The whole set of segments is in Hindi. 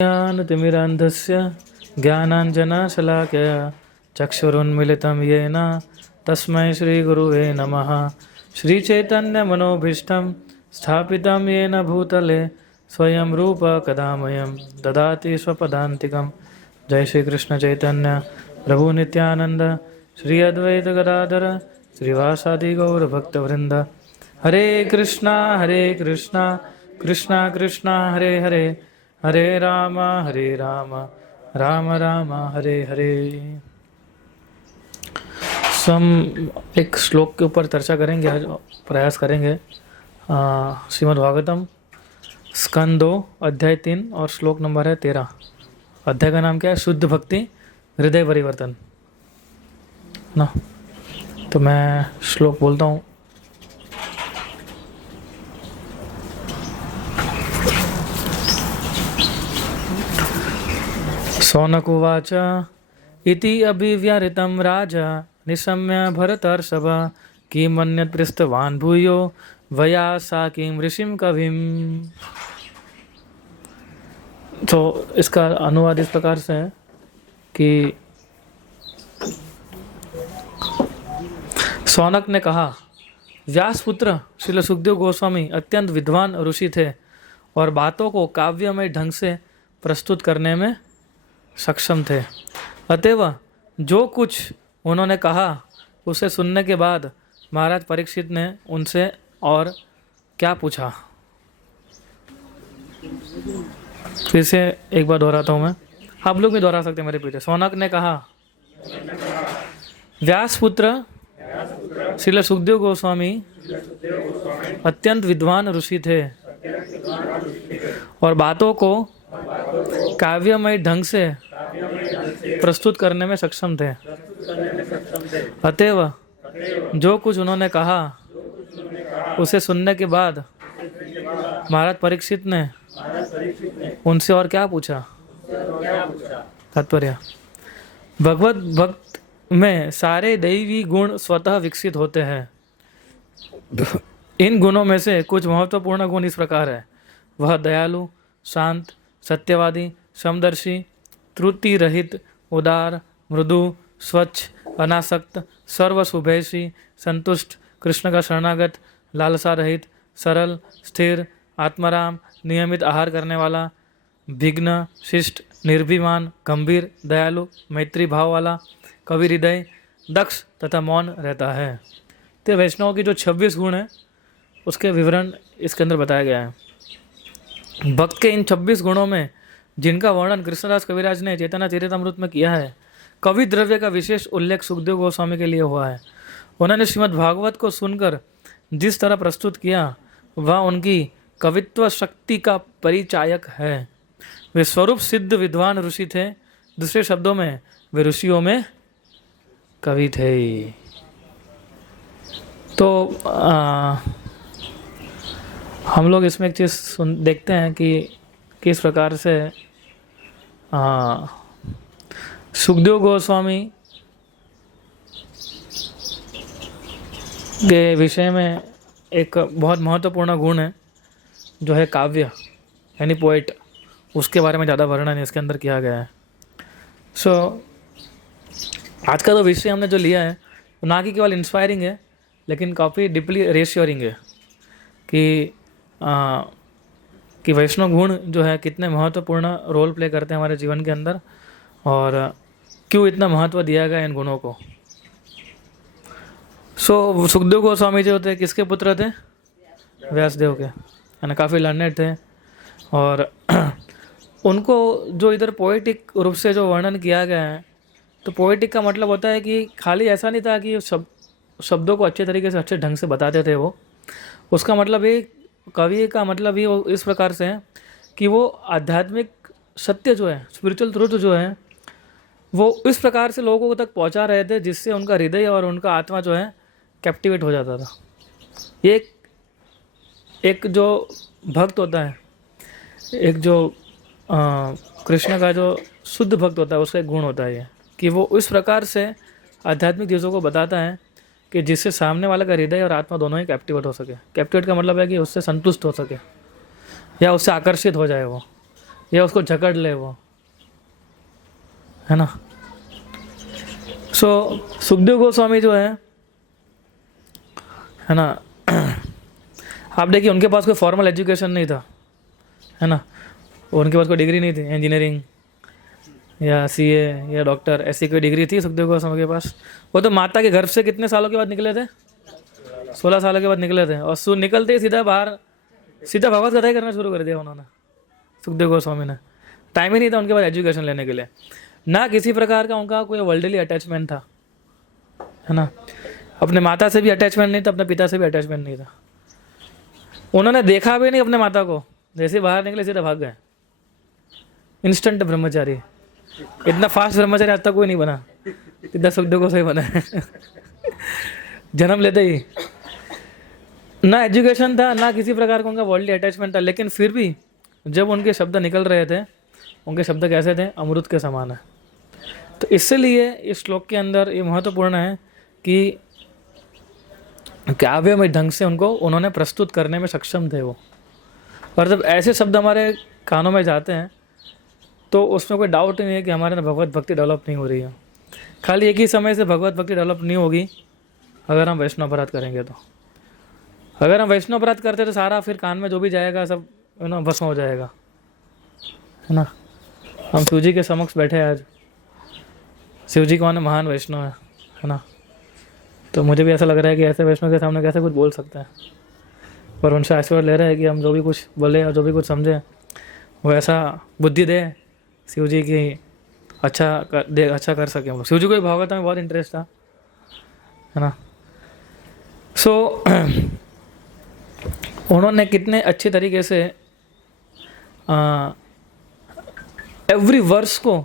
ज्ञानतिमिरान्धस्य ज्ञानाञ्जनशलाकया चक्षुरुन्मिलितं येन तस्मै श्रीगुरुवे नमः। श्रीचैतन्यमनोभीष्टं स्थापितं येन भूतले स्वयं रूप कदा मह्यं ददाति स्वपदान्तिकं। जय श्री कृष्ण चैतन्य प्रभु नित्यानंद श्री अद्वैत गदाधर श्रीवासादि गौर भक्तवृंद। हरे कृष्णा कृष्णा कृष्णा हरे हरे, हरे राम राम राम हरे हरे। हम एक श्लोक के ऊपर चर्चा करेंगे, आज प्रयास करेंगे। श्रीमद् भागवतम स्कंद 2 अध्याय 3 और श्लोक नंबर है 13। अध्याय का नाम क्या है? शुद्ध भक्ति हृदय परिवर्तन ना। तो मैं श्लोक बोलता हूँ। सौनक उवाच इति अभिव्याहृतं राजा निशम्य भरतर्षभ किमन्यत् पृष्टवान् भूयो वया साकीं ऋषिं कविम्। तो इसका अनुवाद इस प्रकार से है कि सौनक ने कहा, व्यास पुत्र श्रील सुखदेव गोस्वामी अत्यंत विद्वान ऋषि थे और बातों को काव्यमय ढंग से प्रस्तुत करने में सक्षम थे। अतएव जो कुछ उन्होंने कहा उसे सुनने के बाद महाराज परीक्षित ने उनसे और क्या पूछा। फिर से एक बार दोहराता हूँ मैं, आप लोग भी दोहरा सकते हैं मेरे पीछे। सौनक ने कहा, व्यास पुत्र श्रील सुखदेव गोस्वामी अत्यंत विद्वान ऋषि थे और बातों को काव्यमय ढंग से प्रस्तुत करने में सक्षम थे। अतएव जो कुछ उन्होंने कहा उसे सुनने के बाद महाराज परीक्षित ने उनसे और क्या पूछा। तात्पर्य, भगवत भक्त में सारे दैवी गुण स्वतः विकसित होते हैं। इन गुणों में से कुछ महत्वपूर्ण गुण इस प्रकार है। वह दयालु, शांत, सत्यवादी, समदर्शी, त्रुटि रहित, उदार, मृदु, स्वच्छ, अनासक्त, सर्वशुभैषी, संतुष्ट, कृष्ण का शरणागत, लालसा रहित, सरल, स्थिर, आत्माराम, नियमित आहार करने वाला, विघ्न, शिष्ट, निर्भिमान, गंभीर, दयालु, मैत्री भाव वाला, कवि हृदय, दक्ष तथा मौन रहता है। तो वैष्णव की जो 26 गुण है उसके विवरण इसके अंदर बताया गया है। भक्त के इन 26 गुणों में जिनका वर्णन कृष्णदास कविराज ने चैतन्य चरितामृत में किया है, कवि द्रव्य का विशेष उल्लेख सुखदेव गोस्वामी के लिए हुआ है। उन्होंने श्रीमद् भागवत को सुनकर जिस तरह प्रस्तुत किया वह उनकी कवित्व शक्ति का परिचायक है। वे स्वरूप सिद्ध विद्वान ऋषि थे। दूसरे शब्दों में वे ऋषियों में कवि थे। तो हम लोग इसमें एक चीज़ देखते हैं कि किस प्रकार से सुखदेव गोस्वामी के विषय में एक बहुत महत्वपूर्ण गुण है जो है काव्य यानी पोएट। उसके बारे में ज़्यादा वर्णन इसके अंदर किया गया है। आज का तो विषय हमने जो लिया है ना कि केवल इंस्पायरिंग है लेकिन काफ़ी डीपली रेश्योरिंग है कि वैष्णव गुण जो है कितने महत्वपूर्ण रोल प्ले करते हैं हमारे जीवन के अंदर और क्यों इतना महत्व दिया गया इन गुणों को। सुखदेव गोस्वामी जो थे किसके पुत्र थे? व्यासदेव के, यानी काफ़ी लर्नेड थे। और उनको जो इधर पोएटिक रूप से जो वर्णन किया गया है, तो पोएटिक का मतलब होता है कि खाली ऐसा नहीं था कि शब्दों को अच्छे तरीके से अच्छे ढंग से बताते थे वो। उसका मतलब ये, कवि का मतलब ये इस प्रकार से है कि वो आध्यात्मिक सत्य जो है, स्पिरिचुअल ट्रुथ जो है, वो इस प्रकार से लोगों तक पहुंचा रहे थे जिससे उनका हृदय और उनका आत्मा जो है कैप्टिवेट हो जाता था। एक जो भक्त होता है, एक जो कृष्ण का जो शुद्ध भक्त होता है, उसका एक गुण होता है ये कि वो इस प्रकार से आध्यात्मिक चीज़ों को बताता है कि जिससे सामने वाला का हृदय और आत्मा दोनों ही कैप्टिवेट हो सके। कैप्टिवेट का मतलब है कि उससे संतुष्ट हो सके या उससे आकर्षित हो जाए वो। या उसको जकड़ ले वो, है ना। सुखदेव गोस्वामी जो है ना, आप देखिए उनके पास कोई फॉर्मल एजुकेशन नहीं था, है ना। उनके पास कोई डिग्री नहीं थी, इंजीनियरिंग या सीए या डॉक्टर, ऐसी कोई डिग्री थी सुखदेव गोस्वामी के पास? वो तो माता के गर्भ से कितने सालों के बाद निकले थे? 16 सालों के बाद निकले थे, और निकलते ही सीधा बाहर, सीधा भगवत कथा ही करना शुरू कर दिया उन्होंने, सुखदेव गोस्वामी ने। टाइम ही नहीं था उनके पास एजुकेशन लेने के लिए, ना किसी प्रकार का उनका कोई वर्ल्डली अटैचमेंट था, है ना। अपने माता से भी अटैचमेंट नहीं था, अपने पिता से भी अटैचमेंट नहीं था। उन्होंने देखा भी नहीं अपने माता को, जैसे बाहर निकले सीधा भाग गए, इंस्टेंट ब्रह्मचारी। इतना फास्ट ब्रह्मचारी आज तक कोई नहीं बना, इतना सुखदेव गोस्वामी बना है। जन्म लेते ही ना एजुकेशन था, ना किसी प्रकार का उनका वर्ल्डली अटैचमेंट था, लेकिन फिर भी जब उनके शब्द निकल रहे थे, उनके शब्द कैसे थे? अमृत के समान है। तो इसलिए इस श्लोक के अंदर ये महत्वपूर्ण है कि काव्य में ढंग से उनको उन्होंने प्रस्तुत करने में सक्षम थे वो। और जब ऐसे शब्द हमारे कानों में जाते हैं तो उसमें कोई डाउट नहीं है कि हमारे अंदर भगवत भक्ति डेवलप नहीं हो रही है। खाली एक ही समय से भगवत भक्ति डेवलप नहीं होगी अगर हम वैष्णव अपराध करेंगे तो। अगर हम वैष्णव अपराध करते तो सारा फिर कान में जो भी जाएगा सब भस्म हो जाएगा, है ना। हम शिव जी के समक्ष बैठे हैं आज, शिव जी कौन है? महान वैष्णव है ना। तो मुझे भी ऐसा लग रहा है कि ऐसे वैष्णव के सामने कैसे कुछ बोल सकते हैं, पर उनसे आशीर्वाद ले रहे हैं कि हम जो भी कुछ बोले और जो भी कुछ समझे वो ऐसा बुद्धि दे शिव जी की, अच्छा कर सके हम। शिव जी को भी भागवत में बहुत इंटरेस्ट था, है ना। उन्होंने कितने अच्छे तरीके से एवरी वर्स को,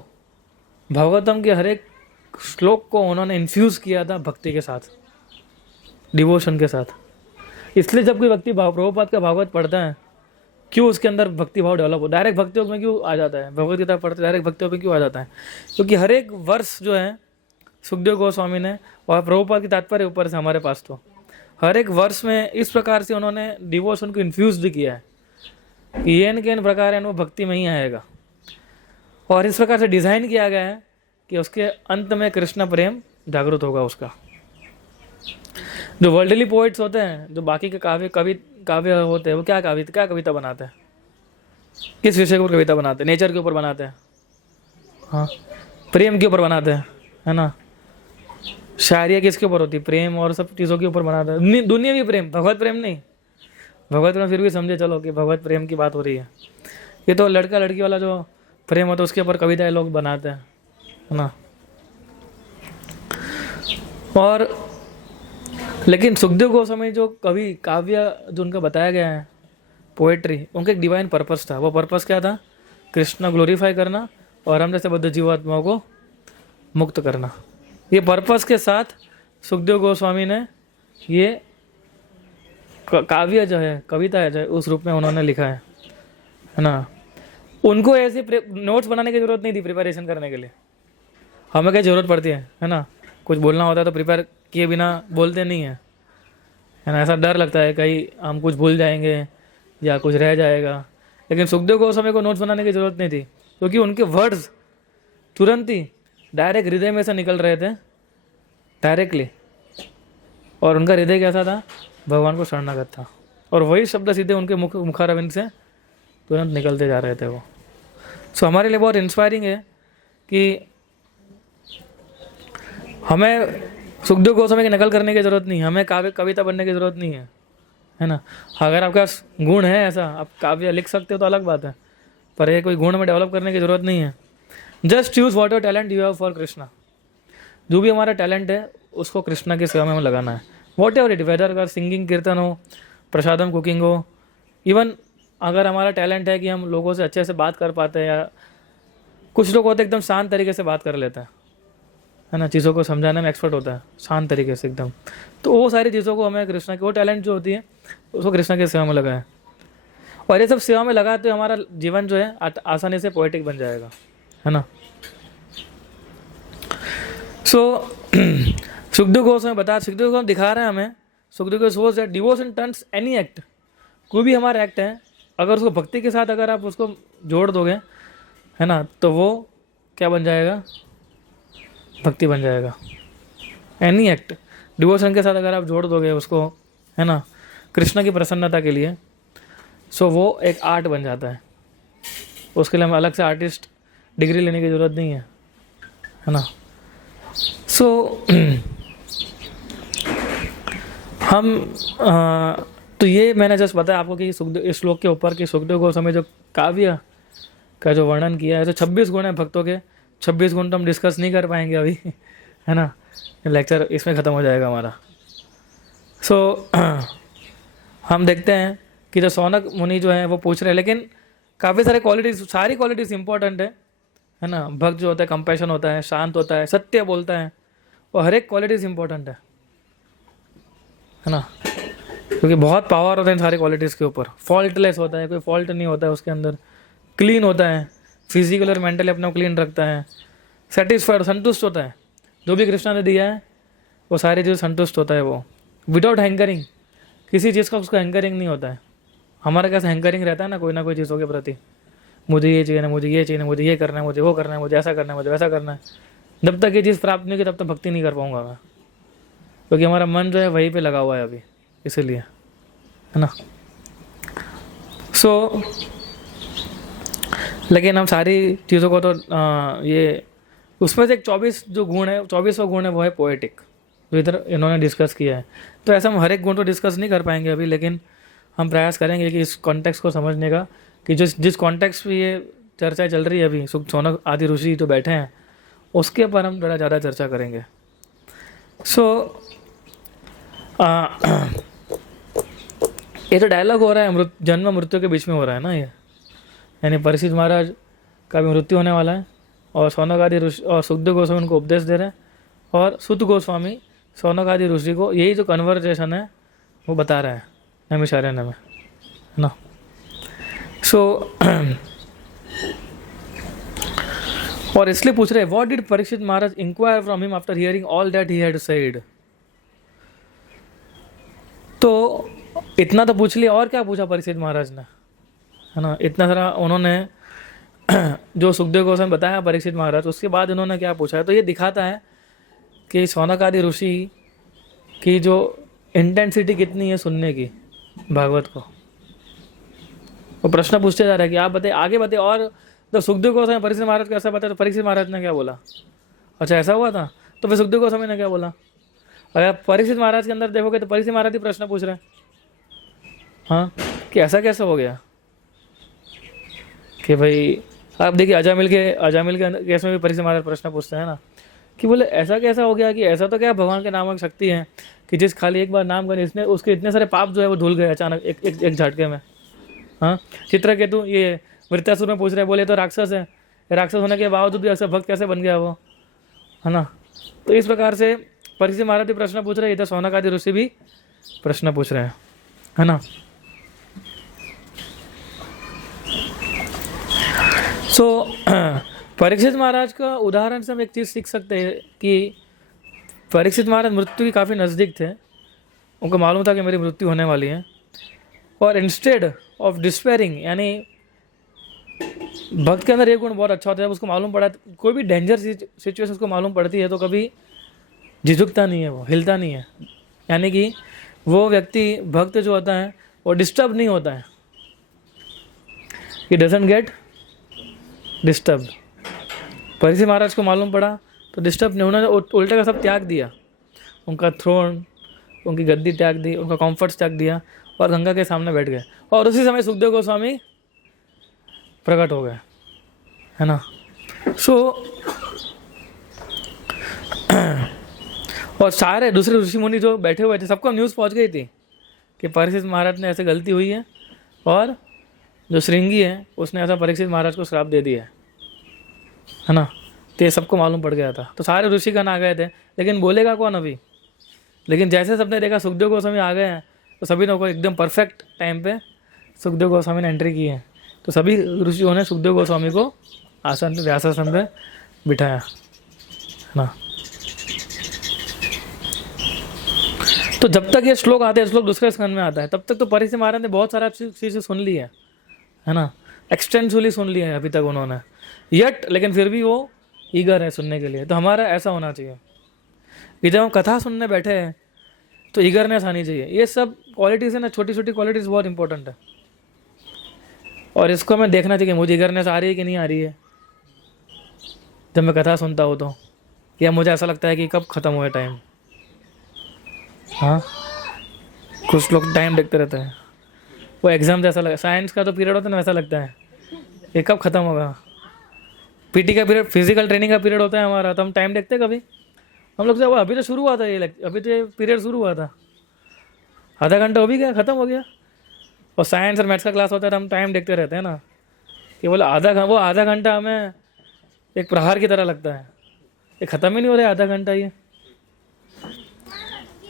भागवतम के हर एक श्लोक को उन्होंने इन्फ्यूज़ किया था भक्ति के साथ, डिवोशन के साथ। इसलिए जब कोई व्यक्ति प्रभुपाद का भागवत पढ़ता है, क्यों उसके अंदर भक्ति भाव डेवलप हो, डायरेक्ट भक्ति योग में क्यों आ जाता है? भगवत गीता पढ़ते डायरेक्ट भक्ति योग में क्यों आ जाता है? क्योंकि हर एक वर्ष जो है सुखदेव गोस्वामी ने, और प्रभुपाद की तात्पर्य ऊपर से हमारे पास, तो हर एक वर्ष में इस प्रकार से उन्होंने डिवोशन को इन्फ्यूज किया है कि ये न के प्रकार है वो भक्ति में ही आएगा। और इस प्रकार से डिज़ाइन किया गया है कि उसके अंत में कृष्ण प्रेम जागृत होगा उसका। जो वर्ल्डली पोइट्स होते हैं, जो बाकी के काव्य होते हैं, वो क्या कविता बनाते हैं? किस विषय के ऊपर कविता बनाते हैं? नेचर के ऊपर बनाते हैं, हाँ, प्रेम के ऊपर बनाते हैं, है ना। शायरी किसके ऊपर होती है? प्रेम और सब चीज़ों के ऊपर बनाते हैं, दुनियावी प्रेम, भगवत प्रेम नहीं। भगवत प्रेम फिर भी समझे चलो कि भगवत प्रेम की बात हो रही है। ये तो लड़का लड़की वाला जो प्रेम होता है उसके ऊपर कविताएं लोग बनाते हैं, है ना। और लेकिन सुखदेव गोस्वामी जो काव्य जो उनका बताया गया है, पोएट्री, उनका एक डिवाइन पर्पस था। वो पर्पस क्या था? कृष्ण ग्लोरीफाई करना और हम जैसे बद्ध जीवात्माओं को मुक्त करना। ये पर्पस के साथ सुखदेव गोस्वामी ने ये काव्य जो है, कविता है जो है, उस रूप में उन्होंने लिखा है ना। उनको ऐसे नोट्स बनाने की ज़रूरत नहीं थी प्रिपरेशन करने के लिए। हमें क्या ज़रूरत पड़ती है ना, कुछ बोलना होता है तो प्रिपेयर किए बिना बोलते नहीं है ना। ऐसा डर लगता है कहीं हम कुछ भूल जाएंगे या कुछ रह जाएगा। लेकिन सुखदेव गोस्वामी को नोट्स बनाने की ज़रूरत नहीं थी, क्योंकि उनके वर्ड्स तुरंत ही डायरेक्ट हृदय में से निकल रहे थे, डायरेक्टली। और उनका हृदय कैसा था? भगवान को शरणागत था, और वही शब्द सीधे उनके मुखारविंद से तुरंत निकलते जा रहे थे वो। हमारे लिए बहुत इंस्पायरिंग है कि हमें सुखदेव गोस्वामी की नकल करने की ज़रूरत नहीं है, हमें कविता बनने की ज़रूरत नहीं है ना। अगर आपका गुण है ऐसा, आप काव्य लिख सकते हो तो अलग बात है, पर ये कोई गुण में डेवलप करने की ज़रूरत नहीं है। Just use what your talent you have for Krishna. जो भी हमारा टैलेंट है उसको कृष्णा की सेवा में हमें लगाना है। वॉट एवर इट, वेदर अगर सिंगिंग, कीर्तन हो, प्रसादम, कुकिंग हो, इवन अगर हमारा टैलेंट है कि हम लोगों से अच्छे से बात कर पाते हैं, या कुछ लोग होते हैं एकदम शांत तरीके से बात कर लेते हैं, है ना, चीज़ों को समझाने में एक्सपर्ट होता है शांत तरीके से एकदम। तो वो सारी चीज़ों को हमें कृष्णा की, वो टैलेंट जो होती है उसको कृष्णा की सेवा में लगाएं, और ये सब सेवा में लगाते तो हमारा जीवन जो है आसानी से पोएटिक बन जाएगा, है ना। सुखदेव गोस्वामी सुखदेव गोस्वामी दिखा रहे हैं हमें, Sukhdev Goswami that devotion turns any act, कोई भी हमारा एक्ट है, अगर उसको भक्ति के साथ अगर आप उसको जोड़ दोगे है ना, तो वो क्या बन जाएगा, भक्ति बन जाएगा। एनी एक्ट डिवोशन के साथ अगर आप जोड़ दोगे उसको, है ना, कृष्ण की प्रसन्नता के लिए, सो वो एक आर्ट बन जाता है। उसके लिए हमें अलग से आर्टिस्ट डिग्री लेने की ज़रूरत नहीं है ना। सो हम तो ये मैंने जस्ट बताया आपको कि सुखदेव, इस श्लोक के ऊपर कि सुखदेव गोस्वामी जो काव्य का जो वर्णन किया है, तो 26 गुण है भक्तों के। 26 गुण तो हम डिस्कस नहीं कर पाएंगे अभी, है ना, लेक्चर इसमें ख़त्म हो जाएगा हमारा। सो हम देखते हैं कि जो सौनक मुनि जो है वो पूछ रहे हैं, लेकिन काफ़ी सारे क्वालिटीज़, सारी क्वालिटीज़ इंपॉर्टेंट है ना। भक्त जो होता है कंपैशन होता है, शांत होता है, सत्य बोलता है, और हर एक क्वालिटीज़ इंपॉर्टेंट है ना, क्योंकि बहुत पावर होता है इन सारी क्वालिटीज़ के ऊपर। फॉल्टलेस होता है, कोई फॉल्ट नहीं होता है उसके अंदर, क्लीन होता है, फिजिकल और मेंटली अपने को क्लीन रखता है, सेटिस्फाइड, संतुष्ट होता है, जो भी कृष्णा ने दिया है वो सारी चीज़ संतुष्ट होता है वो, विदाउट हैंकरिंग, किसी चीज़ का उसका हैंकरिंग नहीं होता है। हमारा कैसे हैंकरिंग रहता है ना कोई चीज़ों के प्रति, मुझे ये चाहिए ना, मुझे ये चाहिए ना, मुझे ये करना है, मुझे वो करना है, मुझे ऐसा करना है, मुझे वैसा करना है। जब तक ये चीज़ प्राप्त नहीं होगी तब तक भक्ति नहीं कर पाऊंगा मैं, क्योंकि हमारा मन जो है वहीं पे लगा हुआ है अभी, इसीलिए, है ना। सो लेकिन हम सारी चीज़ों को तो ये उसमें से एक 24 जो गुण है, 24वां गुण है वो है पोएटिक, जो इधर इन्होंने डिस्कस किया है। तो ऐसा हम हर एक गुण तो डिस्कस नहीं कर पाएंगे अभी, लेकिन हम प्रयास करेंगे कि इस कॉन्टेक्स्ट को समझने का, कि जिस कॉन्टेक्स्ट में ये चर्चा चल रही है अभी, सौनक आदि ऋषि जो बैठे हैं उसके ऊपर हम थोड़ा ज़्यादा चर्चा करेंगे। सो ये तो डायलॉग हो रहा है जन्म मृत्यु के बीच में हो रहा है ना ये, यानी परीक्षित महाराज का भी मृत्यु होने वाला है, और सौनक आदि ऋषि और सुखदेव गोस्वामी उनको उपदेश दे रहे हैं, और सुत गोस्वामी सौनक आदि ऋषि को यही जो कन्वर्जेशन है वो बता रहा है नैमिषारण्य में, है ना। सो और इसलिए पूछ रहे हैं, what did Parikshit Maharaj inquire from him after hearing all that he had said. तो इतना तो पूछ लिया, और क्या पूछा परीक्षित महाराज ने, है ना। इतना सारा उन्होंने जो सुखदेव गोस्वामी बताया परीक्षित महाराज, उसके बाद इन्होंने क्या पूछा है। तो ये दिखाता है कि सौनक आदि ऋषि की जो इंटेंसिटी कितनी है सुनने की भागवत को। वो प्रश्न पूछते जा रहा है कि आप बताइए, आगे बताइए। और तो सुखदेव गोस्वामी परीक्षित महाराज को ऐसा बताया, तो परीक्षित महाराज ने क्या बोला, अच्छा ऐसा हुआ था, तो फिर सुखदेव गोस्वामी ने क्या बोला। अगर परीक्षित महाराज के अंदर देखोगे तो परीक्षित महाराज ही प्रश्न पूछ रहे हैं, हाँ, कि ऐसा कैसे हो गया, कि भाई आप देखिए अजामिल के केस में भी परीक्षित महाराज प्रश्न पूछते हैं ना, कि बोले ऐसा कैसा हो गया, कि ऐसा तो क्या भगवान के नामक शक्ति है कि जिस खाली एक बार नाम करे इसने उसके इतने सारे पाप जो है वो धुल गए अचानक एक झटके में। हाँ, चित्रकेतु ये वृत्तासुर में पूछ रहे, बोले तो राक्षस है, राक्षस होने के बावजूद भी ऐसा भक्त कैसे बन गया वो, है ना। तो इस प्रकार से परीक्षित महाराज भी प्रश्न पूछ रहे हैं, इधर सौनक आदि ऋषि भी प्रश्न पूछ रहे हैं, है ना। सो परीक्षित महाराज का उदाहरण से हम एक चीज़ सीख सकते हैं कि परीक्षित महाराज मृत्यु के काफ़ी नज़दीक थे, उनको मालूम था कि मेरी मृत्यु होने वाली है, और इंस्टेड ऑफ डिस्पेयरिंग, यानी भक्त के अंदर एक गुण बहुत अच्छा होता है, जब उसको मालूम पड़ा, कोई भी डेंजर सिचुएशन उसको मालूम पड़ती है तो कभी झिझुकता नहीं है, वो हिलता नहीं है, यानी कि वो व्यक्ति भक्त जो होता है वो डिस्टर्ब नहीं होता है, he doesn't get disturb. Parikshit Maharaj को मालूम पड़ा तो डिस्टर्ब नहीं, उन्होंने उल्टे का सब त्याग दिया, उनका थ्रोन, उनकी गद्दी त्याग दी, उनका कॉम्फर्ट्स त्याग दिया, और गंगा के सामने बैठ गए, और उसी समय सुखदेव गोस्वामी प्रकट हो गए, है ना। सो और सारे दूसरे ऋषि मुनि जो बैठे हुए थे सबको न्यूज़ पहुंच गई थी कि परीक्षित महाराज ने ऐसे गलती हुई है, और जो श्रृंगी है उसने ऐसा परीक्षित महाराज को श्राप दे दिया है ना। तो ये सबको मालूम पड़ गया था, तो सारे ऋषि गण आ गए थे, लेकिन बोलेगा कौन अभी। लेकिन जैसे सबने देखा सुखदेव गोस्वामी आ गए हैं, तो सभी लोगों को एकदम परफेक्ट टाइम पे सुखदेव गोस्वामी ने एंट्री की है, तो सभी ऋषियों ने सुखदेव गोस्वामी को आसन पे, व्यासासन पे बिठाया, है ना। तो जब तक ये श्लोक आते हैं, श्लोक दूसरे स्कंद में आता है, तब तक तो परीक्षित महाराज ने बहुत सारा चीज़ें सुन ली है ना, एक्सटेंसिवली सुन लिया है अभी तक उन्होंने। यट लेकिन फिर भी वो ईगर है सुनने के लिए। तो हमारा ऐसा होना चाहिए कि जब हम कथा सुनने बैठे हैं तो ईगरनेस आनी चाहिए। ये सब क्वालिटीज़ है ना, छोटी छोटी क्वालिटीज़ बहुत इंपॉर्टेंट है, और इसको हमें देखना चाहिए मुझे ईगरनेस आ रही है कि नहीं आ रही है जब मैं कथा सुनता हूँ तो, या मुझे ऐसा लगता है कि कब ख़त्म हुआ टाइम। हाँ, कुछ लोग टाइम देखते रहते हैं, वो एग्ज़ाम जैसा लगा, साइंस का तो पीरियड होता है ना वैसा लगता है ये कब ख़त्म होगा। पीटी का पीरियड, फिजिकल ट्रेनिंग का पीरियड होता है हमारा, तो हम टाइम देखते हैं कभी, हम लोग वो अभी तो शुरू हुआ था ये अभी तो ये पीरियड शुरू हुआ था, आधा घंटा हो भी गया, ख़त्म हो गया। और साइंस और मैथ्स का क्लास होता है तो हम टाइम देखते रहते हैं ना कि बोला वो आधा घंटा हमें एक प्रहार की तरह लगता है, ये ख़त्म ही नहीं हो रहा है आधा घंटा ये।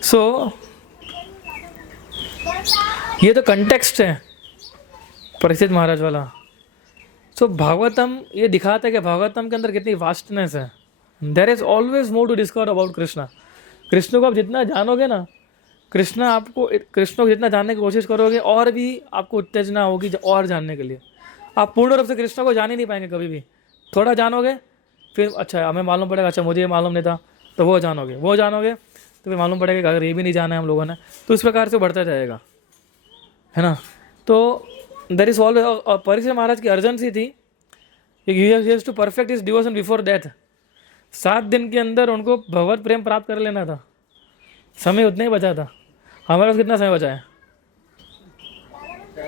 सो ये तो कंटेक्स्ट है परीक्षित महाराज वाला। सो भागवतम ये दिखाता है कि भागवतम के अंदर कितनी वास्टनेस है। There is always more to discover about Krishna. Krishna को आप जितना जानोगे ना, कृष्ण को जितना जानने की कोशिश करोगे और भी आपको उत्तेजना होगी और जानने के लिए। आप पूर्ण रूप से कृष्ण को जान ही नहीं पाएंगे कभी भी। थोड़ा जानोगे फिर अच्छा हमें मालूम पड़ेगा, अच्छा मुझे ये मालूम नहीं था, तो वो जानोगे तो फिर मालूम पड़ेगा कि अगर ये भी नहीं जाना है हम लोगों ने, तो इस प्रकार से बढ़ता जाएगा, है ना। तो देयर इज ऑलवेज, और परीक्षित महाराज की अर्जेंसी थी कि to perfect his devotion before death. 7 दिन के अंदर उनको भगवत प्रेम प्राप्त कर लेना था, समय उतना ही बचा था। हमारे पास कितना समय बचा है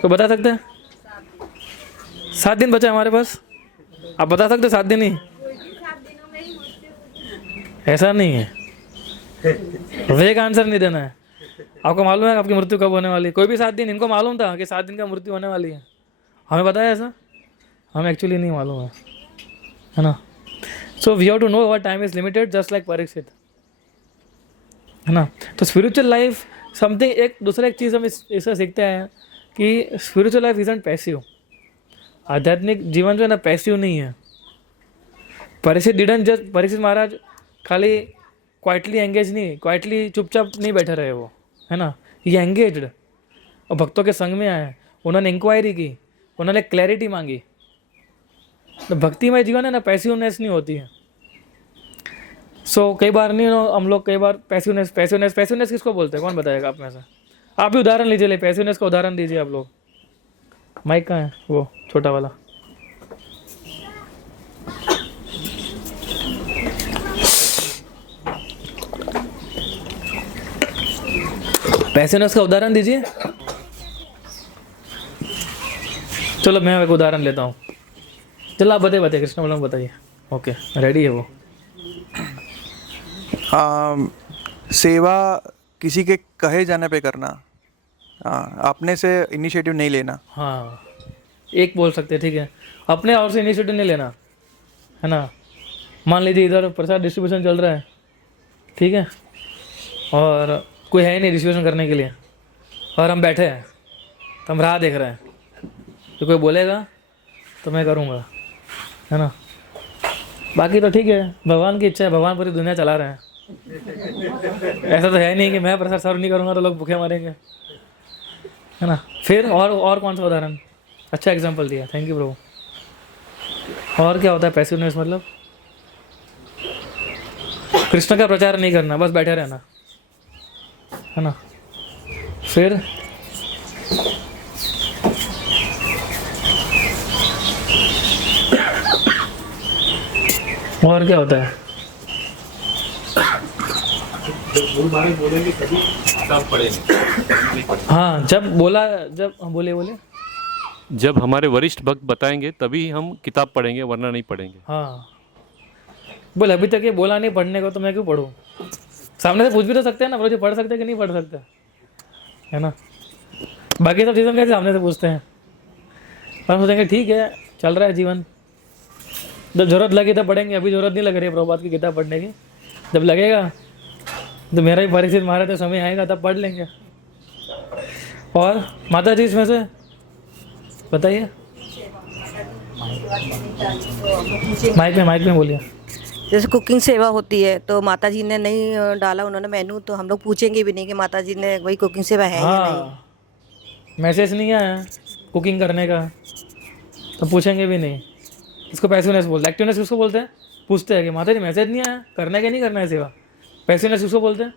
तो बता सकते हैं? 7 दिन बचा है हमारे पास, आप बता सकते 7 दिन ही? ऐसा नहीं है, वे एक आंसर नहीं देना है। आपको मालूम है आपकी मृत्यु कब होने वाली है? कोई भी 7 दिन, इनको मालूम था कि 7 दिन का मृत्यु होने वाली है, हमें पता है ऐसा? हमें एक्चुअली नहीं मालूम है ना। So we have to know our time is limited just like Parikshit, है ना। तो स्पिरिचुअल लाइफ समथिंग, एक दूसरा एक चीज़ हम इससे सीखते हैं कि स्पिरिचुअल लाइफ इजंट पैसिव। आध्यात्मिक जीवन जो है ना पैसिव नहीं है। परीक्षित महाराज खाली क्वाइटली एंगेज नहीं, क्वाइटली चुपचाप नहीं बैठे रहे वो, है ना। ये एंगेज्ड और भक्तों के संग में आए, उन्होंने इंक्वायरी की, उन्होंने क्लैरिटी मांगी। तो भक्तिमय जीवन है ना पैसिवनेस नहीं होती है। सो कई बार नहीं हम लोग कई बार पैसिवनेस किसको बोलते हैं, कौन बताएगा आप में से? आप भी उदाहरण लीजिए, पैसिवनेस का उदाहरण दीजिए आप लोग। माइक कहाँ है वो छोटा वाला? पैसिवनेस का उदाहरण दीजिए। चलो मैं एक उदाहरण लेता हूँ। चलो आप बताइए कृष्ण बोला बताइए। ओके रेडी है वो। सेवा किसी के कहे जाने पे करना, अपने से इनिशिएटिव नहीं लेना। हाँ एक बोल सकते हैं, ठीक है, अपने और से इनिशिएटिव नहीं लेना, है ना। मान लीजिए इधर प्रसाद डिस्ट्रीब्यूशन चल रहा है, ठीक है, और कोई है ही नहीं डिस्ट्रीब्यूशन करने के लिए, और हम बैठे हैं तो हम राह देख रहे हैं, तो कोई बोलेगा तो मैं करूँगा, है ना। बाकी तो ठीक है, भगवान की इच्छा है, भगवान पूरी दुनिया चला रहे हैं। ऐसा तो है नहीं कि मैं प्रसाद सर्व नहीं करूँगा तो लोग भूखे मरेंगे, है ना। फिर और कौन सा उदाहरण? अच्छा एग्जांपल दिया, थैंक यू प्रभु। और क्या होता है पैसिवनेस? मतलब कृष्ण का प्रचार नहीं करना, बस बैठे रहना, है ना। फिर और क्या होता है? बोलेंगे कभी तब पढ़ेंगे। हाँ जब बोले जब हमारे वरिष्ठ भक्त बताएंगे तभी हम किताब पढ़ेंगे, वरना नहीं पढ़ेंगे। हाँ बोल, अभी तक ये बोला नहीं पढ़ने को तो मैं क्यों पढ़ूँ? सामने से पूछ भी तो सकते हैं ना, मुझे पढ़ सकते हैं कि नहीं पढ़ सकते, है ना। बाकी सब चीज़ों कैसे सामने से पूछते हैं, पर सोचेंगे ठीक है चल रहा है जीवन, जब जरूरत लगी तब पढ़ेंगे। अभी जरूरत नहीं लग रही है प्रभुपाद की किताब पढ़ने की, जब लगेगा तो मेरा ही परीक्षित महाराज तो समय आएगा तब पढ़ लेंगे। और माता जी इसमें से बताइए, माइक में बोलिए। जैसे कुकिंग सेवा होती है तो माता जी ने नहीं डाला उन्होंने मेनू, तो हम लोग पूछेंगे भी नहीं कि माता जी ने वही कुकिंग सेवा है या नहीं। हाँ मैसेज नहीं आया कुकिंग करने का तो पूछेंगे भी नहीं इसको पैसिवनेस बोलते हैं। एक्टिवनेस किसको बोलते हैं? पूछते हैं कि माता जी मैसेज नहीं आया, करना है कि नहीं करना है सेवा। पैसिवनेस किसको बोलते हैं?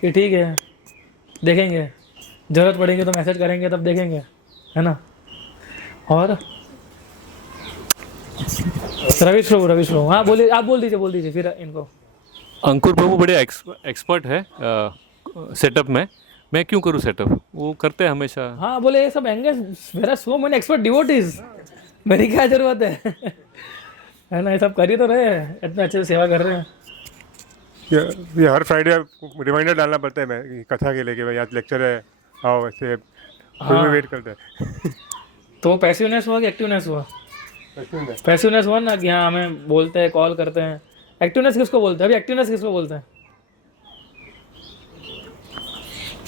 कि ठीक है देखेंगे, ज़रूरत पड़ेगी तो मैसेज करेंगे, तब देखेंगे, है ना। और रविश प्रभु, हाँ बोलिए, आप बोल दीजिए फिर इनको। अंकुर प्रभु बड़े एक्सपर्ट है सेटअप में। मैं क्यों करूँ सेटअप, वो करते हैं हमेशा। हाँ बोले ये सब एंगेज, मेरा सो मैनी एक्सपर्ट डिवोटीज, मेरी क्या जरूरत है ना। ये सब कर ही तो रहे हैं, इतने अच्छे से सेवा कर रहे हैं। ये हर फ्राइडे रिमाइंडर डालना पड़ता है मैं कथा के लेके, भाई आज लेक्चर है आओ, वैसे कोई भी वेट करता है। तो पैसिवनेस हुआ कि एक्टिवनेस हुआ? पैसिवनेस हुआ ना कि हाँ हमें बोलते हैं, कॉल करते हैं। एक्टिवनेस किसको बोलते हैं? अभी एक्टिवनेस किसको बोलते हैं?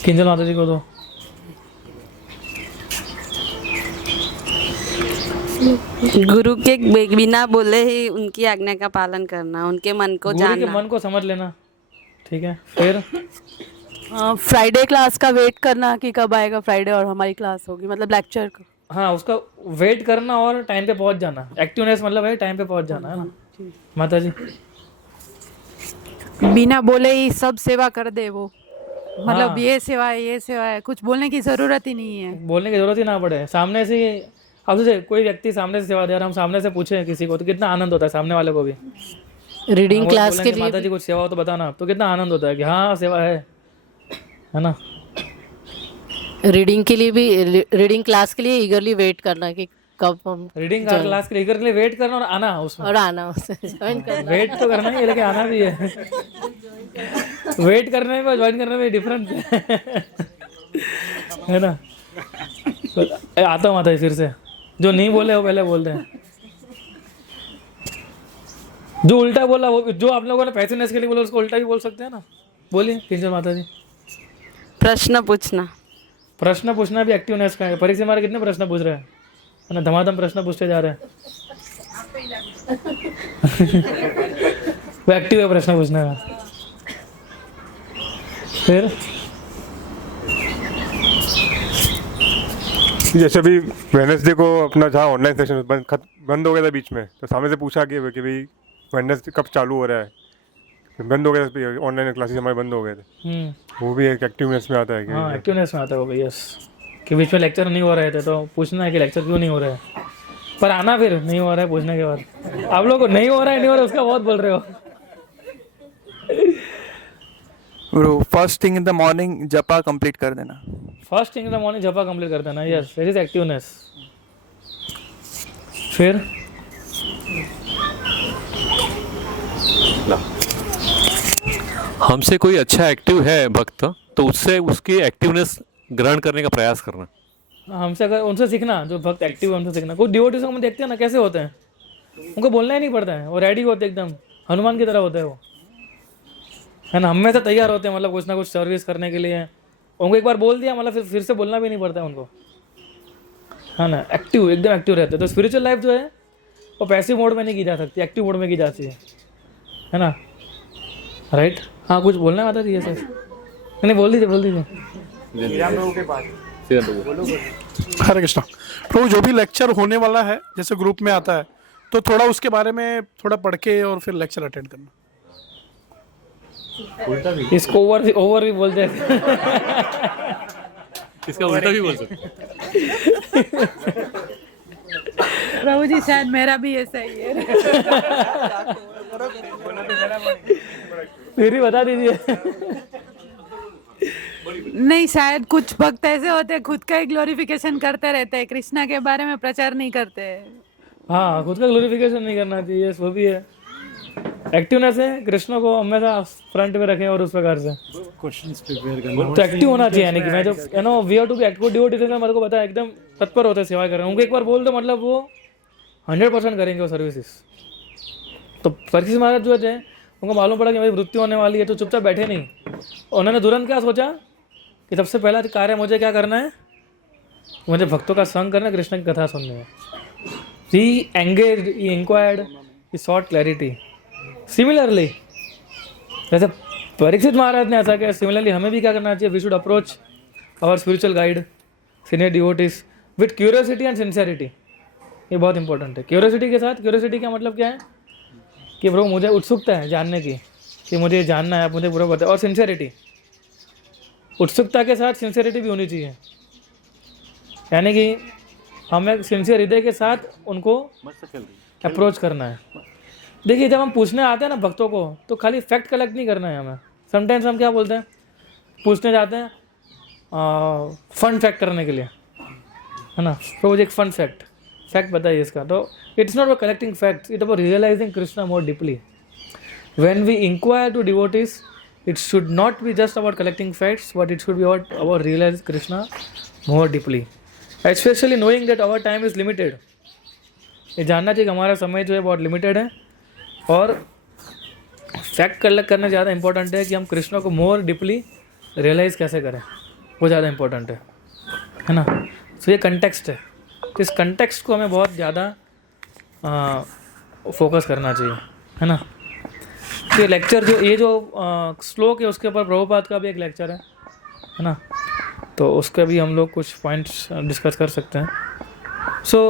किंजल माता जी को दो। गुरु के बिना बोले ही उनकी आज्ञा का पालन करना, उनके मन को गुरु के जानना। मन को समझ लेना, ठीक है। फिर फ्राइडे क्लास का वेट करना कि कब आएगा फ्राइडे और हमारी क्लास होगी, मतलब लेक्चर का। हाँ उसका वेट करना और टाइम पे पहुंच जाना। एक्टिवनेस मतलब है टाइम पे पहुंच जाना, है ना माता जी। बिना बोले ही सब सेवा कर दे वो, मतलब हाँ। ये सेवा है, कुछ बोलने की जरूरत ही नहीं है। बोलने की जरूरत ही ना पड़े, सामने से ही। अब जैसे कोई व्यक्ति सामने से सेवा दे रहा है, हम सामने से पूछे किसी को तो कितना आनंद होता है सामने वाले को भी। रीडिंग वो क्लास बोलेंगे, के माता लिए जी कुछ सेवा हो तो बताना, तो कितना आनंद होता है कि हाँ सेवा है ना। रीडिंग के लिए भी, रीडिंग क्लास के लिए ईगरली वेट करना कि कब हम रीडिंग क्लास के लिए वेट करना और आना उसमें, और आना उससे ज्वाइन करना। वेट तो करना ही है लेकिन आना भी है। वेट करने में ज्वाइन करने में डिफरेंस है ना। तो आता हूँ माता जी फिर से, जो नहीं बोले वो पहले बोलते हैं, जो उल्टा बोला वो, जो आप लोगों ने पैसिवनेस के लिए बोला उसको उल्टा भी बोल सकते हैं ना। बोलिए किंजल माता जी। प्रश्न पूछना। प्रश्न पूछना भी एक्टिवनेस का है। परीक्षा हमारे कितने प्रश्न पूछ रहे हैं, है ना, धमाधम प्रश्न पूछते जा रहे हैं। वो एक्टिव है प्रश्न पूछने का। फिर जैसे भी वेडनेसडे को अपना जहाँ ऑनलाइन सेशन बंद हो गया था बीच में, तो सामने से पूछा कि भाई वेडनेसडे कब चालू हो रहा है, फिर बंद हो गया था, ऑनलाइन क्लासेस हमारे बंद हो गए थे। वो भी एक एक्टिवनेस में आता है कि हाँ एक्टिवनेस में आता है वो भी, यस। कि बीच में लेक्चर नहीं हो रहे थे तो पूछना है कि लेक्चर क्यों नहीं हो रहा है, पर आना फिर नहीं हो रहा है पूछने के बाद। आप लोग को नहीं हो रहा है उसका बहुत बोल रहे हो। Bro first thing in the morning जपा कंप्लीट कर देना। First thing in the morning जपा कंप्लीट कर देना, यस दैट इज एक्टिवनेस। फिर हमसे कोई अच्छा एक्टिव है भक्त, तो उससे उसकी एक्टिवनेस ग्रहण करने का प्रयास करना। हमसे अगर उनसे सीखना, जो भक्त एक्टिव है उनसे सीखना। कुछ डिवोटीज को हम देखते हैं ना कैसे होते हैं, उनको बोलना ही नहीं पड़ता है, वो रेडी होते एकदम हनुमान की तरह होते हैं वो, है ना। हमेशा तैयार होते हैं, मतलब कुछ ना कुछ सर्विस करने के लिए। उनको एक बार बोल दिया मतलब फिर से बोलना भी नहीं पड़ता है उनको, है ना। एक्टिव, एकदम एक्टिव रहते हैं। तो स्पिरिचुअल लाइफ जो है वो पैसिव मोड में नहीं की जा सकती, एक्टिव मोड में की जाती है ना। राइट। हाँ कुछ बोलना आता थी ये सर, नहीं बोल दीजिए। हरे कृष्णा प्रभु, जो भी लेक्चर होने वाला है जैसे ग्रुप में आता है तो थोड़ा उसके बारे में थोड़ा पढ़ के और फिर लेक्चर अटेंड करना। इसको ओवर भी बोलते हैं। इसका उल्टा भी बोल सकते। प्रभु जी शायद मेरा भी ऐसा ही है। फिर भी बता दीजिए। नहीं, शायद कुछ भक्त ऐसे होते हैं खुद का ही ग्लोरिफिकेशन करते रहते हैं, कृष्णा के बारे में प्रचार नहीं करते। हाँ खुद का ग्लोरिफिकेशन नहीं करना चाहिए, वो भी है। एक्टिवनेस है, कृष्ण को हमेशा फ्रंट में रखें और उस प्रकार से क्वेश्चंस प्रिपेयर करना तो एक्टिव होना चाहिए। यानी कि मैं जो we have to be active devotees का मेरे को पता है, एकदम तत्पर होते हैं सेवा कर रहे हैं। उनको एक बार बोल दो मतलब वो 100% करेंगे वो सर्विसेज। तो परीक्षित महाराज जो है उनको मालूम पड़ा कि मेरी मृत्यु होने वाली है, तो चुपचाप बैठे नहीं। उन्होंने तुरंत क्या सोचा कि सबसे पहला कार्य मुझे क्या करना है, मुझे भक्तों का संग करना, कृष्ण की कथा सुननी है। ही एंगेज्ड, ही इंक्वायर्ड, ही सॉट क्लैरिटी। सिमिलरली जैसे परीक्षित महाराज ने ऐसा किया, सिमिलरली हमें भी क्या करना चाहिए, we should approach our spiritual guide, senior devotees with curiosity and sincerity. ये बहुत इंपॉर्टेंट है। क्यूरियोसिटी के साथ, क्यूरियोसिटी का मतलब क्या है कि ब्रो मुझे उत्सुकता है जानने की कि मुझे ये जानना है, आप मुझे पूरा बताए। और सिंसियरिटी, उत्सुकता के साथ सिंसियरिटी भी होनी चाहिए, यानी कि हमें सिंसियर हृदय के साथ उनको अप्रोच करना है। देखिए जब हम पूछने आते हैं ना भक्तों को, तो खाली फैक्ट कलेक्ट नहीं करना है हमें। समटाइम्स हम क्या बोलते हैं, पूछने जाते हैं फन फैक्ट करने के लिए, है ना, तो मुझे एक फन फैक्ट बताइए इसका। तो it's not about collecting facts, it about realizing Krishna more deeply. When we inquire to devotees, it should not be just about collecting facts, but it should be about realizing Krishna more deeply, especially knowing that our time is limited. ये जानना चाहिए कि हमारा समय जो है बहुत लिमिटेड है, और फैक्ट कलेक्ट करना ज़्यादा इंपॉर्टेंट है कि हम कृष्ण को मोर डीपली रियलाइज़ कैसे करें, वो ज़्यादा इंपॉर्टेंट है ना। तो ये कंटेक्स्ट है, तो इस कंटेक्स्ट को हमें बहुत ज़्यादा फोकस करना चाहिए, है ना। ये लेक्चर जो ये जो श्लोक है उसके ऊपर प्रभुपाद का भी एक लेक्चर है ना, तो उसका भी हम लोग कुछ पॉइंट्स डिस्कस कर सकते हैं। सो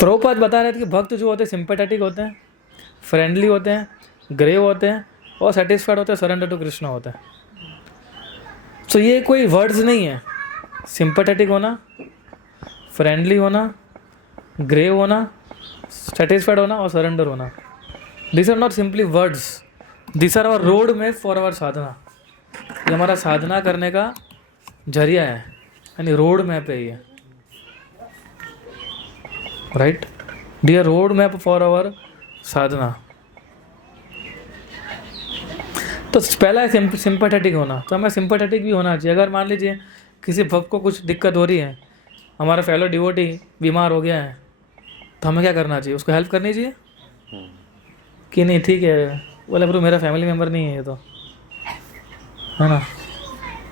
प्रभुपाद बता रहे थे कि भक्त जो होते हैं सिंपैथेटिक होते हैं, फ्रेंडली होते हैं, ग्रेव होते हैं और सेटिस्फाइड होते हैं, सरेंडर टू कृष्ण होते हैं। सो ये कोई वर्ड्स नहीं है, सिंपैथेटिक होना, फ्रेंडली होना, ग्रेव होना, सेटिस्फाइड होना और सरेंडर होना, this are not simply words, this are our road map for our sadhana. ये हमारा साधना करने का जरिया है, यानी रोड मैप है ये, right, dear road map for our sadhana. तो पहला है सिंपैथेटिक होना, तो हमें सिंपैथेटिक भी होना चाहिए। अगर मान लीजिए किसी भक्त को कुछ दिक्कत हो रही है, हमारा फेलो डिवोटी बीमार हो गया है, तो हमें क्या करना चाहिए, उसको हेल्प करनी चाहिए कि नहीं, ठीक है बोले ब्रो मेरा फैमिली मेम्बर नहीं है ये तो, है ना,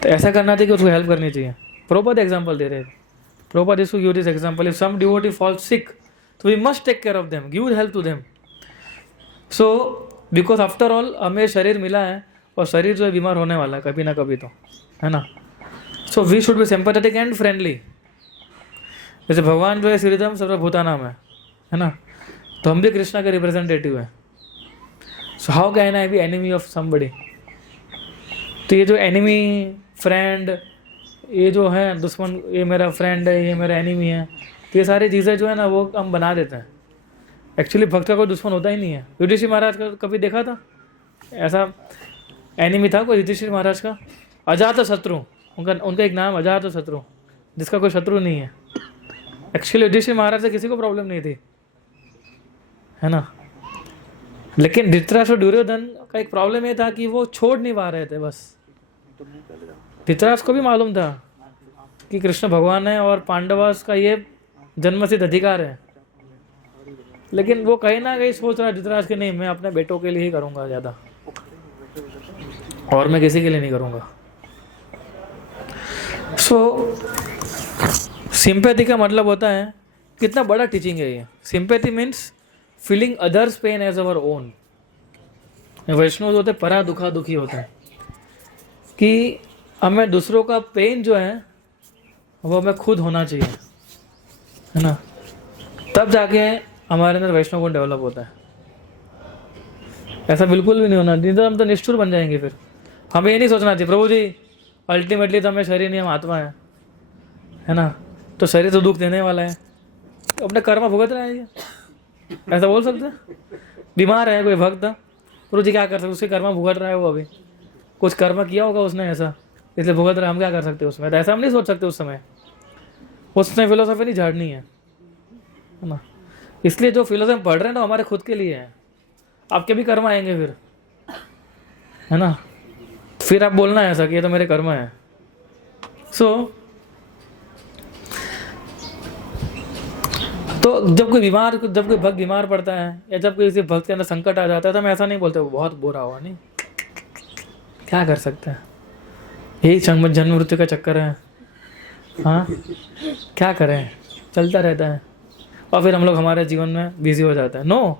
तो ऐसा करना चाहिए कि उसको हेल्प करनी चाहिए। प्रभुपाद एग्जांपल दे रहे हैं, प्रभुपाद इसको give this example, if some devotee falls sick तो we must take care of them, give help to them. So because after all हमें शरीर मिला है और शरीर जो है बीमार होने वाला है कभी ना कभी तो, है ना। So we should be sympathetic and friendly. जैसे भगवान जो है श्रीधम सर्वभूतानाम है ना, तो हम भी कृष्णा के रिप्रेजेंटेटिव हैं। So how can I be enemy of somebody. तो ये जो एनिमी फ्रेंड, ये जो है दुश्मन, ये मेरा फ्रेंड है, ये मेरा एनिमी है, तो ये सारी चीज़ें जो है ना वो हम बना देते हैं। एक्चुअली भक्त का कोई दुश्मन होता ही नहीं है। युधिष्ठिर महाराज का कभी देखा था ऐसा एनिमी था कोई युधिष्ठिर महाराज का? अजात शत्रु, उनका एक नाम अजात शत्रु, जिसका कोई शत्रु नहीं है। एक्चुअली युधिष्ठिर महाराज से किसी को प्रॉब्लम नहीं थी, है ना, लेकिन धृतराष्ट्र और दुर्योधन का एक प्रॉब्लम ये था कि वो छोड़ नहीं पा रहे थे। बस धृतराष्ट्र को भी मालूम था कि कृष्ण भगवान है और पांडवास का ये जन्मसिद्ध अधिकार है, लेकिन वो कहीं ना कहीं सोच रहा है धृतराष्ट्र कि नहीं, मैं अपने बेटों के लिए ही करूँगा ज़्यादा, और मैं किसी के लिए नहीं करूँगा। सो सिंपैथी का मतलब होता है, कितना बड़ा टीचिंग है ये। Sympathy means feeling others pain as our own. वैष्णव होते परा दुखा दुखी होते हैं कि हमें दूसरों का पेन जो है वो हमें खुद होना चाहिए, है ना, तब जाके हमारे अंदर वैष्णव गुण डेवलप होता है। ऐसा बिल्कुल भी नहीं होना चाहिए, तो हम तो निष्ठुर बन जाएंगे। फिर हमें ये नहीं सोचना चाहिए प्रभु जी अल्टीमेटली तो हमें शरीर नहीं, हम आत्मा है ना, तो शरीर तो दुख देने वाला है, तो अपने कर्म भुगत रहा है ये, ऐसा बोल सकते हैं। बीमार है कोई भक्त, प्रभु जी क्या कर सकते, उसके कर्म भुगत रहा है, वो अभी कुछ कर्म किया होगा उसने ऐसा, इसलिए भुगत रहा है, हम क्या कर सकते हैं उसमें। तो ऐसा हम नहीं सोच सकते उस समय फिलोसफी नहीं झाड़नी है ना। इसलिए जो फिलोसफी पढ़ रहे हैं ना हमारे खुद के लिए है, आपके भी कर्म आएंगे फिर, है ना, फिर आप बोलना है ऐसा कि ये तो मेरे कर्म है। सो तो जब कोई भक्त बीमार पड़ता है या जब किसी भक्त के अंदर संकट आ जाता है, तो हम ऐसा नहीं बोलते वो बहुत बुरा हुआ, नहीं, क्या कर सकते हैं, यही जन्म मृत्यु का चक्कर है, हाँ क्या करें, चलता रहता है। और फिर हम लोग हमारे जीवन में बिजी हो जाते हैं। नो,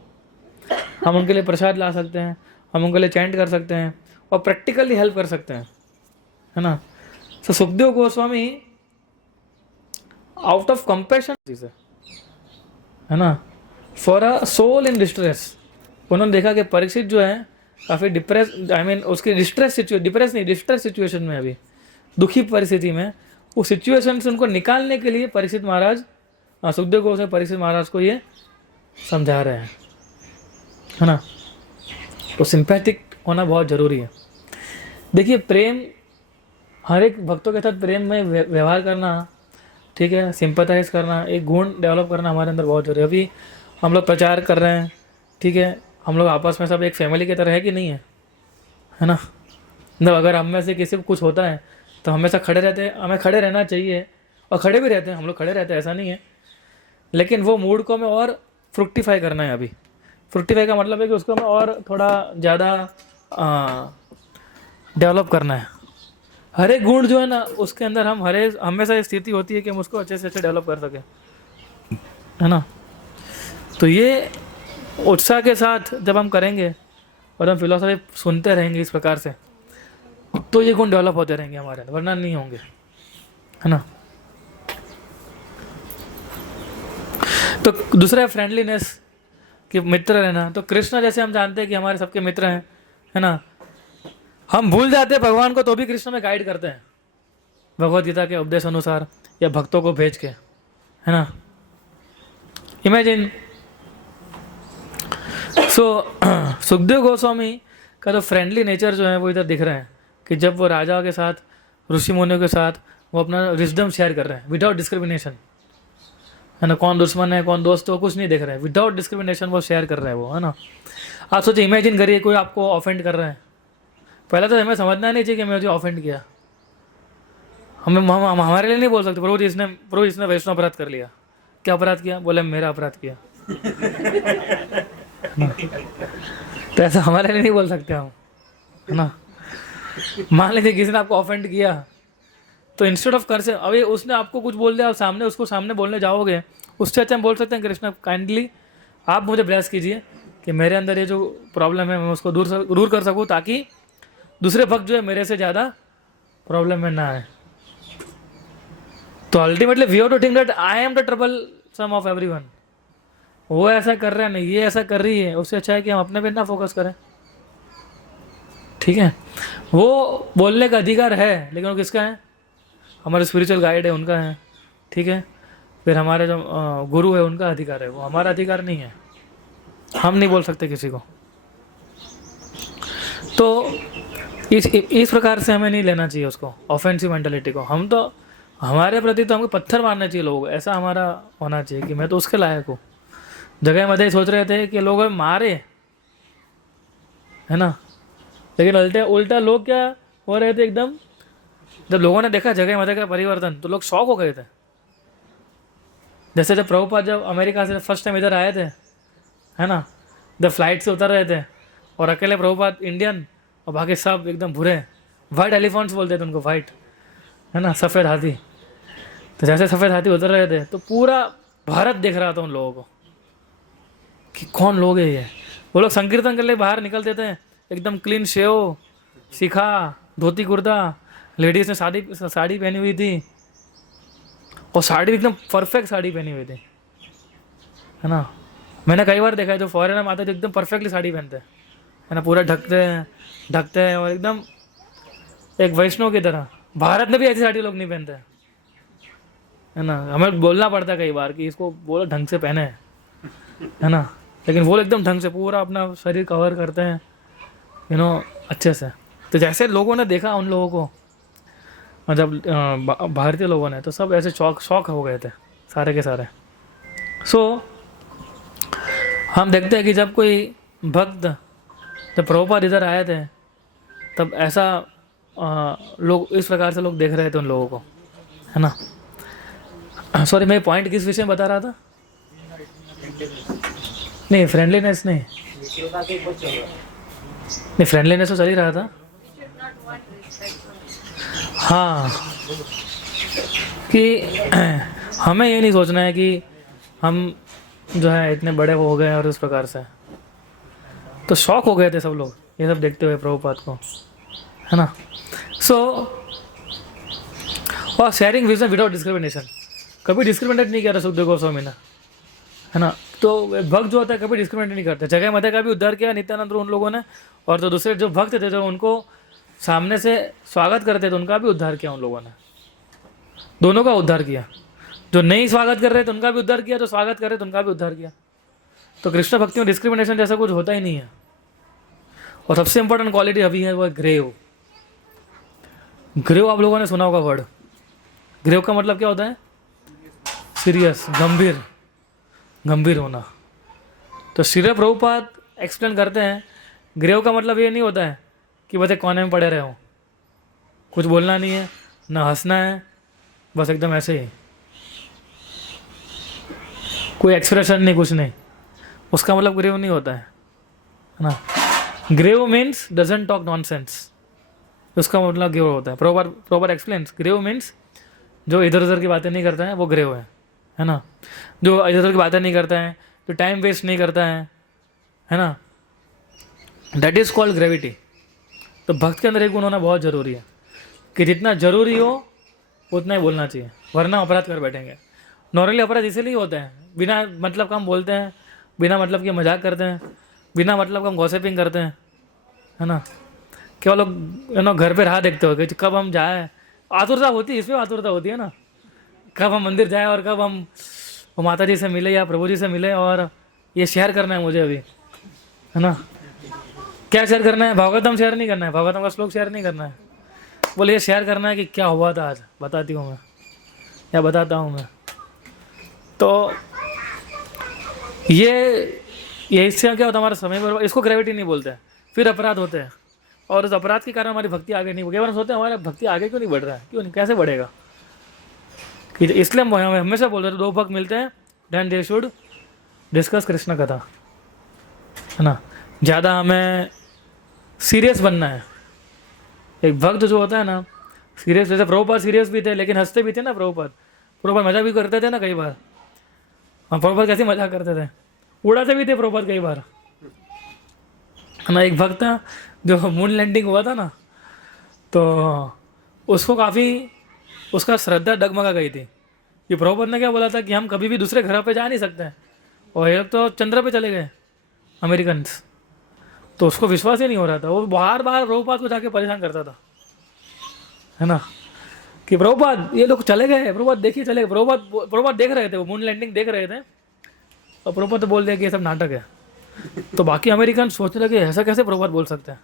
हम उनके लिए प्रसाद ला सकते हैं, हम उनके लिए चैंट कर सकते हैं और प्रैक्टिकली हेल्प कर सकते हैं, है ना। तो Sukhdev Goswami out of compassion चीज़ है ना, for a soul in distress. उन्होंने देखा कि परीक्षित जो है काफ़ी डिप्रेस, आई मीन उसकी डिस्ट्रेस सिचुएशन में, अभी दुखी परिस्थिति में, उस सिचुएशन से उनको निकालने के लिए परीक्षित महाराज, सुखदेव गोस्वामी परीक्षित महाराज को ये समझा रहे हैं, है ना। तो सिंपैथिक होना बहुत ज़रूरी है। देखिए, प्रेम, हर एक भक्तों के साथ प्रेम में व्यवहार करना, ठीक है, सिंपैथाइज करना, एक गुण डेवलप करना हमारे अंदर बहुत जरूरी है। अभी हम लोग प्रचार कर रहे हैं, ठीक है, हम लोग आपस में सब एक फैमिली की तरह है कि नहीं है ना। मतलब अगर हम में से किसी को कुछ होता है तो हमेशा खड़े रहते हैं, हमें खड़े रहना चाहिए, और खड़े भी रहते हैं, हम लोग खड़े रहते हैं, ऐसा नहीं है। लेकिन वो मूड को हमें और फ्रुक्टिफाई करना है। अभी फ्रुक्टिफाई का मतलब है कि उसको हमें और थोड़ा ज़्यादा डेवलप करना है। हर एक गुण जो है ना, उसके अंदर हम हमेशा स्थिति होती है कि हम उसको अच्छे से अच्छे डेवलप कर सकें, है ना। तो ये उत्साह के साथ जब हम करेंगे और हम फिलोसफी सुनते रहेंगे इस प्रकार से, तो ये गुण डेवलप होते रहेंगे हमारे अंदर, वरना नहीं होंगे, है ना। तो दूसरा है फ्रेंडलीनेस, कि मित्र रहना। तो कृष्ण जैसे हम जानते हैं कि हमारे सबके मित्र हैं, है ना। हम भूल जाते हैं भगवान को, तो भी कृष्ण में गाइड करते हैं भगवत गीता के उपदेश अनुसार, या भक्तों को भेज के, है ना। इमेजिन, सुखदेव गोस्वामी का तो फ्रेंडली नेचर जो है वो इधर दिख रहा है, कि जब वो राजा के साथ, ऋषि मुनियों के साथ वो अपना विजडम शेयर कर रहे हैं विदाउट डिस्क्रिमिनेशन, है ना। कौन दुश्मन है कौन दोस्त हो कुछ नहीं देख रहे हैं, विदाउट डिस्क्रिमिनेशन वो शेयर कर रहे हैं वो, है ना। आप सोचिए, इमेजिन करिए कोई आपको ऑफेंड कर रहा है, पहले तो हमें समझना नहीं चाहिए कि मुझे ऑफेंड किया, हम हमारे लिए नहीं बोल सकते प्रभु इसने वैष्णव अपराध कर लिया। क्या अपराध किया? बोले मेरा अपराध किया। तो ऐसा हमारे लिए नहीं बोल सकते हम, है ना। मान लीजिए किसी ने आपको ऑफेंड किया, तो इंस्टेड ऑफ कर से, अभी उसने आपको कुछ बोल दिया, आप उसको सामने बोलने जाओगे, उससे अच्छा हम बोल सकते हैं कृष्ण काइंडली आप मुझे ब्लेस कीजिए कि मेरे अंदर ये जो प्रॉब्लम है मैं उसको दूर कर सकूँ, ताकि दूसरे भक्त जो है मेरे से ज़्यादा प्रॉब्लम में ना आए। तो ultimately we have to think that I am the trouble some of everyone. वो ऐसा कर रहा है नहीं, ये ऐसा कर रही है, उससे अच्छा है कि हम अपने पे ना फोकस करें, ठीक है। वो बोलने का अधिकार है, लेकिन वो किसका है? हमारे स्पिरिचुअल गाइड है उनका है, ठीक है। फिर हमारे जो गुरु है उनका अधिकार है, वो हमारा अधिकार नहीं है, हम नहीं बोल सकते किसी को। तो इस प्रकार से हमें नहीं लेना चाहिए उसको, ऑफेंसिव मेंटालिटी को। हम तो हमारे प्रति तो हमको पत्थर मारना चाहिए लोगों को, ऐसा हमारा होना चाहिए कि मैं तो उसके लायक हूँ। जगह मध्य सोच रहे थे कि लोग मारे, है ना, लेकिन उल्टा लोग क्या हो रहे थे एकदम, जब लोगों ने देखा जगह मध्य का परिवर्तन तो लोग शॉक हो गए थे। जैसे जब प्रभुपाद जब अमेरिका से फर्स्ट टाइम इधर आए थे, है ना, जब फ्लाइट से उतर रहे थे और अकेले प्रभुपाद इंडियन और बाकी सब एकदम भूरे, वाइट एलिफेंट्स बोलते थे उनको, वाइट, है ना, सफ़ेद हाथी। तो जैसे सफ़ेद हाथी उतर रहे थे तो पूरा भारत देख रहा था उन लोगों को कि कौन लोग है ये। वो लोग संकीर्तन के लिए बाहर निकलते थे, एकदम क्लीन शेव, शिखा, धोती कुर्ता, लेडीज़ ने साड़ी पहनी हुई थी, और साड़ी एकदम परफेक्ट साड़ी पहनी हुई थी, है ना। मैंने कई बार देखा है जो फॉरेनर में आते हैं एकदम परफेक्टली साड़ी पहनते हैं, है ना, पूरा ढकते हैं और एकदम एक वैष्णव की तरह। भारत में भी ऐसी साड़ी लोग नहीं पहनते, है ना। हमें बोलना पड़ता है कई बार कि इसको बोलो ढंग से पहने, है ना, लेकिन वो एकदम ढंग से पूरा अपना शरीर कवर करते हैं, अच्छे से। तो जैसे लोगों ने देखा उन लोगों को, मतलब भारतीय लोगों ने, तो सब ऐसे शौक हो गए थे सारे के सारे। हम देखते हैं कि जब कोई भक्त, जब प्रभुपाद इधर आए थे, तब ऐसा लोग इस प्रकार से लोग देख रहे थे उन लोगों को, है ना। सॉरी, मैं पॉइंट किस विषय में बता रहा था? नहीं, फ्रेंडलीनेस नहीं, फ्रेंडलीनेस तो चल ही रहा था। हाँ, कि हमें ये नहीं सोचना है कि हम जो है इतने बड़े हो गए और इस प्रकार से। तो शॉक हो गए थे सब लोग ये सब देखते हुए प्रभुपाद को, है ना। और शेयरिंग विजन विदाउट डिस्क्रिमिनेशन, कभी डिस्क्रिमिनेट नहीं किया था सुखदेव गोस्वामी ने, है ना। तो भक्त जो होता है कभी डिस्क्रिमिनेट नहीं करते। जगह मध्य का भी उद्धार किया नित्यानंद उन लोगों ने, और जो दूसरे जो भक्त थे जो उनको सामने से स्वागत करते थे उनका भी उद्धार किया उन लोगों ने, दोनों का उद्धार किया। जो नहीं स्वागत कर रहे थे उनका भी उद्धार किया, जो स्वागत कर रहे थे उनका भी उद्धार किया। तो कृष्ण भक्ति में डिस्क्रिमिनेशन जैसा कुछ होता ही नहीं है। और सबसे इंपॉर्टेंट क्वालिटी अभी है वो है ग्रेव। ग्रेव आप लोगों ने सुना होगा वर्ड। ग्रेव का मतलब क्या होता है? सीरियस, गंभीर, गंभीर होना। तो श्रील प्रभुपाद एक्सप्लेन करते हैं ग्रेव का मतलब ये नहीं होता है कि बस एक कोने में पड़े रहे हो, कुछ बोलना नहीं है, ना हंसना है, बस एकदम ऐसे ही, कोई एक्सप्रेशन नहीं, कुछ नहीं। उसका मतलब ग्रेव नहीं होता है ना। Grave means doesn't talk nonsense, उसका मतलब ग्रेव होता है। प्रॉपर एक्सप्लेन्स ग्रेव मीन्स जो इधर उधर की बातें नहीं करता है वो ग्रेव है ना। जो इधर उधर की बातें नहीं करता है, जो टाइम वेस्ट नहीं करता है ना, दैट इज़ कॉल्ड ग्रेविटी। तो भक्त के अंदर एक गुण होना बहुत ज़रूरी है कि जितना ज़रूरी हो उतना ही बोलना चाहिए, वरना अपराध कर बैठेंगे। नॉर्मली अपराध इसीलिए होते हैं, बिना मतलब का हम बोलते हैं, बिना मतलब के मजाक करते हैं, बिना मतलब का हम गॉसिपिंग करते हैं, है ना। क्या लोग घर पे राह देखते हो कि कब हम जाए, आतुरता होती है, इसमें आतुरता होती है ना, कब हम मंदिर जाए और कब हम माता जी से मिले या प्रभु जी से मिले, और ये शेयर करना है मुझे अभी, है ना। क्या शेयर करना है? भागवतम शेयर नहीं करना है, भागवतम का श्लोक शेयर नहीं करना है, बोले ये शेयर करना है कि क्या हुआ था आज, बताती हूँ मैं या बताता हूँ मैं। तो ये इससे क्या होता है, हमारा समय पर, इसको ग्रेविटी नहीं बोलते हैं। फिर अपराध होते हैं और उस अपराध के कारण हमारी भक्ति आगे नहीं बढ़ी। बार सोचते हैं हमारा भक्ति आगे क्यों नहीं बढ़ रहा है, क्यों नहीं, कैसे बढ़ेगा। कि इसलिए हम हमेशा बोलते हैं दो भक्त मिलते हैं then they should discuss Krishna katha, है ना। ज़्यादा हमें सीरियस बनना है। एक भक्त जो होता है ना सीरियस, जैसे प्रभुपाद सीरियस भी थे लेकिन हंसते भी थे ना। प्रभुपाद मजा भी करते थे ना कई बार। हाँ, प्रभुपाद कैसे मजाक करते थे, उड़ाते भी थे प्रभुपाद कई बार, है ना। एक भक्त था जो मून लैंडिंग हुआ था ना, तो उसको काफ़ी उसका श्रद्धा डगमगा गई थी कि प्रभुपाद ने क्या बोला था कि हम कभी भी दूसरे ग्रह पे जा नहीं सकते, और ये तो चंद्र पे चले गए अमेरिकन्स। तो उसको विश्वास ही नहीं हो रहा था, वो बार बार प्रभुपाद को जाके परेशान करता था, है ना, कि प्रभुपाद ये लोग चले गए, प्रभुपाद देखिए चले गए। प्रभुपाद देख रहे थे, वो मून लैंडिंग देख रहे थे, और प्रभुपाद तो बोल दिया कि ये सब नाटक है। तो बाकी अमेरिकन सोचने लगे ऐसा कैसे प्रभुपाद बोल सकते हैं,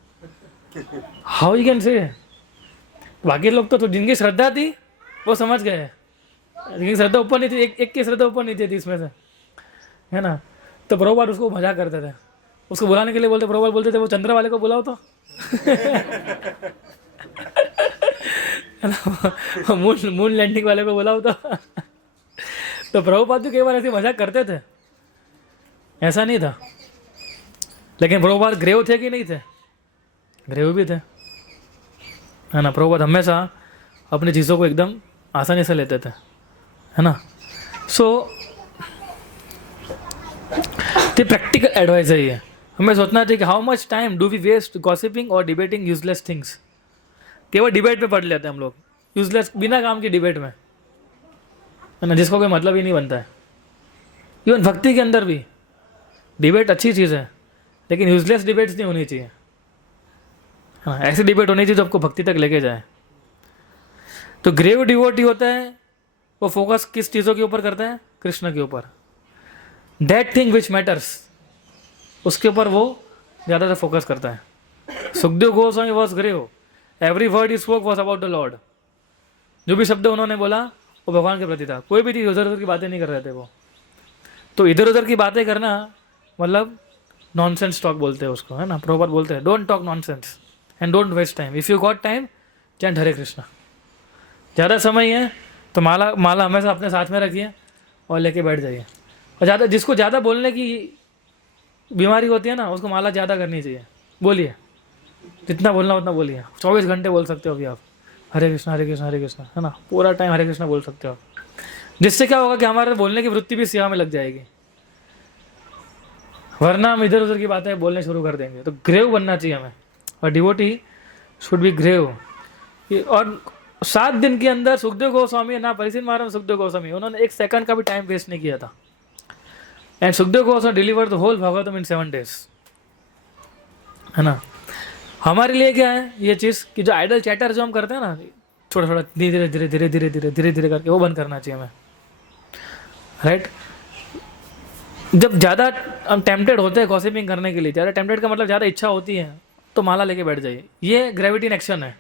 हाउ यू कैन से। बाकी लोग तो जिनकी श्रद्धा थी वो समझ गए, जिनकी श्रद्धा ऊपर नहीं थी, एक की श्रद्धा ऊपर नहीं थी इसमें से, है ना। तो प्रभुपाद उसको मजाक करते थे, उसको बुलाने के लिए बोलते, प्रभुपाद बोलते थे वो चंद्र वाले को बुलाओ तो मून लैंडिंग वाले को बुलाओ तो प्रभुपाद भी कई बार ऐसे मजाक करते थे, ऐसा नहीं था। लेकिन प्रभुपाद ग्रेव थे कि नहीं थे? ग्रेव भी थे, है ना। प्रभुपाद हमेशा अपनी चीज़ों को एकदम आसानी से लेते थे, है ना। सो तो प्रैक्टिकल एडवाइस है ये, हमें सोचना चाहिए कि how much time do we waste gossiping और डिबेटिंग यूजलेस थिंग्स। केवल डिबेट पे पढ़ लेते हैं हम लोग, यूजलेस बिना काम की डिबेट में, है ना, जिसको कोई मतलब ही नहीं बनता है। इवन भक्ति के अंदर भी डिबेट अच्छी चीज़ है, लेकिन यूजलेस डिबेट्स नहीं होनी चाहिए, हाँ। ऐसी डिबेट होनी चाहिए जो आपको भक्ति तक लेके जाए। तो ग्रेव डिवोटी होता है वो फोकस किस चीज़ों के ऊपर करता है? कृष्ण के ऊपर। दैट थिंग विच मैटर्स, उसके ऊपर वो ज़्यादातर फोकस करता है। Sukhdev Goswami was grave, every word he spoke was about the Lord. जो भी शब्द उन्होंने बोला वो भगवान के प्रति था, कोई भी चीज़ इधर उधर की बातें नहीं कर रहे थे वो। तो इधर उधर की बातें करना मतलब नॉनसेंस टॉक बोलते हैं उसको, है ना। प्रॉपर बोलते हैं don't talk nonsense and don't waste time. If you got time chant Hare Krishna. ज़्यादा समय है तो माला हमेशा अपने साथ में रखिए और लेके बैठ जाइए। और ज़्यादा जिसको ज़्यादा बोलने की बीमारी होती है ना, उसको माला ज़्यादा करनी चाहिए। बोलिए, जितना बोलना उतना बोलिए। 24 घंटे बोल सकते हो अभी आप, हरे कृष्णा हरे कृष्णा हरे कृष्णा, है ना। पूरा टाइम हरे कृष्णा बोल सकते हो आप। जिससे क्या होगा कि हमारे बोलने की वृत्ति भी सेवा में लग जाएगी, वरना हम इधर उधर की बातें बोलने शुरू कर देंगे। तो ग्रेव बनना चाहिए हमें, और डिवोटी शुड बी ग्रेव। और 7 दिन के अंदर सुखदेव गोस्वामी ना परिसिन महाराज सुखदेव गोस्वामी उन्होंने 1 सेकंड का भी टाइम वेस्ट नहीं किया था. And Sukhdev Goswami deliver the whole Bhagavatam in 7 days. है ना. हमारे लिए क्या है ये चीज़ कि जो आइडल चैटर जो हम करते हैं ना, थोड़ा थोड़ा धीरे धीरे धीरे धीरे धीरे धीरे धीरे करके वो बंद करना चाहिए हमें. राइट. जब ज़्यादा हम टेम्पटेड होते हैं गॉसिपिंग करने के लिए, ज़्यादा टेम्पटेड का मतलब ज़्यादा इच्छा होती है, तो माला लेके बैठ जाइए. ये ग्रेविटी इन एक्शन है.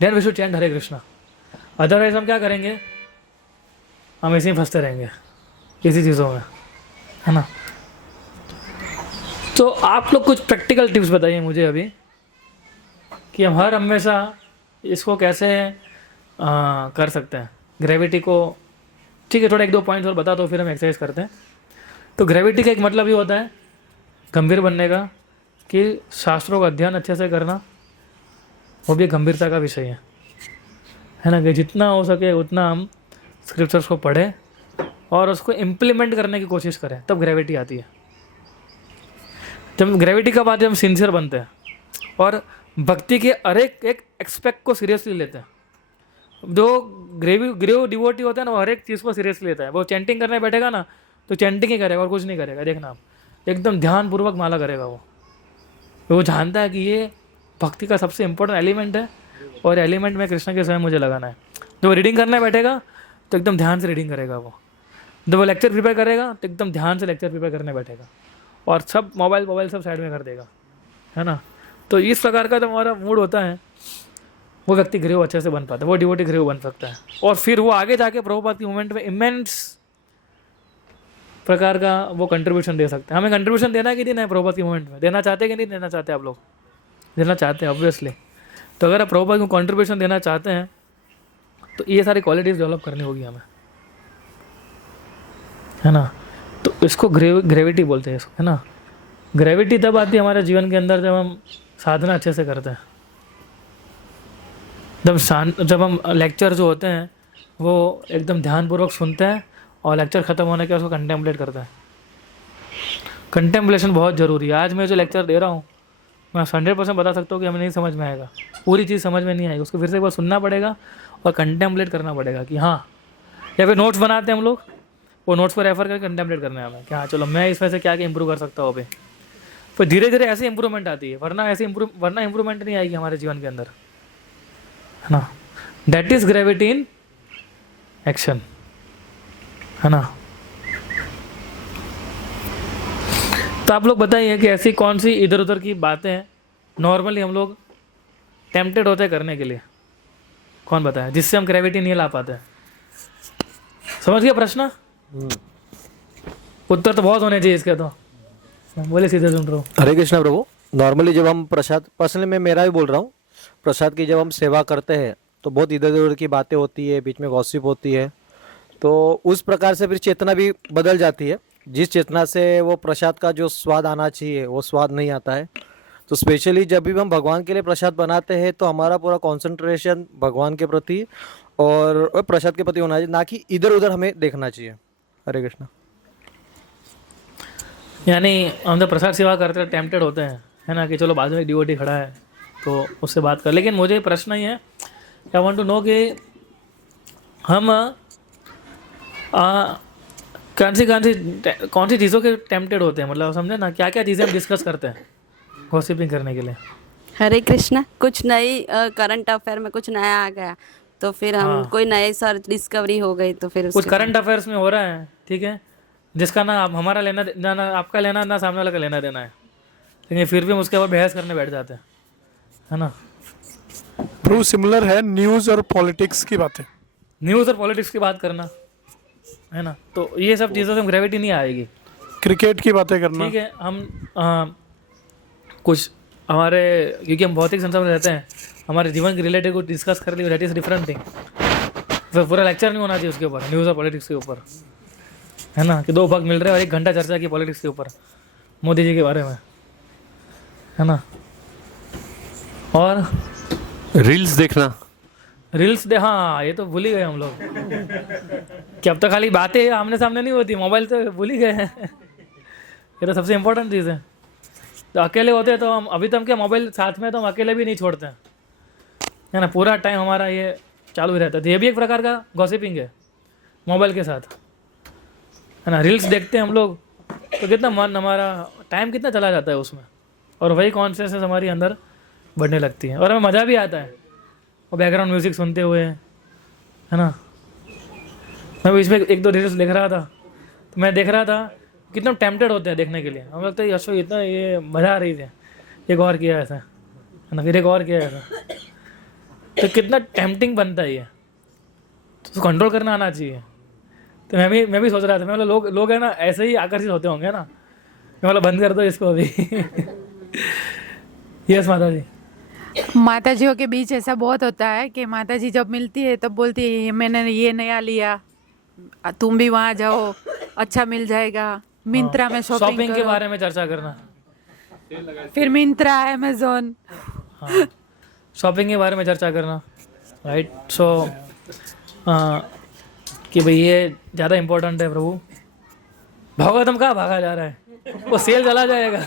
Then we should chant Hare Krishna. Otherwise हम क्या करेंगे, हम ऐसे ही फंसते रहेंगे इसी चीज़ों में. है ना. तो आप लोग कुछ प्रैक्टिकल टिप्स बताइए मुझे अभी कि हम हर हमेशा इसको कैसे कर सकते हैं ग्रेविटी को. ठीक है, थोड़ा 1-2 पॉइंट्स और बता दो फिर हम एक्सरसाइज करते हैं. तो ग्रेविटी का एक मतलब ये होता है गंभीर बनने का, कि शास्त्रों का अध्ययन अच्छे से करना, वो भी गंभीरता का विषय है ना. कि जितना हो सके उतना हम स्क्रिप्चर्स को पढ़ें और उसको इम्प्लीमेंट करने की कोशिश करें, तब ग्रेविटी आती है. जब ग्रेविटी का बात, जब हम सिंसियर बनते हैं और भक्ति के हर एक एक्सपेक्ट को सीरियसली लेते हैं. जो ग्रेव डिवोटी होता है ना, वो हर एक चीज़ को सीरियसली लेता है. वो चैंटिंग करने बैठेगा ना तो चैंटिंग ही करेगा और कुछ नहीं करेगा. देखना आप, एकदम ध्यानपूर्वक माला करेगा. वो जानता है कि ये भक्ति का सबसे इम्पोर्टेंट एलिमेंट है और एलिमेंट में कृष्ण के स्वयं मुझे लगाना है. जब वो रीडिंग करने बैठेगा तो एकदम ध्यान से रीडिंग करेगा. जब वो लेक्चर प्रिपेयर करेगा तो एकदम ध्यान से लेक्चर प्रिपेयर करने बैठेगा और सब मोबाइल सब साइड में कर देगा. है ना. तो इस प्रकार का जो हमारा मूड होता है, वो व्यक्ति ग्रेव अच्छे से बन पाता है, वो डिवोटी ग्रेव बन सकता है. और फिर वो आगे जाके प्रभुपाद की मूवमेंट में इमेंस प्रकार का वो कंट्रीब्यूशन दे सकते हैं. हमें कंट्रीब्यूशन देना कि नहीं है प्रभुपाद की मूवमेंट में? देना चाहते हैं कि नहीं देना चाहते? आप लोग देना चाहते हैं ऑब्वियसली. तो अगर आप प्रभुपाद को कंट्रीब्यूशन देना चाहते हैं तो ये सारी क्वालिटीज़ डेवलप करनी होगी हमें. है ना. तो इसको ग्रेविटी बोलते हैं इसको. है ना. ग्रेविटी तब आती है हमारे जीवन के अंदर जब हम साधना अच्छे से करते हैं, जब हम लेक्चर जो होते हैं वो एकदम ध्यानपूर्वक सुनते हैं और लेक्चर ख़त्म होने के बाद उसको कंटेम्पलेट करते हैं. कंटेम्पलेशन बहुत ज़रूरी है. आज मैं जो लेक्चर दे रहा हूँ मैं 100% बता सकता हूँ कि हमें नहीं समझ में आएगा, पूरी चीज़ समझ में नहीं आएगी. उसको फिर से एक बार सुनना पड़ेगा और कंटेम्पलेट करना पड़ेगा कि हाँ. या फिर नोट्स बनाते हैं हम लोग, वो नोट्स पर रेफर करके कंटेम्पलेट करना है हमें कि हाँ चलो मैं इसमें से क्या क्या इंप्रूव कर सकता हूँ. अभी फिर धीरे धीरे ऐसी इंप्रूवमेंट आती है, वरना इंप्रूवमेंट नहीं आएगी हमारे जीवन के अंदर. है ना. That is gravity in action. है ना. तो आप लोग बताइए कि ऐसी कौन सी इधर उधर की बातें नॉर्मली हम लोग टेम्पटेड होते हैं करने के लिए, कौन बताए, जिससे हम ग्रेविटी नहीं ला पाते. समझ गया प्रश्न? उत्तर तो बहुत होने चाहिए इसके. तो बोले सीधे सुन रहा हूँ. हरे कृष्णा प्रभु. नॉर्मली जब हम प्रसाद, पर्सनली मैं मेरा ही बोल रहा हूँ, प्रसाद की जब हम सेवा करते हैं तो बहुत इधर उधर की बातें होती है, बीच में गॉसिप होती है, तो उस प्रकार से फिर चेतना भी बदल जाती है. जिस चेतना से वो प्रसाद का जो स्वाद आना चाहिए वो स्वाद नहीं आता है. तो स्पेशली जब भी हम भगवान के लिए प्रसाद बनाते हैं तो हमारा पूरा कंसंट्रेशन भगवान के प्रति और प्रसाद के प्रति होना चाहिए, ना कि इधर उधर हमें देखना चाहिए. हरे कृष्णा. यानी हम जब प्रसाद सेवा करते हैं टेम्पटेड होते हैं, है ना, कि चलो बाजू में डिवोटी खड़ा है तो उससे बात कर. लेकिन मुझे प्रश्न ये है, आई वांट टू नो कि हम कौन सी चीज़ों के टेम्पटेड होते हैं, मतलब समझे ना, क्या क्या चीज़ें हम डिस्कस करते हैं गॉसिपिंग करने के लिए. हरे कृष्णा. कुछ नई करंट अफेयर में कुछ नया आ गया तो फिर हम कोई नए सर्च डिस्कवरी हो गई तो फिर कुछ करंट अफेयर्स में हो रहा है, ठीक है, जिसका ना हमारा लेना ना आपका लेना ना सामने वाला का लेना देना है, लेकिन फिर भी हम उसके ऊपर बहस करने बैठ जाते हैं. है ना. प्रभु सिमिलर है न्यूज़ और पॉलिटिक्स की बातें. न्यूज़ और पॉलिटिक्स की बात करना, है ना. तो ये सब चीज़ों से ग्रेविटी नहीं आएगी. क्रिकेट की बातें करना. ठीक है. हम कुछ हमारे, क्योंकि हम भौतिक संसार में रहते हैं, हमारे जीवन के रिलेटेड कुछ डिस्कस कर लिया, दैट इज़ डिफरेंट थिंग. फिर पूरा लेक्चर नहीं होना चाहिए उसके ऊपर, न्यूज़ और पॉलिटिक्स के ऊपर. है ना, कि 2 भाग मिल रहे हैं और 1 घंटा चर्चा की पॉलिटिक्स के ऊपर, मोदी जी के बारे में. है ना. और रील्स देखना, रील्स दे, हाँ ये तो भूल ही गए हम लोग कि अब तो खाली बातें आमने सामने नहीं होती, मोबाइल तो भूल ही गए हैं. ये तो सबसे इम्पोर्टेंट चीज़ है. तो अकेले होते हैं तो हम, अभी तो हम क्या मोबाइल साथ में तो हम अकेले भी नहीं छोड़ते हैं. है ना, पूरा टाइम हमारा ये चालू ही रहता है। तो ये भी एक प्रकार का गॉसिपिंग है मोबाइल के साथ, है ना। रील्स देखते हैं हम लोग तो कितना मन, हमारा टाइम कितना चला जाता है उसमें, और वही कॉन्शियसनेस हमारी अंदर बढ़ने लगती है और हमें मज़ा भी आता है और बैकग्राउंड म्यूज़िक सुनते हुए, है ना। मैं बीच में एक दो रील्स देख रहा था, तो मैं देख रहा था कितना टेम्पटेड होते हैं देखने के लिए। हमें लगता है यशो इतना ये मज़ा आ रही थी, एक और किया ऐसा, है ना, फिर एक और किया ऐसा, तो कितना टेम्पटिंग बनता है ये, तो उसको कंट्रोल करना आना चाहिए। तो मैं भी सोच रहा था, मैं बोला लोग है ना ऐसे ही आकर्षित होते होंगे ना, मैं बोला बंद कर दो इसको अभी। यस माता जी। माताजियों के बीच ऐसा बहुत होता है कि माताजी जब मिलती है तब बोलती है मैंने ये नया लिया, तुम भी वहाँ जाओ, अच्छा मिल जाएगा, मिंत्रा में शॉपिंग के बारे में चर्चा करना, फिर मिंत्रा, अमेजोन, हाँ, शॉपिंग के बारे में चर्चा करना, राइट। सो कि भाई ये ज़्यादा इम्पोर्टेंट है प्रभु, भागवतम कहाँ भागा जा रहा है, वो सेल चला जाएगा।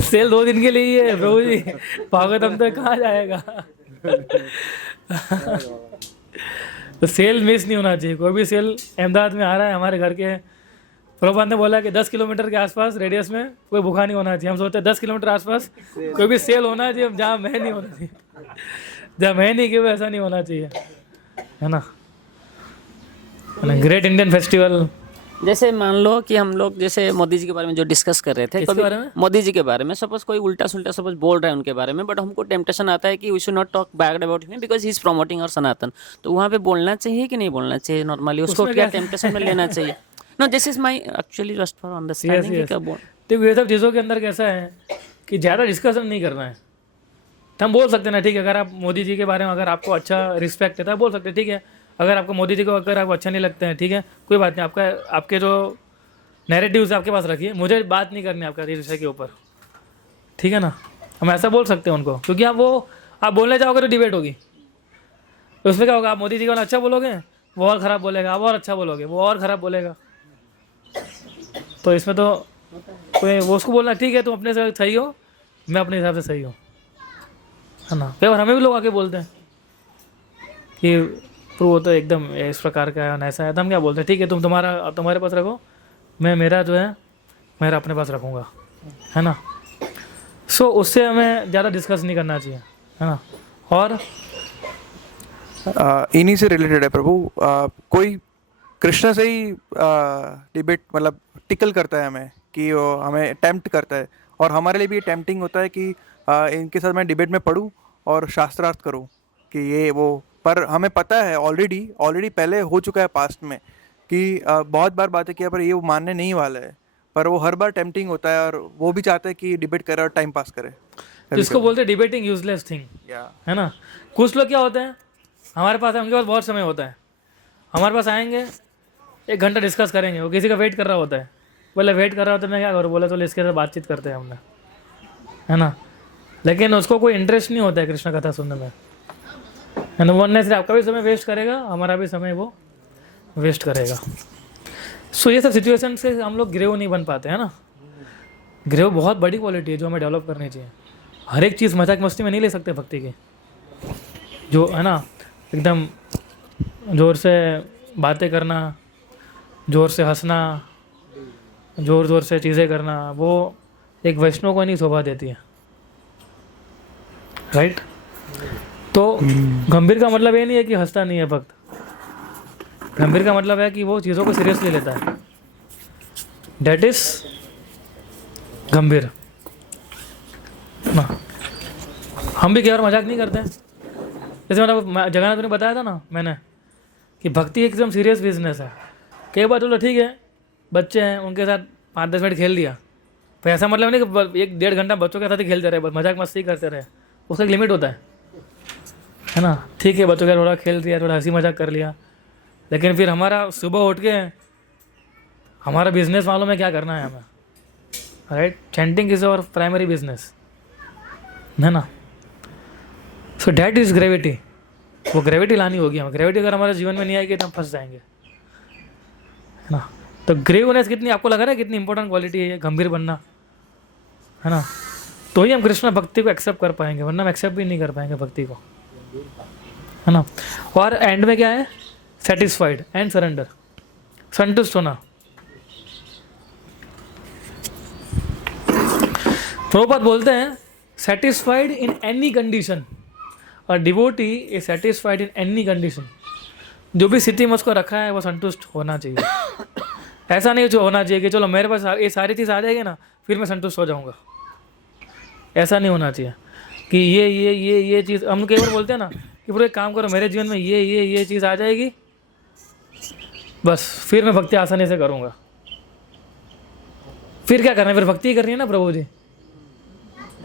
सेल 2 दिन के लिए ही है प्रभु जी, भागवतम तो कहाँ जाएगा। तो सेल मिस नहीं होना चाहिए, कोई भी सेल अहमदाबाद में आ रहा है हमारे घर के, प्रभुपाद ने बोला कि 10 किलोमीटर के आसपास रेडियस में कोई भूखा नहीं होना चाहिए। हम सोचते हैं 10 किलोमीटर आसपास कोई भी सेल होना चाहिए, जहाँ मैं नहीं होना चाहिए, जहाँ मैं नहीं कि ऐसा नहीं होना चाहिए, है ना। ग्रेट इंडियन फेस्टिवल, जैसे मान लो कि हम लोग जैसे मोदी जी के बारे में जो डिस्कस कर रहे थे, किसके बारे में? मोदी जी के बारे में, सपोज कोई उल्टा सुल्टा सपोज बोल रहा है उनके बारे में, बट हमको टेम्पटेशन आता है कि we should not talk bad about him because he is promoting और सनातन, तो वहाँ पे बोलना चाहिए कि नहीं बोलना चाहिए नॉर्मली, उसको क्या टेम्पटेशन में लेना चाहिए? No, this is my actually just for understanding. तो ये सब चीज़ों के अंदर कैसा है कि ज़्यादा डिस्कशन नहीं करना है। तो हम बोल सकते हैं ना, ठीक है, अगर आप मोदी जी के बारे में अगर आपको अच्छा रिस्पेक्ट है तो आप बोल सकते हैं, ठीक है। अगर आपको मोदी जी को अगर आपको अच्छा नहीं लगते हैं, ठीक है, कोई बात नहीं, आपके जो नैरेटिव्स आपके पास रखिए, मुझे बात नहीं करनी आपका विषय के ऊपर, ठीक है ना। हम ऐसा बोल सकते हैं उनको, क्योंकि आप बोलने जाओगे तो डिबेट होगी, तो उसमें क्या होगा, आप मोदी जी को अच्छा बोलोगे, वो और ख़राब बोलेगा, आप और अच्छा बोलोगे, वो और ख़राब बोलेगा। तो इसमें तो कोई वो उसको बोलना, ठीक है तुम अपने से सही हो, मैं अपने हिसाब से सही हूँ, है ना। कई बार हमें भी लोग आके बोलते हैं कि वो तो एकदम इस प्रकार का है, ऐसा है, तो हम क्या बोलते हैं, ठीक है तुम तुम्हारे पास रखो, मैं मेरा जो है मेरा अपने पास रखूँगा, है ना। सो उससे हमें ज़्यादा डिस्कस नहीं करना चाहिए, है ना। और इन्हीं से रिलेटेड है प्रभु, कोई कृष्ण से ही डिबेट मतलब टिकल करता है हमें, कि वो हमें टेम्प्ट करता है, और हमारे लिए भी ये टेम्पटिंग होता है कि इनके साथ मैं डिबेट में पढ़ूं और शास्त्रार्थ करूं कि ये वो, पर हमें पता है ऑलरेडी पहले हो चुका है पास्ट में कि बहुत बार बातें किया, पर ये वो मानने नहीं वाला है, पर वो हर बार टेम्पटिंग होता है और वो भी चाहते हैं कि डिबेट करे और टाइम पास करे, जिसको बोलते हैं डिबेटिंग यूजलेस थिंग, है ना। कुछ लोग क्या होते हैं, हमारे पास उनके पास बहुत समय होता है, हमारे पास आएंगे 1 घंटा डिस्कस करेंगे, वो किसी का वेट कर रहा होता है, बोले वेट कर रहा होता है, मैं क्या करूँ, बोले तो इसके साथ बातचीत करते हैं हमने, है ना। लेकिन उसको कोई इंटरेस्ट नहीं होता है कृष्ण कथा सुनने में, है ना। वो सिर्फ आपका भी समय वेस्ट करेगा, हमारा भी समय वो वेस्ट करेगा। सो ये सब सिचुएशन से हम लोग ग्रेव नहीं बन पाते, है ना। ग्रेव बहुत बड़ी क्वालिटी है जो हमें डेवलप करनी चाहिए। हर एक चीज़ मजाक मस्ती में नहीं ले सकते भक्ति की, जो है ना एकदम ज़ोर से बातें करना, ज़ोर से हंसना, ज़ोर से चीज़ें करना, वो एक वैष्णव को नहीं शोभा देती है, राइट। तो गंभीर का मतलब ये नहीं है कि हंसता नहीं है भक्त, गंभीर का मतलब है कि वो चीज़ों को सीरियसली लेता है, डेट इज गंभीर ना। हम भी कई बार मजाक नहीं करते हैं, जैसे मतलब जगन्नाथ ने बताया था ना मैंने कि भक्ति एकदम सीरियस बिजनेस है। कई बार चलो ठीक है, बच्चे हैं उनके साथ 5-10 मिनट खेल दिया, पर ऐसा मतलब नहीं कि 1-1.5 घंटा बच्चों के साथ ही खेलते रहे, बस मजाक मस्ती करते रहे, उसका एक लिमिट होता है ना। ठीक है, बच्चों के साथ थोड़ा खेल दिया, थोड़ा हंसी मजाक कर लिया, लेकिन फिर हमारा सुबह उठ के हमारा बिजनेस मालूम है क्या करना है हमें, right. Chanting is our primary business, है ना। सो डैट इज ग्रेविटी, वो ग्रेविटी लानी होगी हमें। ग्रेविटी अगर हमारे जीवन में नहीं आएगी तो हम फंस जाएंगे, है ना। तो ग्रेवनेस कितनी, आपको लग रहा है कितनी इंपॉर्टेंट क्वालिटी है ये, गंभीर बनना, है ना। तो ही हम कृष्ण भक्ति को एक्सेप्ट कर पाएंगे, वरना हम एक्सेप्ट भी नहीं कर पाएंगे भक्ति को, है ना। और एंड में क्या है? सेटिस्फाइड एंड सरेंडर, संतुष्ट होना। प्रभुपाद बोलते हैं सेटिस्फाइड इन एनी कंडीशन, और devotee is satisfied in any condition. जो भी स्थिति में उसको रखा है वो संतुष्ट होना चाहिए। ऐसा नहीं जो होना चाहिए कि चलो मेरे पास ये सारी चीज़ आ जाएगी ना फिर मैं संतुष्ट हो जाऊंगा, ऐसा नहीं होना चाहिए कि ये चीज़। हम कई बार बोलते हैं ना कि पूरे काम करो, मेरे जीवन में ये चीज़ आ जाएगी बस फिर मैं भक्ति आसानी से करूँगा। फिर क्या करना है? फिर भक्ति करनी है ना प्रभु जी।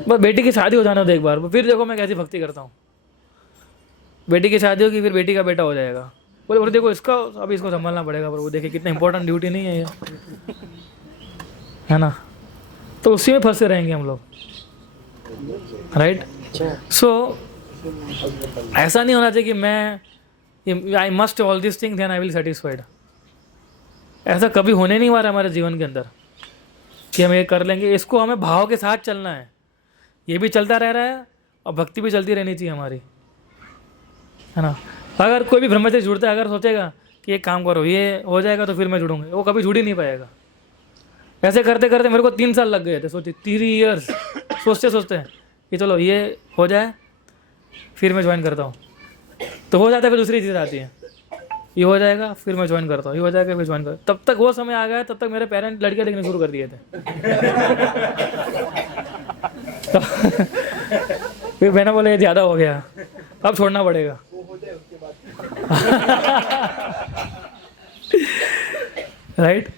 बस बेटी की शादी हो जाना दो एक बार, फिर देखो मैं कैसी भक्ति करता हूँ। बेटी की शादी होगी फिर बेटी का बेटा हो जाएगा, बोले देखो इसका अभी इसको संभालना पड़ेगा प्रभु, देखिए कितना इंपॉर्टेंट ड्यूटी नहीं है ये, है ना। तो उसी में फंसे रहेंगे हम लोग, राइट। सो ऐसा नहीं होना चाहिए कि मैं I must all this thing then I will satisfied. ऐसा कभी होने नहीं वाला हमारे जीवन के अंदर कि हम ये कर लेंगे। इसको हमें भाव के साथ चलना है, ये भी चलता रह रहा है और भक्ति भी चलती रहनी चाहिए हमारी, है ना। अगर कोई भी ब्रह्मचर्य जुड़ता है, अगर सोचेगा कि ये काम करो ये हो जाएगा तो फिर मैं जुड़ूंगा, वो कभी जुड़ ही नहीं पाएगा। ऐसे करते करते मेरे को 3 साल लग गए थे, सोचिए 3 इयर्स सोचते सोचते कि चलो ये हो जाए फिर मैं ज्वाइन करता हूँ, तो हो जाता है। फिर दूसरी चीज़ आती है, ये हो जाएगा फिर मैं ज्वाइन करता हूँ, ये हो जाएगा फिर ज्वाइन करता। तब तक वो समय आ गया, तब तक मेरे पेरेंट्स लड़कियाँ देखने शुरू कर दिए थे। तो फिर मैंने बोला ये ज़्यादा हो गया, अब छोड़ना पड़ेगा। राइट,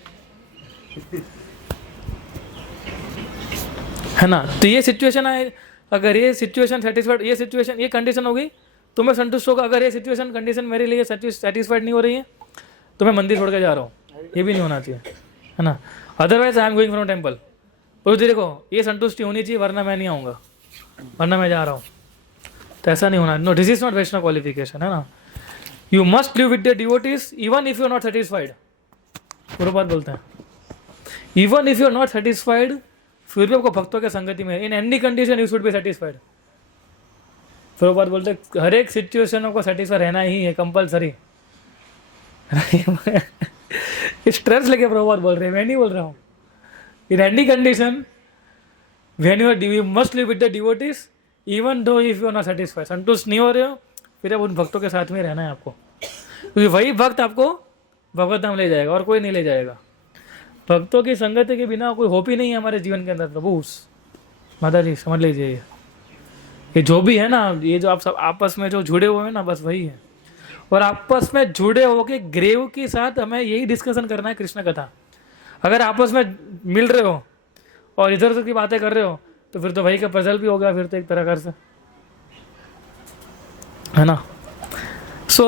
है ना। तो ये सिचुएशन आए, अगर ये सिचुएशन सेटिस्फाइड, ये सिचुएशन ये कंडीशन होगी तो मैं संतुष्ट होगा। अगर ये सिचुएशन कंडीशन मेरे लिए सेटिस्फाइड नहीं हो रही है तो मैं मंदिर छोड़ के जा रहा हूँ, ये भी नहीं होना चाहिए, है ना। Otherwise I am going from temple. और देखो ये संतुष्टि होनी चाहिए, वरना मैं नहीं आऊँगा, वरना मैं जा रहा हूँ। तो ऐसा नहीं होना। No, this is not Vaishnava qualification, है ना। You must live with the devotees even if you are not satisfied. Prabhupada बोलते हैं even if you are not satisfied, फिर भी आपको भक्तों के संगति में in any condition you should be satisfied. Prabhupada बोलते हैं हर एक सिचुएशन को सेटिस्फाई रहना ही है, कंपलसरी। स्ट्रेस लेके प्रभुपाद बोल रहे हैं, मैं नहीं बोल रहा हूँ। In any condition when you must live with the devotees even though if you are not satisfied. संतुष्ट नहीं हो रहे हो फिर अब उन भक्तों के साथ में रहना है आपको, क्योंकि वही भक्त आपको भगवत धाम ले जाएगा और कोई नहीं ले जाएगा। भक्तों की संगति के बिना कोई होप ही नहीं है हमारे जीवन के अंदर। प्रभु माता जी समझ लीजिए, ये जो भी है ना, ये जो आप सब आपस में जो जुड़े हुए हैं ना, बस वही है। और आपस में जुड़े होके ग्रेव के साथ हमें यही डिस्कशन करना है कृष्ण कथा। अगर आपस में मिल रहे हो और इधर उधर की बातें कर रहे हो तो फिर तो वही का पजल भी हो गया फिर तो एक तरह से, है ना। So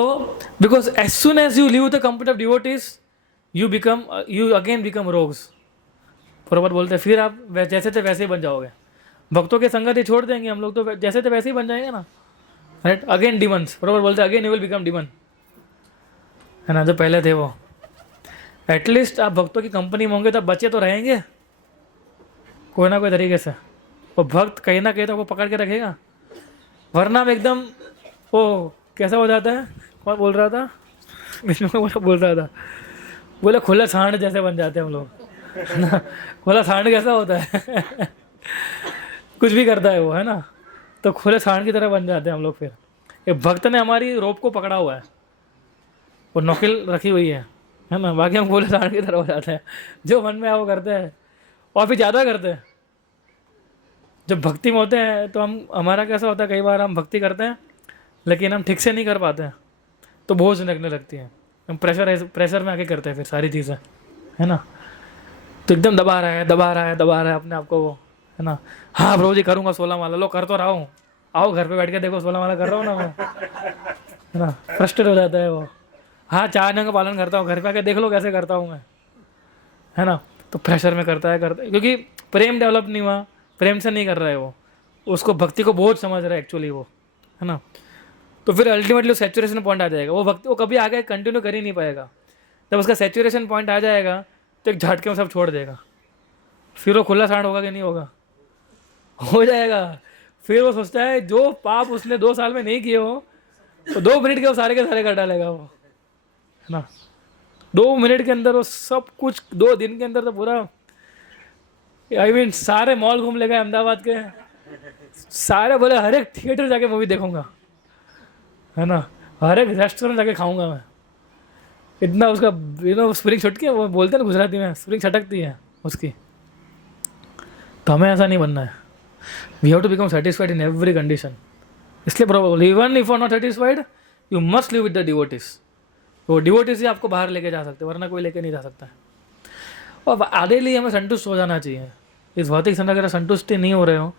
because as soon as you leave the company of devotees you again become rogues. Prabhupada बोलते हैं फिर आप जैसे थे वैसे ही बन जाओगे। भक्तों के संगति छोड़ देंगे हम लोग तो जैसे थे वैसे ही बन जाएंगे ना, राइट। अगेन डिमंस, प्रभुपाद बोलते हैं again you will become demon, है ना। जो पहले थे वो, एटलीस्ट आप भक्तों की कंपनी में होंगे तो बचे तो रहेंगे कोई ना कोई तरीके से। वो भक्त कहीं ना कहीं तो वो पकड़ के रखेगा, वरना हम एकदम वो कैसा हो जाता है। कौन बोल रहा था बोल रहा था, बोले खुला सांड जैसे बन जाते हैं हम लोग, है ना। खुला सांड कैसा होता है कुछ भी करता है वो, है ना। तो खुले सांड की तरह बन जाते हैं हम लोग। फिर एक भक्त ने हमारी रोप को पकड़ा हुआ है, वो नौकिल रखी हुई है ना। बाकी हम खुले सांड की तरह हो जाते हैं, जो मन में है वो करते हैं और फिर ज़्यादा करते हैं। जब भक्ति में होते हैं तो हम हमारा कैसा होता है, कई बार हम भक्ति करते हैं लेकिन हम ठीक से नहीं कर पाते हैं तो बोझ लगने लगती है। हम प्रेशर में आके करते हैं फिर सारी चीज़ें, है ना। तो एकदम दबा रहा है अपने आप को वो, है ना। हाँ प्रभु जी करूँगा 16 माला, लो कर तो रहा हूँ, आओ घर पे बैठ के देखो 16 माला कर रहा हूँ ना मैं, है ना। फ्रस्ट्रेट हो जाता है वो। हाँ 4 नियमों का पालन करता हूँ, घर पे आके देख लो कैसे करता हूँ मैं, है ना। तो प्रेशर में करता है क्योंकि प्रेम डेवलप नहीं हुआ, प्रेम से नहीं कर रहा है वो, उसको भक्ति को बोझ समझ रहा है एक्चुअली वो, है ना। तो फिर अल्टीमेटली सैचुरेशन पॉइंट आ जाएगा, वो भक्ति वो कभी आगे कंटिन्यू कर ही नहीं पाएगा। जब उसका सैचुरेशन पॉइंट आ जाएगा तो एक झटके में सब छोड़ देगा। फिर वो खुला सांड होगा कि नहीं होगा, हो जाएगा। फिर वो सोचता है जो पाप उसने 2 साल में नहीं किए हो तो 2 मिनट के सारे कर डालेगा वो, है ना। 2 मिनट के अंदर वो सब कुछ, 2 दिन के अंदर तो पूरा सारे मॉल घूम लेगा अहमदाबाद के, सारे बोले हर एक थिएटर जाके मूवी देखूंगा, है ना, हर एक रेस्टोरेंट जाके खाऊंगा मैं। इतना उसका स्प्रिंग छुटकी, वो बोलते हैं ना गुजराती में, स्प्रिंग छटकती है उसकी। तो हमें ऐसा नहीं बनना है। We have to become satisfied in every condition. इसलिए probable even if are not satisfied you must live with the devotees. वो डिवोटिस ही आपको बाहर लेके जा सकते, वरना कोई लेके नहीं जा सकता है। और आधे लिए हमें संतुष्ट हो जाना चाहिए। इस भौतिक संसार अगर संतुष्टि नहीं हो रहे हो,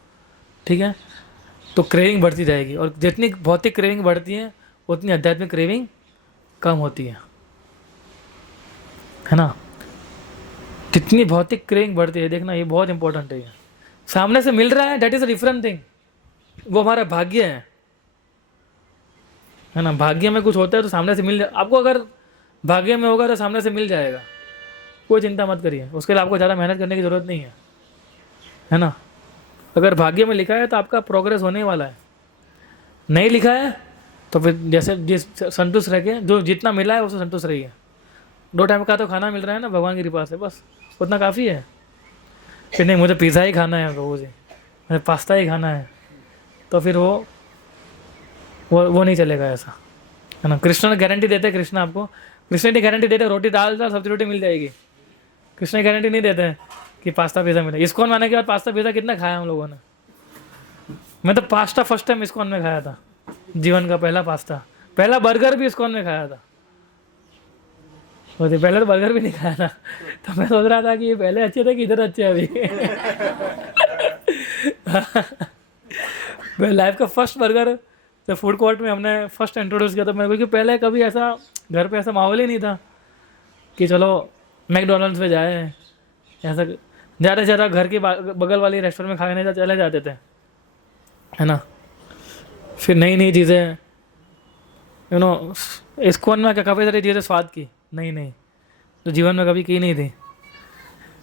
ठीक है, तो क्रेविंग बढ़ती जाएगी, और जितनी भौतिक क्रेविंग बढ़ती है उतनी आध्यात्मिक क्रेविंग कम होती है ना। जितनी भौतिक क्रेविंग बढ़ती है, देखना ये बहुत इंपॉर्टेंट है। सामने से मिल रहा है, that is a different thing, वो हमारा भाग्य है ना। भाग्य में कुछ होता है तो सामने से मिल आपको, अगर भाग्य में होगा तो सामने से मिल जाएगा, कोई चिंता मत करिए। उसके लिए आपको ज़्यादा मेहनत करने की ज़रूरत नहीं है ना। अगर भाग्य में लिखा है तो आपका प्रोग्रेस होने वाला है, नहीं लिखा है तो फिर जैसे जिस संतुष्ट रह के, जो जितना मिला है उससे संतुष्ट रहिए। 2 टाइम का तो खाना मिल रहा है ना भगवान की कृपा से, बस उतना काफ़ी है। फिर नहीं मुझे पिज़्ज़ा ही खाना है रोज़ ही, मुझे पास्ता ही खाना है, तो फिर वो नहीं चलेगा ऐसा, है ना। कृष्ण ने गारंटी देते हैं, कृष्ण आपको, कृष्ण ने गारंटी देते हैं रोटी दाल सब्जी रोटी मिल जाएगी। कृष्ण गारंटी नहीं देते हैं कि पास्ता पिज़्ज़ा मिले। इस्कॉन में आने के बाद पास्ता पिज़्ज़ा कितना खाया हम लोगों ने। मैं तो पास्ता फर्स्ट टाइम इस्कॉन में खाया था, जीवन का पहला पास्ता। पहला बर्गर भी इस्कॉन में खाया था, पहले तो बर्गर भी नहीं खाया था। तो मैं सोच रहा था कि ये पहले अच्छे थे कि इधर अच्छे अभी। मैं लाइफ का फर्स्ट बर्गर जब फूड कोर्ट में हमने फर्स्ट इंट्रोड्यूस किया था मेरे को, क्योंकि पहले कभी ऐसा घर पे ऐसा माहौल ही नहीं था कि चलो मैकडोनल्ड्स पे जाए, ऐसा ज़्यादा से ज़्यादा घर की बगल वाली रेस्टोरेंट में खाने चले जाते थे, है ना। फिर नई नई चीज़ें इस्कॉन में काफ़ी सारी चीज़ें स्वाद की नहीं तो जीवन में कभी की नहीं थी,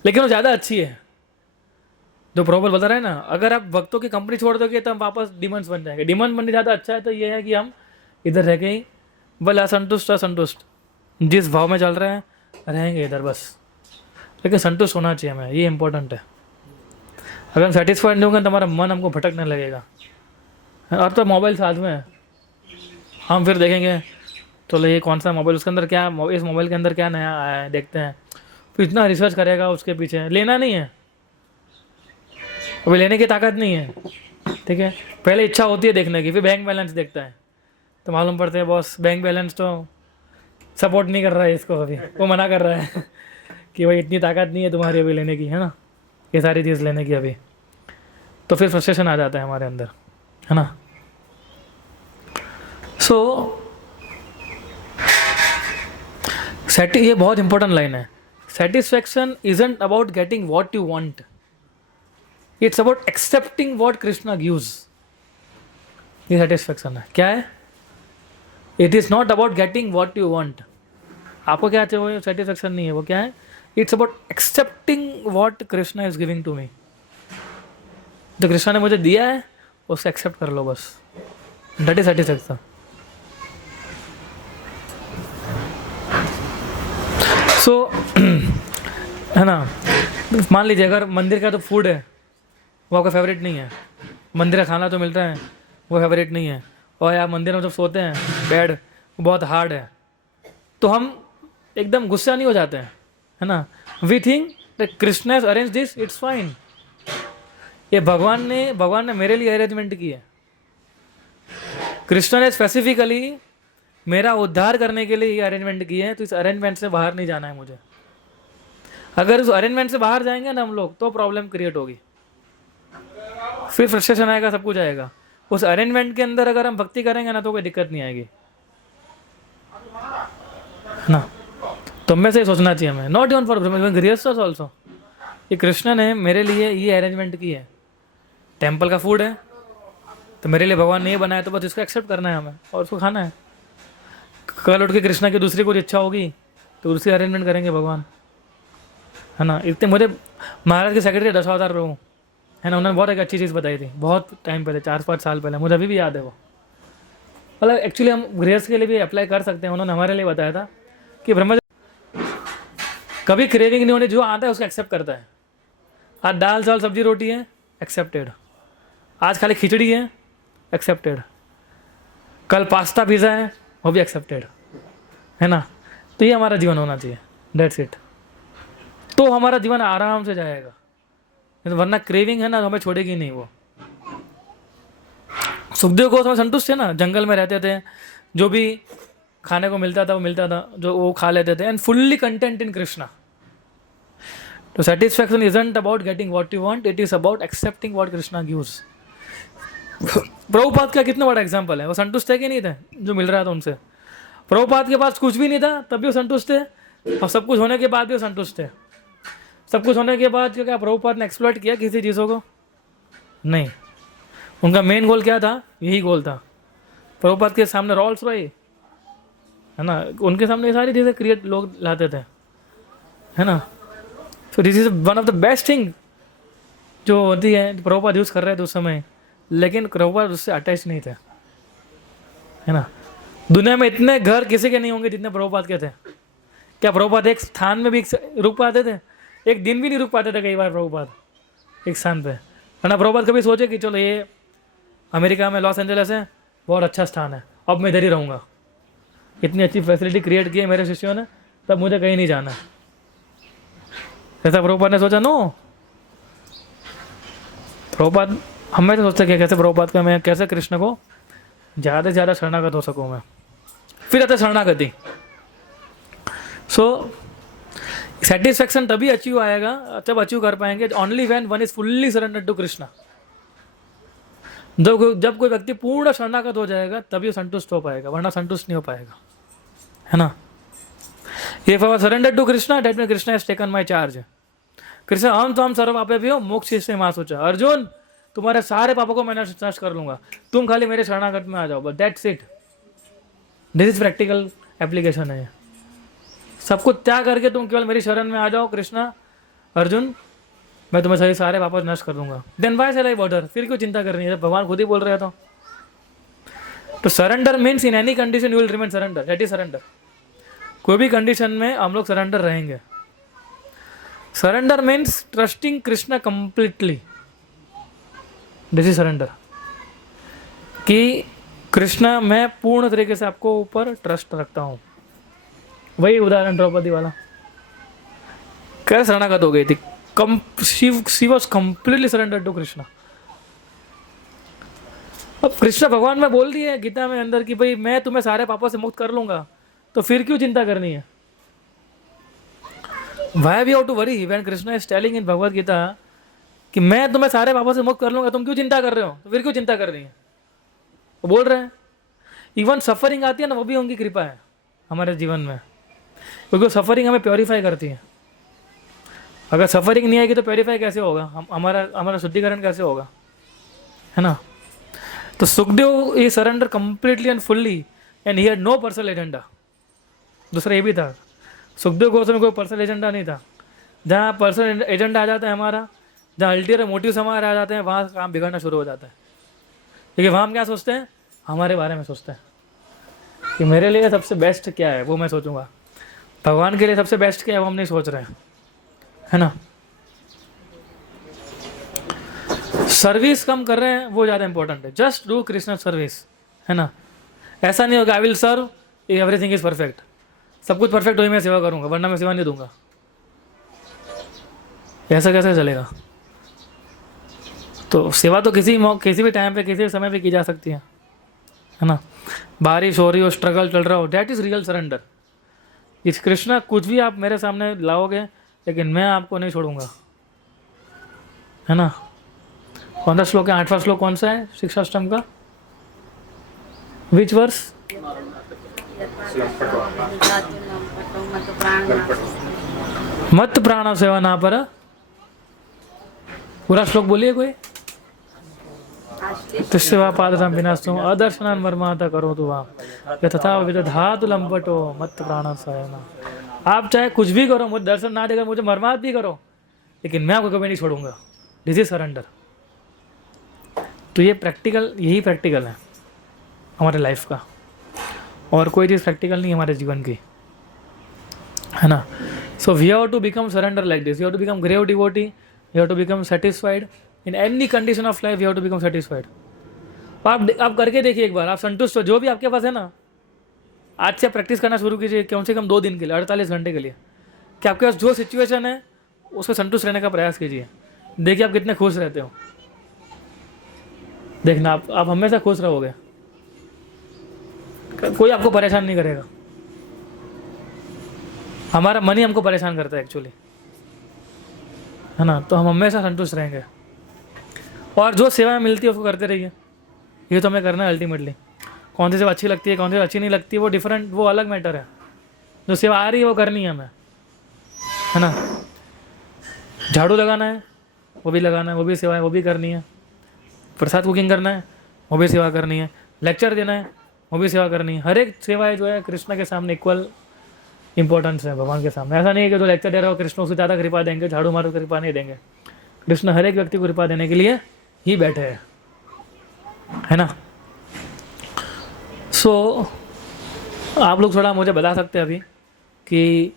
लेकिन वो ज़्यादा अच्छी है। जो प्रॉपर बता रहा है ना, अगर आप भक्तों की कंपनी छोड़ दोगे तो हम वापस डिमांड्स बन जाएंगे। डिमांड बनने ज़्यादा अच्छा है तो ये है कि हम इधर रह के ही भले असंतुष्ट जिस भाव में चल रहे हैं रहेंगे इधर बस, लेकिन संतुष्ट होना चाहिए हमें, ये इंपॉर्टेंट है। अगर हम सेटिस्फाइड नहीं होंगे तो हमारा मन हमको भटकने लगेगा। और तो मोबाइल साथ में है, हम फिर देखेंगे चलो ये कौन सा मोबाइल, उसके अंदर क्या, इस मोबाइल के अंदर क्या नया आया है देखते हैं, फिर इतना रिसर्च करेगा उसके पीछे। लेना नहीं है, अभी लेने की ताकत नहीं है, ठीक है। पहले इच्छा होती है देखने की, फिर बैंक बैलेंस देखता है तो मालूम पड़ता है बॉस बैंक बैलेंस तो सपोर्ट नहीं कर रहा है इसको, अभी वो मना कर रहा है कि भाई इतनी ताकत नहीं है तुम्हारी अभी लेने की, है ना, ये सारी चीज़ लेने की अभी। तो फिर फ्रस्ट्रेशन आ जाता है हमारे अंदर, है ना। सो ये बहुत इंपॉर्टेंट लाइन है। Satisfaction isn't about getting what you want, it's about accepting what Krishna gives. ये सेटिस्फैक्शन है, क्या है? It is not about getting what you want. आपको क्या चाहिए, सेटिस्फैक्शन नहीं है, वो क्या है? It's about accepting what Krishna is giving to me. जो कृष्णा ने मुझे दिया है उससे एक्सेप्ट कर लो बस, दैट इज सेटिस्फैक्शन। सो है ना, मान लीजिए अगर मंदिर का तो फूड है वो आपका फेवरेट नहीं है, मंदिर का खाना तो मिलता है वो फेवरेट नहीं है, और आप मंदिर में जब सोते हैं बेड बहुत हार्ड है, तो हम एकदम गुस्सा नहीं हो जाते हैं, है ना। We think that Krishna has arrange this, it's fine. ये भगवान ने मेरे लिए अरेंजमेंट की है। कृष्ण ने स्पेसिफिकली मेरा उद्धार करने के लिए ये अरेंजमेंट की है, तो इस अरेंजमेंट से बाहर नहीं जाना है मुझे। अगर उस अरेंजमेंट से बाहर जाएंगे ना हम लोग तो प्रॉब्लम क्रिएट होगी, फिर फ्रस्ट्रेशन आएगा, सब कुछ आएगा। उस अरेंजमेंट के अंदर अगर हम भक्ति करेंगे ना तो कोई दिक्कत नहीं आएगी ना। तो हमें से सोचना चाहिए हमें, not even for grihasthas also. ये कृष्ण ने मेरे लिए ये अरेंजमेंट की है। टेम्पल का फूड है तो मेरे लिए भगवान ने ये बनाया, तो बस इसको एक्सेप्ट करना है हमें और उसको खाना है। कल उठ के कृष्णा की दूसरी कुछ इच्छा होगी तो दूसरी अरेंजमेंट करेंगे भगवान, है ना। इतने मुझे महाराज के सेक्रेटरी 10 अवतार रहूँ, है ना। उन्होंने बहुत एक अच्छी चीज़ बताई थी बहुत टाइम पहले, 4-5 साल पहले, मुझे अभी भी याद है वो। मतलब एक्चुअली हम गृहस्थ के लिए भी अप्लाई कर सकते हैं। उन्होंने हमारे लिए बताया था कि ब्रह्मचर्य कभी क्रेविंग नहीं होनी, जो आता है उसको एक्सेप्ट करता है। आज दाल चावल सब्जी रोटी है, एक्सेप्टेड। आज खाली खिचड़ी है, एक्सेप्टेड। कल पास्ता पिज़्ज़ा है, वो भी एक्सेप्टेड, है ना। तो ये हमारा जीवन होना चाहिए, डेट्स इट। तो हमारा जीवन आराम से जाएगा, वरना क्रेविंग है ना, तो हमें छोड़ेगी नहीं वो। सुखदेव गोस्वामी संतुष्ट थे ना, जंगल में रहते थे, जो भी खाने को मिलता था वो मिलता था, जो वो खा लेते थे, and fully content in Krishna. तो satisfaction isn't about getting what you want, it is about accepting what Krishna gives. Prabhupada का कितना बड़ा एग्जाम्पल है, वो संतुष्ट थे कि नहीं थे जो मिल रहा था उनसे। प्रभुपाद के पास कुछ भी नहीं था तब भी वो संतुष्ट थे, और सब कुछ होने के बाद भी वो संतुष्ट थे। सब कुछ होने के बाद क्या प्रभुपाद ने एक्सप्लॉइट किया किसी चीज़ों को? नहीं। उनका मेन गोल क्या था? यही गोल था। प्रभुपाद के सामने रॉल्स रॉय, है ना, उनके सामने ये सारी चीज़ें क्रिएट लोग लाते थे, है ना। So this is one of the best thing जो होती है, प्रभुपाद यूज़ कर रहे थे उस समय, लेकिन प्रभुपाद उससे अटैच नहीं थे, है ना। दुनिया में इतने घर किसी के नहीं होंगे जितने प्रभुपाद के थे। क्या प्रभुपाद एक स्थान में भी रुक पाते थे? एक दिन भी नहीं रुक पाते थे कई बार प्रभुपाद एक स्थान पे, है ना। प्रभुपाद कभी सोचे कि चलो ये अमेरिका में लॉस एंजलिस है, बहुत अच्छा स्थान है, अब मैं इधर ही रहूँगा। इतनी अच्छी फैसिलिटी क्रिएट की है मेरे शिष्यों ने, तब मुझे कहीं नहीं जाना। ऐसा प्रभुपाद ने सोचा? नो। प्रभुपाद हमें तो सोचते कि कैसे प्रभुपाद का मैं कैसे कृष्ण को ज़्यादा से ज़्यादा शरणागत हो सकूँ मैं। फिर आता शरणागति। सो सेटिस्फैक्शन तभी अचीव आएगा, जब अचीव कर पाएंगे only when one is fully surrendered to Krishna. जब कोई व्यक्ति पूर्ण शरणागत हो जाएगा तभी वो संतुष्ट हो पाएगा, वरना संतुष्ट नहीं हो पाएगा, है ना। If I surrendered to Krishna, that means Krishna has taken my charge. Krishna हम तो हम सर्व पापे भी हो मोक्ष से मां सोचा। अर्जुन तुम्हारे सारे पापों को मैंने नष्ट कर लूंगा, तुम खाली मेरे शरणागत में आ जाओ, but that's it. This is practical application है। सब कुछ त्याग करके तुम केवल मेरी शरण में आ जाओ कृष्णा, अर्जुन मैं तुम्हें सारे वापस नष्ट कर दूंगा। Then why shall I bother, फिर क्यों चिंता करनी है जब भगवान खुद ही बोल रहे तो surrender means in any condition you will remain surrender, that is surrender. कोई भी कंडीशन में हम लोग सरेंडर रहेंगे। Surrender means trusting Krishna completely, this is surrender. कि कृष्णा मैं पूर्ण तरीके से आपको ऊपर ट्रस्ट रखता हूँ। वही उदाहरण द्रौपदी वाला, कैसे शरणागत हो गई थी, she was completely surrender to Krishna. अब कृष्ण भगवान में बोल रही है गीता में अंदर कि भाई मैं तुम्हें सारे पापों से मुक्त कर लूंगा, तो फिर क्यों चिंता करनी है? Why we have to worry when Krishna is telling in Bhagavad Gita कि मैं तुम्हें सारे पापों से मुक्त कर लूंगा, तुम क्यों चिंता कर रहे हो? तो फिर क्यों चिंता कर रही है? वो बोल रहे हैं इवन सफरिंग आती है ना, वो भी उनकी कृपा है हमारे जीवन में, क्योंकि सफरिंग हमें प्योरीफाई करती है। अगर सफरिंग नहीं आएगी तो प्योरीफाई कैसे होगा? हमारा शुद्धिकरण कैसे होगा, है ना। तो Sukhdev he surrender completely and fully and he had no personal agenda. दूसरा ये भी था, सुखदेव गोस्वामी कोई पर्सनल एजेंडा नहीं था। जहाँ पर्सनल एजेंडा आ जाता है हमारा, जहाँ अल्टीरियर मोटिव्स हमारे आ जाते हैं, वहाँ काम बिगड़ना शुरू हो जाता है। क्योंकि वहाँ हम क्या सोचते हैं? हमारे बारे में सोचते हैं कि मेरे लिए सबसे बेस्ट क्या है वो मैं सोचूंगा। भगवान के लिए सबसे बेस्ट क्या है वो हम नहीं सोच रहे हैं, है ना। सर्विस कम कर रहे हैं वो ज़्यादा इंपॉर्टेंट है। जस्ट डू कृष्ण सर्विस, है ना। ऐसा नहीं होगा I will serve everything is perfect, सब कुछ परफेक्ट हुई मैं सेवा करूंगा, वरना मैं सेवा नहीं दूंगा। ऐसा कैसे चलेगा? तो सेवा तो किसी भी टाइम पे किसी भी समय पे की जा सकती है ना। बारिश हो रही हो, स्ट्रगल चल रहा हो, दैट इज रियल सरेंडर। इस कृष्णा कुछ भी आप मेरे सामने लाओगे लेकिन मैं आपको नहीं छोड़ूंगा, है ना। कौन सा श्लोक है? 8वां श्लोक कौन सा है शिक्षाष्टम का? विच वर्स? मत प्राण सेवा ना पर। पूरा श्लोक बोलिए कोई। सेवा पादतां विनाशो अदर्शनान् मर्माता करोतु वा यथा विदधातु लंपटो मत प्राण सेवा। आप चाहे कुछ भी करो, मुझे दर्शन ना देकर मुझे मर्मात भी करो, लेकिन मैं आपको कभी नहीं छोड़ूंगा। This is surrender. तो ये प्रैक्टिकल, यही प्रैक्टिकल है हमारे लाइफ का, और कोई चीज़ प्रैक्टिकल नहीं है हमारे जीवन की, है ना. So we have to become surrender like this, you have to become grave devotee, you have to become satisfied in any condition of life, you have to become satisfied. आप करके देखिए एक बार, आप संतुष्ट हो जो भी आपके पास है ना. आज से प्रैक्टिस करना शुरू कीजिए, कम से कम 2 दिन के लिए, 48 घंटे के लिए, कि आपके पास जो सिचुएशन है उसमें संतुष्ट रहने का प्रयास कीजिए. देखिए आप कितने खुश रहते हो. देखना आप हमेशा खुश रहोगे, कोई आपको परेशान नहीं करेगा. हमारा मन ही हमको परेशान करता है एक्चुअली, है ना. तो हम हमेशा संतुष्ट रहेंगे, और जो सेवाएं मिलती है उसको करते रहिए. ये तो हमें करना है अल्टीमेटली. कौन सी सेवा अच्छी लगती है, कौन सी अच्छी नहीं लगती, वो डिफरेंट, वो अलग मैटर है. जो सेवा आ रही है वो करनी है हमें, है ना. झाड़ू लगाना है वो भी लगाना है, वो भी सेवा है, वो भी करनी है. प्रसाद कुकिंग करना है वो भी सेवा करनी है. लेक्चर देना है वो भी सेवा करनी है. हर एक सेवाएं जो है कृष्ण के सामने इक्वल इंपॉर्टेंस है भगवान के सामने. ऐसा नहीं है कि जो लेक्चर दे रहा हो कृष्ण उससे ज़्यादा कृपा देंगे, झाड़ू मारो कृपा नहीं देंगे. कृष्ण हर एक व्यक्ति को कृपा देने के लिए ही बैठे हैं, है ना. सो आप लोग थोड़ा मुझे बता सकते हैं अभी कि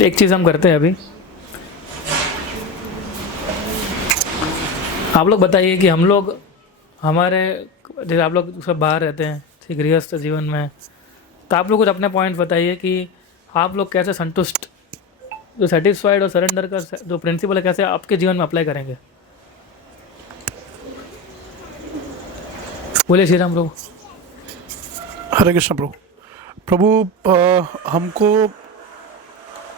एक चीज़ हम करते हैं अभी. आप लोग बताइए कि हम लोग हमारे, जैसे आप लोग सब बाहर रहते हैं ठीक गृहस्थ जीवन में, तो आप लोग कुछ अपने पॉइंट बताइए कि आप लोग कैसे संतुष्ट, जो सेटिस्फाइड और सरेंडर का जो प्रिंसिपल है कैसे आपके जीवन में अप्लाई करेंगे. बोले श्री राम प्रभु. हरे कृष्ण प्रभु. प्रभु हमको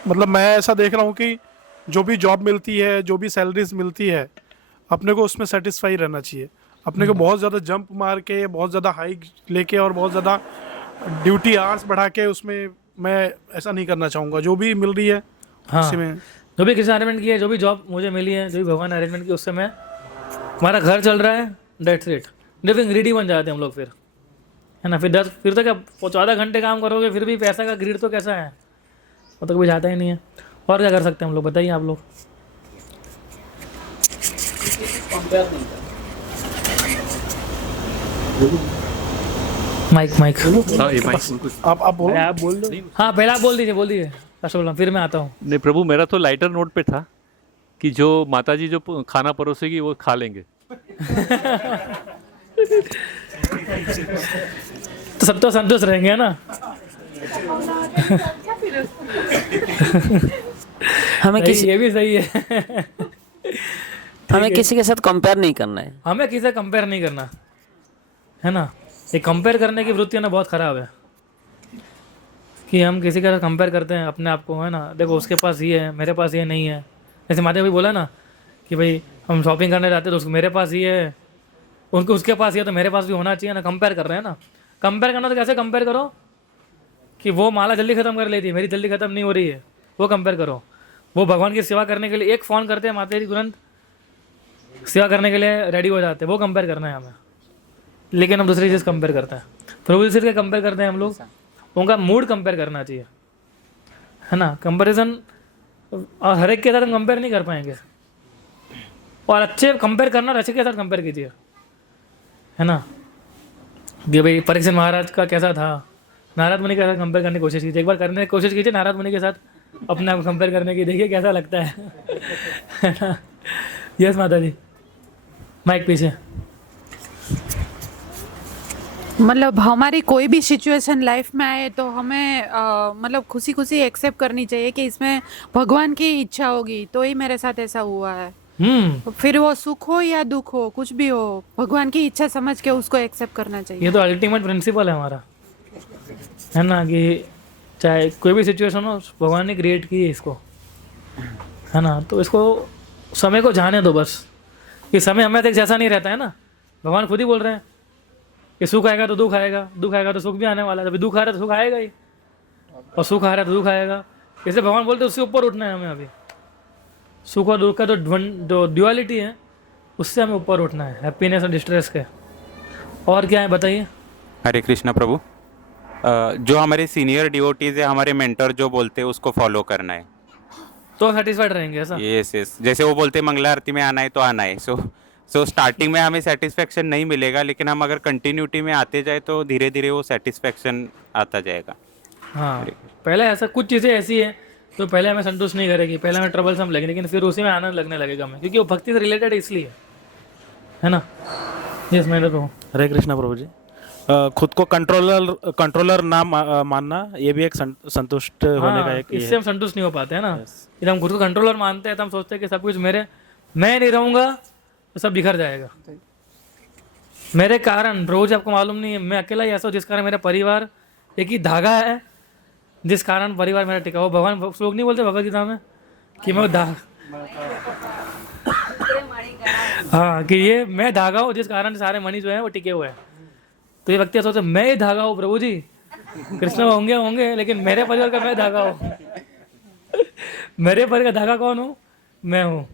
मतलब मैं ऐसा देख रहा हूँ कि जो भी जॉब मिलती है, जो भी सैलरीज मिलती है, अपने को उसमें सेटिस्फाई रहना चाहिए. अपने को बहुत ज़्यादा जंप मार के, बहुत ज़्यादा हाइक लेके और बहुत ज़्यादा ड्यूटी आवर्स बढ़ा के उसमें मैं ऐसा नहीं करना चाहूँगा. जो भी मिल रही है हाँ, उसी में, जो भी किसी अरेंजमेंट की है, जो भी जॉब मुझे मिली है, जो भी भगवान ने अरेंजमेंट की, उससे मैं, हमारा घर चल रहा है, डेट्स इट. लिविंग ग्रीडी बन जाते हैं हम लोग फिर, है ना. फिर तो क्या 14 घंटे काम करोगे फिर भी पैसा का ग्रीड तो कैसा है, वो तो कभी जाता ही नहीं है. और क्या कर सकते हैं हम लोग, बताइए आप लोग. माइक हाँ, ये माइक आप बोलो. आप बोल दो. हाँ पहले आप बोल दीजिए राष्ट्रपति, फिर मैं आता हूँ. नहीं प्रभु, मेरा तो लाइटर नोट पे था कि जो माताजी जो खाना परोसेगी वो खा लेंगे. तो सब तो संतुष्ट रहेंगे ना. हमें किसी ये भी सही है. हमें किसी के साथ कंपेयर नहीं करना है. हमें किसी से कंपेयर नहीं करना, है ना. ये कंपेयर करने की वृत्ति ना बहुत ख़राब है, कि हम किसी के साथ कंपेयर करते हैं अपने आप को, है ना. देखो उसके पास ये है, मेरे पास ये नहीं है. जैसे माता भी बोला ना कि भाई हम शॉपिंग करने जाते हैं तो मेरे पास ये है, उनको उसके पास ये, तो मेरे पास भी होना चाहिए ना. कंपेयर कर रहे हैं ना. कंपेयर करना तो कैसे कंपेयर करो कि वो माला जल्दी ख़त्म कर लेती है, मेरी जल्दी ख़त्म नहीं हो रही है, वो कंपेयर करो. वो भगवान की सेवा करने के लिए एक फ़ोन करते हैं, माता जी तुरंत सेवा करने के लिए रेडी हो जाते हैं. वो कंपेयर करना है हमें. लेकिन हम दूसरी चीज़ कंपेयर करते हैं. प्रभु जी के कंपेयर करते हैं हम लोग, उनका मूड कंपेयर करना चाहिए, है ना. कंपैरिजन और हर एक के साथ हम कंपेयर नहीं कर पाएंगे. और अच्छे कंपेयर करना, अच्छे के साथ कंपेयर कीजिए, है ना. कि भाई परीक्षित महाराज का कैसा था, नारद मुनि के साथ कंपेयर करने की कोशिश कीजिए. एक बार करने की कोशिश कीजिए नारद मुनि के साथ अपने आप कंपेयर करने की, देखिए कैसा लगता है ना. यस माता जी, माइक पीछे. मतलब हमारी कोई भी सिचुएशन लाइफ में आए तो हमें मतलब खुशी खुशी एक्सेप्ट करनी चाहिए कि इसमें भगवान की इच्छा होगी तो ही मेरे साथ ऐसा हुआ है. फिर वो सुख हो या दुख हो, कुछ भी हो, भगवान की इच्छा समझ के उसको एक्सेप्ट करना चाहिए. ये तो अल्टीमेट प्रिंसिपल है हमारा, है ना. कि चाहे कोई भी सिचुएशन हो, भगवान ने क्रिएट की है इसको, है ना. तो इसको समय को जाने दो बस. कि समय हमें तक जैसा नहीं रहता है ना. भगवान खुद ही बोल रहे हैं कि सुख आएगा तो दुख आएगा, दुख आएगा तो सुख भी आने वाला है. अभी दुख आ रहा है तो सुख आएगा ही, और सुख आ रहा है तो दुख आएगा. इसलिए भगवान बोलते हैं उससे ऊपर उठना है हमें. अभी सुख और दुख का जो ड्युअलिटी है उससे हमें ऊपर उठना है, हैप्पीनेस और डिस्ट्रेस के. और क्या है बताइए. हरे कृष्णा प्रभु. जो हमारे सीनियर डिवोटीज है, हमारे मेंटर जो बोलते हैं उसको फॉलो करना है। तो सेटिस्फाइड रहेंगे ऐसा? यस, जैसे वो बोलते हैं मंगला आरती में आना है तो आना है। सो स्टार्टिंग में हमें सेटिस्फेक्शन नहीं मिलेगा, लेकिन हम अगर कंटिन्यूटी में आते जाए तो धीरे धीरे वो सेटिस्फेक्शन आता जाएगा। हाँ, पहले ऐसा कुछ चीज़ें ऐसी है तो पहले हमें संतुष्ट नहीं करेगी, पहले हमें ट्रबल सम लगेगी, लेकिन फिर उसी में आनंद लगने लगेगा हमें, क्योंकि वो भक्ति से रिलेटेड इसलिए है ना। यस मैंने तो हरे कृष्णा प्रभु जी। खुद को कंट्रोलर ना मानना, ये भी एक संतुष्ट होने का एक ये इससे हम संतुष्ट नहीं हो पाते हैं ना। जब हम खुद को कंट्रोलर मानते हैं तो हम सोचते हैं कि सब कुछ मैं नहीं रहूँगा तो सब बिखर जाएगा मेरे कारण। प्रभु जी आपको मालूम नहीं है, मैं अकेला ही ऐसा हूँ जिस कारण मेरा परिवार एक ही धागा है, जिस कारण परिवार मेरा टिका हो। भगवान श्लोक नहीं बोलते भगवद गीता में कि मैं हाँ, कि ये मैं धागा हूँ जिस कारण सारे मणि जो है वो टिके हुए हैं। तो ये व्यक्ति सोचते मैं ही धागा हूँ प्रभु जी, कृष्ण होंगे लेकिन मेरे परिवार का मैं धागा हूँ मेरे परिवार का धागा कौन हूँ? मैं हूँ।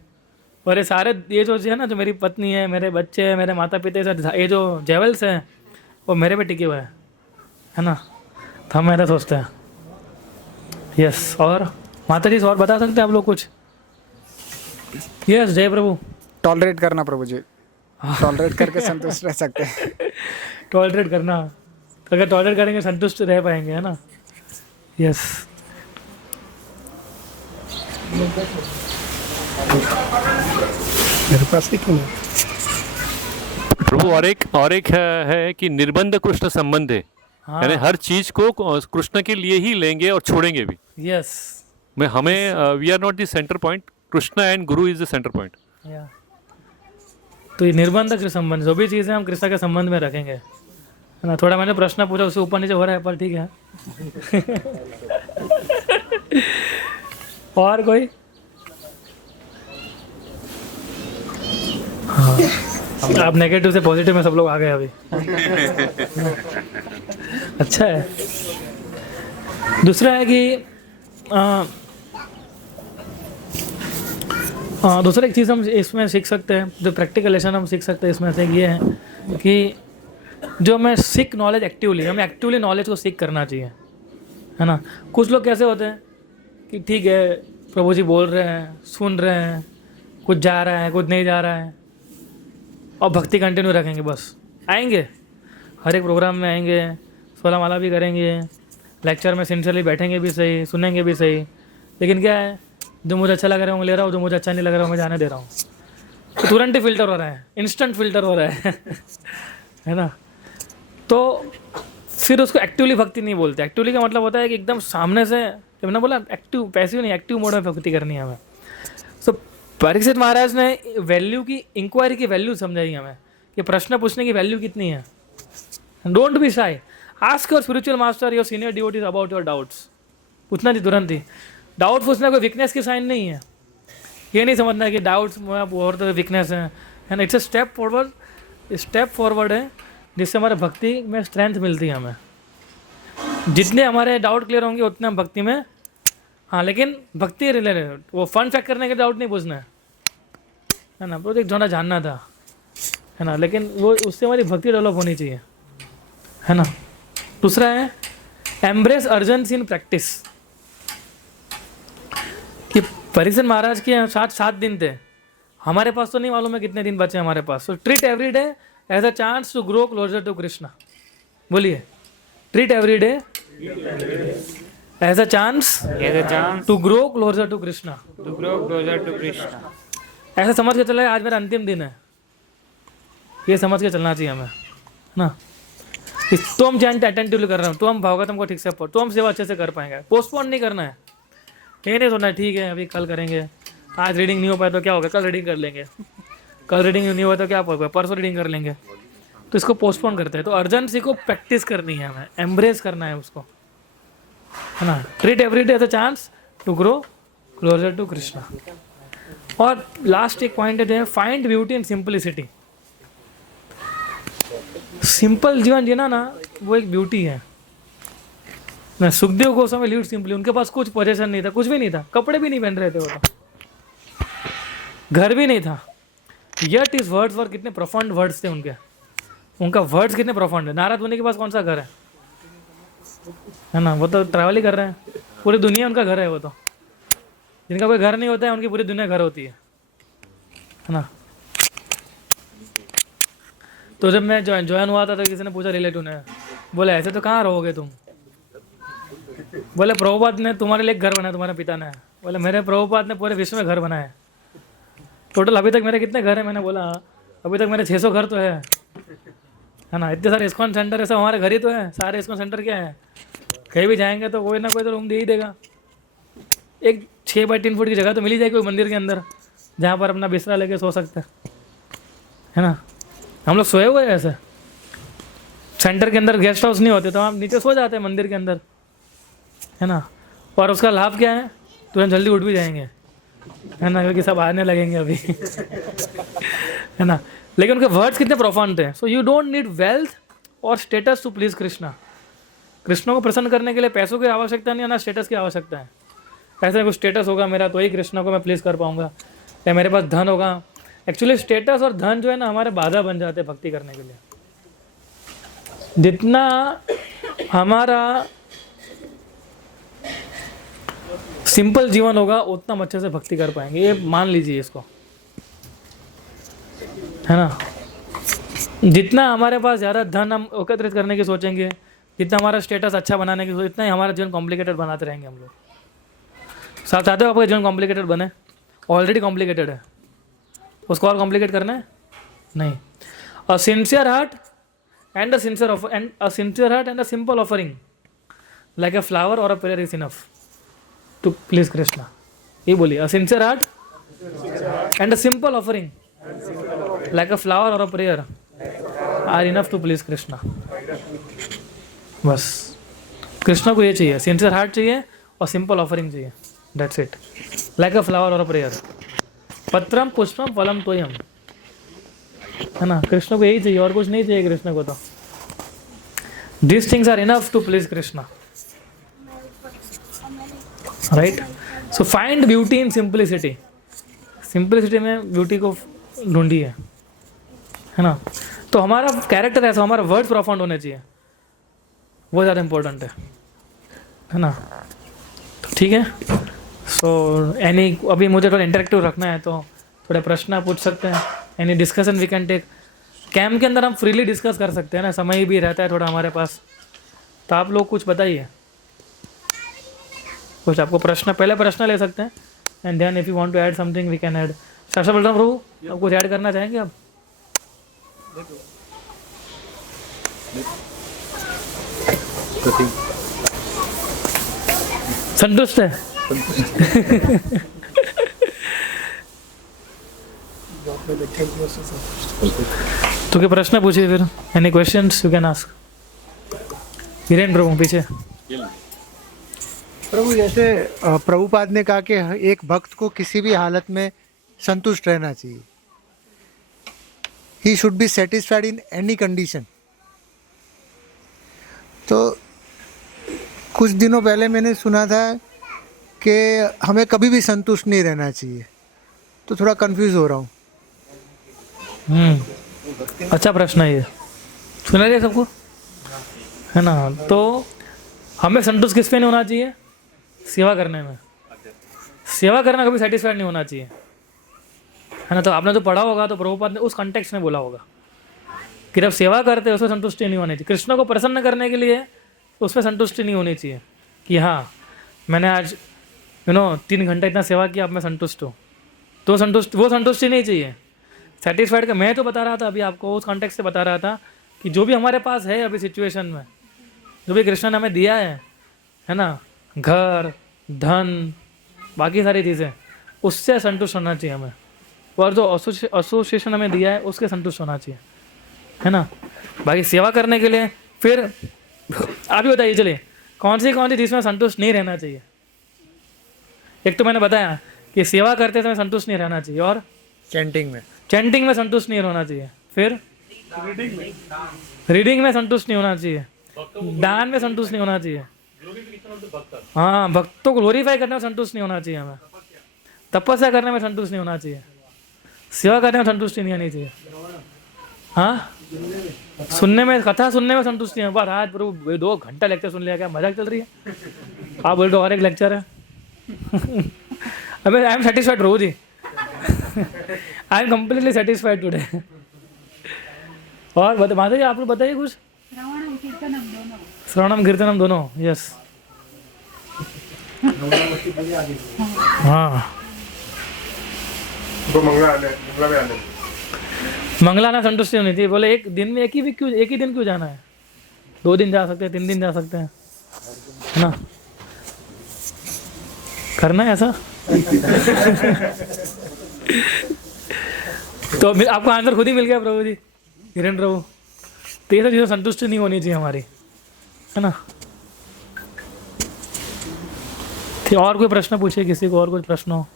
और ये सारे ये जो है ना, जो मेरी पत्नी है, मेरे बच्चे हैं, मेरे माता पिता, ये जो जेवल्स हैं वो मेरे पे टिके हुए हैं, है ना। तो हम ऐसा सोचते हैं। यस, और माता जी और बता सकते हैं आप लोग कुछ? यस, जय प्रभु। टॉलरेट करना प्रभु जी, टॉलरेट करके संतुष्ट रह सकते हैं। टॉलरेट करना, अगर टॉलरेट करेंगे संतुष्ट रह पाएंगे, है ना। यस। मेरे पास ही क्यों है? प्रभु और एक है कि निर्बंध कृष्ण संबंध है। हाँ। यानी हर चीज को कृष्ण के लिए ही लेंगे और छोड़ेंगे भी। यस, मैं हमें we are not the centre point, Krishna and guru is the centre point. तो ये निर्बंध के संबंध, जो भी चीज़ें हम कृष्ण के संबंध में रखेंगे, है ना। थोड़ा मैंने प्रश्न पूछा, उससे ऊपर नीचे हो रहा है, पर ठीक है और कोई? हाँ, आप नेगेटिव से पॉजिटिव में सब लोग आ गए अभी अच्छा है। दूसरा है कि दूसरा एक चीज़ हम इसमें सीख सकते हैं, जो प्रैक्टिकल लेसन हम सीख सकते हैं इसमें से ये है कि जो हमें सीख नॉलेज एक्टिवली, हमें एक्टिवली नॉलेज को सीख करना चाहिए, है ना। कुछ लोग कैसे होते हैं कि ठीक है प्रभु जी बोल रहे हैं, सुन रहे हैं, कुछ जा रहा है कुछ नहीं जा रहा है, और भक्ति कंटिन्यू रखेंगे, बस आएंगे हर एक प्रोग्राम में आएंगे, 16 माला भी करेंगे, लेक्चर में सिंसियरली बैठेंगे भी सही, सुनेंगे भी सही, लेकिन क्या है, जो मुझे अच्छा लग रहा है मैं ले रहा हूँ, जो मुझे अच्छा नहीं लग रहा है मैं जाने दे रहा हूँ। तो तुरंत ही फिल्टर हो रहा है, इंस्टेंट फिल्टर हो रहा है है ना। तो फिर उसको एक्टिवली भक्ति नहीं बोलते। एक्टिवली का मतलब होता है कि एकदम सामने से, जब मैंने बोला एक्टिव, पैसिव नहीं, एक्टिव मोड में भक्ति करनी है हमें। सो परीक्षित महाराज ने वैल्यू की, इंक्वायरी की वैल्यू समझाई हमें कि प्रश्न पूछने की वैल्यू कितनी है। डोंट बी शाई, ask your spiritual master, your senior devotees about your doubts. पूछना चाहिए तुरंत ही। डाउट पूछना कोई वीकनेस की साइन नहीं है, ये नहीं समझना कि डाउट्स और तो वीकनेस है ना। इट्स ए स्टेप फॉरवर्ड है जिससे हमारे भक्ति में स्ट्रेंथ मिलती है हमें। जितने हमारे डाउट क्लियर होंगे उतने हम भक्ति में, हाँ, लेकिन भक्ति रिलेटेड, वो फन फैक्ट करने के डाउट नहीं पूछना है ना। प्रोजेक्ट थोड़ा जानना था, है ना, लेकिन वो उससे हमारी भक्ति डेवलप होनी चाहिए, है ना। दूसरा है एम्ब्रेस अर्जेंसी इन प्रैक्टिस। कि परीक्षित महाराज के 7 दिन थे, हमारे पास तो नहीं मालूम है कितने दिन बचे हमारे पास। So treat every day as a chance to grow closer to Krishna. बोलिए, treat every day as a chance to grow closer to Krishna. ऐसा समझ के चले आज मेरा अंतिम दिन है, ये समझ के चलना चाहिए हमें ना। तो हम चैंट अटेंटिवली कर रहे हो, तो हम भागवतम को ठीक से पढ़, तो हम सेवा अच्छे से कर पाएंगे। पोस्टपोन नहीं करना है, ये नहीं सोचना ठीक है अभी कल करेंगे, आज रीडिंग नहीं हो पाया तो क्या होगा, कल रीडिंग कर लेंगे, कल रीडिंग नहीं हुआ तो क्या होगा, परसों रीडिंग कर लेंगे। तो इसको पोस्टपोन करते हैं। तो अर्जेंसी को प्रैक्टिस करनी है हमें, एम्ब्रेस करना है उसको, है ना। Treat every day as a chance to grow closer to Krishna. और लास्ट एक पॉइंट है, find beauty in simplicity. Simple जीवन जीना ना, वो एक ब्यूटी है ना। सुखदेव गोस्वामी लिव्ड सिंपली, उनके पास कुछ पोजेशन नहीं था, कुछ भी नहीं था, कपड़े भी नहीं पहन रहे थे वो, तो घर भी नहीं था। यट इज वर्ड्स वर, कितने प्रोफाउंड वर्ड्स थे उनके, उनका वर्ड्स कितने प्रोफाउंड है। नारद मुनि के पास कौन सा घर है, है ना, वो तो ट्रैवल ही कर रहे हैं, पूरी दुनिया उनका घर है। वो तो जिनका कोई घर नहीं होता है उनकी पूरी दुनिया घर होती है ना। तो जब मैं ज्वाइन हुआ था तो किसी ने पूछा रिलेटिव ने, बोले ऐसे तो कहाँ रहोगे तुम? बोले प्रभुपाद ने तुम्हारे लिए घर बनाया, तुम्हारे पिता ने। बोले मेरे प्रभुपाद ने पूरे विश्व में घर बनाए। टोटल अभी तक मेरे कितने घर है? मैंने बोला अभी तक मेरे 600 घर तो है ना। इतने सारे इस्कॉन सेंटर है, सब हमारे घर ही तो है। सारे इस्कॉन सेंटर क्या है, कहीं भी जाएंगे तो कोई ना कोई तो रूम दे ही देगा। एक 6 बाई 3 फुट की जगह तो मिल ही जाएगी कोई मंदिर के अंदर, जहाँ पर अपना बिस्तरा लेके सो सकते हैं, है ना। हम लोग सोए हुए हैं ऐसे, सेंटर के अंदर गेस्ट हाउस नहीं होते तो हम नीचे सो जाते हैं मंदिर के अंदर, है ना। और उसका लाभ क्या है, तुरंत जल्दी उठ भी जाएंगे, है ना, क्योंकि सब आने लगेंगे अभी है ना। लेकिन उनके वर्ड्स कितने प्रोफाउंड थे। So you don't need wealth और status to please Krishna. Krishna को प्रसन्न करने के लिए पैसों की आवश्यकता नहीं है, ना स्टेटस की आवश्यकता है। ऐसे कुछ स्टेटस होगा मेरा तो ही कृष्ण को मैं प्लीज़ कर पाऊंगा, या मेरे पास धन होगा। एक्चुअली स्टेटस और धन जो है ना हमारे बाधा बन जाते हैं भक्ति करने के लिए। जितना हमारा सिंपल जीवन होगा उतना हम अच्छे से भक्ति कर पाएंगे, ये मान लीजिए इसको, है ना। जितना हमारे पास ज़्यादा धन हम एकत्रित करने की सोचेंगे, जितना हमारा स्टेटस अच्छा बनाने की सोचेंगे, इतना ही हमारा जीवन कॉम्प्लिकेटेड बनाते रहेंगे हम लोग। साथ चाहते हो आपका जीवन कॉम्प्लिकेटेड बने? ऑलरेडी कॉम्प्लिकेटेड है, उसको और कॉम्प्लिकेट करना है? नहीं। A sincere heart and a sincere heart and a simple offering like a flower और a prayer is enough to please Krishna. ये बोलिए, a sincere heart and a simple offering like a flower और a prayer are enough to please Krishna. बस कृष्णा को ये चाहिए, सिंसियर हार्ट चाहिए और सिंपल ऑफरिंग चाहिए, that's it. Like a flower और अ प्रेयर, पत्रम पुष्पम फलम तोयम, है ना। कृष्ण को यही चाहिए और कुछ नहीं चाहिए कृष्ण को। तो this things are enough to please Krishna, right. So find beauty in simplicity. Simplicity में ब्यूटी को ढूंढी है ना। तो हमारा कैरेक्टर ऐसा, हमारा वर्ड प्रोफाउंड होने चाहिए, वो ज़्यादा इंपॉर्टेंट है ना। तो ठीक है। सो एनी, अभी मुझे थोड़ा इंटरेक्टिव रखना है तो थोड़े प्रश्न आप पूछ सकते हैं। Any discussion we can take. Camp के अंदर हम फ्रीली डिस्कस कर सकते हैं ना, समय भी रहता है थोड़ा हमारे पास। तो आप लोग कुछ बताइए, कुछ आपको प्रश्न, पहले प्रश्न ले सकते हैं and then if you want to add something we can add. Shastra Balaram प्रभु आप कुछ ऐड करना चाहेंगे आप? संतुष्ट है? तो क्या प्रश्न पूछिए फिर। Any questions you can ask. Virendra Prabhu पीछे। प्रभु, जैसे प्रभुपाद ने कहा कि एक भक्त को किसी भी हालत में संतुष्ट रहना चाहिए, he should be satisfied in any condition. तो कुछ दिनों पहले मैंने सुना था कि हमें कभी भी संतुष्ट नहीं रहना चाहिए, तो थोड़ा कंफ्यूज हो रहा हूँ। अच्छा प्रश्न है ये, सुना रहे सबको, है ना। तो हमें संतुष्ट किस पे नहीं होना चाहिए? सेवा करने में। सेवा करना कभी सेटिस्फाइड नहीं होना चाहिए, है ना। तो आपने जो पढ़ा होगा तो प्रभुपाद ने उस कॉन्टेक्स्ट में बोला होगा कि जब सेवा करते हैं उसमें संतुष्टि नहीं होनी चाहिए। कृष्ण को प्रसन्न करने के लिए उसमें संतुष्टि नहीं होनी चाहिए कि हाँ मैंने आज 3 घंटे इतना सेवा किया, अब मैं संतुष्ट हूँ। तो वो संतुष्टि नहीं चाहिए। सेटिस्फाइड का मैं तो बता रहा था अभी आपको, उस कॉन्टेक्स्ट से बता रहा था कि जो भी हमारे पास है अभी सिचुएशन में, जो भी कृष्ण ने हमें दिया है ना, घर, धन, बाकी सारी चीज़ें, उससे संतुष्ट होना चाहिए हमें। और जो एसोसिएशन हमें दिया है उसके संतुष्ट होना चाहिए, है ना। बाकी सेवा करने के लिए फिर आप ही बताइए चलिए कौन सी जिसमें संतुष्ट नहीं रहना चाहिए। एक तो मैंने बताया कि सेवा करते समय संतुष्ट नहीं रहना चाहिए, और चैंटिंग में संतुष्ट नहीं होना चाहिए, फिर रीडिंग में संतुष्ट नहीं होना चाहिए, दान में संतुष्ट नहीं होना चाहिए, हाँ भक्तों को ग्लोरीफाई करने में संतुष्ट नहीं होना चाहिए हमें, तपस्या करने में संतुष्ट नहीं होना चाहिए, सेवा करने में संतुष्टि नहीं आनी चाहिए। हाँ सुनने में, कथा सुनने में संतुष्टि है। पर आज प्रभु 2 घंटा लेक्चर सुन लिया, क्या मजाक चल रही है? आप बोल रहे हो और एक लेक्चर है। अबे I am satisfied Prabhu ji, I am completely satisfied today. और माता जी आप लोग बताइए कुछ। श्रवणम कीर्तनम दोनों, यस। हाँ, तो मंगला में आने मंगलाना संतुष्टि होनी थी। बोले एक दिन में एक ही दिन क्यों जाना है? 2 दिन जा सकते हैं, 3 दिन जा सकते हैं, है ना? करना है ऐसा। तो आपको आंसर खुद ही मिल गया प्रभु जी, हिरण प्रभु। तो ये सब चीज़ें संतुष्टि नहीं होनी चाहिए हमारी, है ना? ठीक, और कोई प्रश्न पूछिए किसी को, और कुछ प्रश्न हो।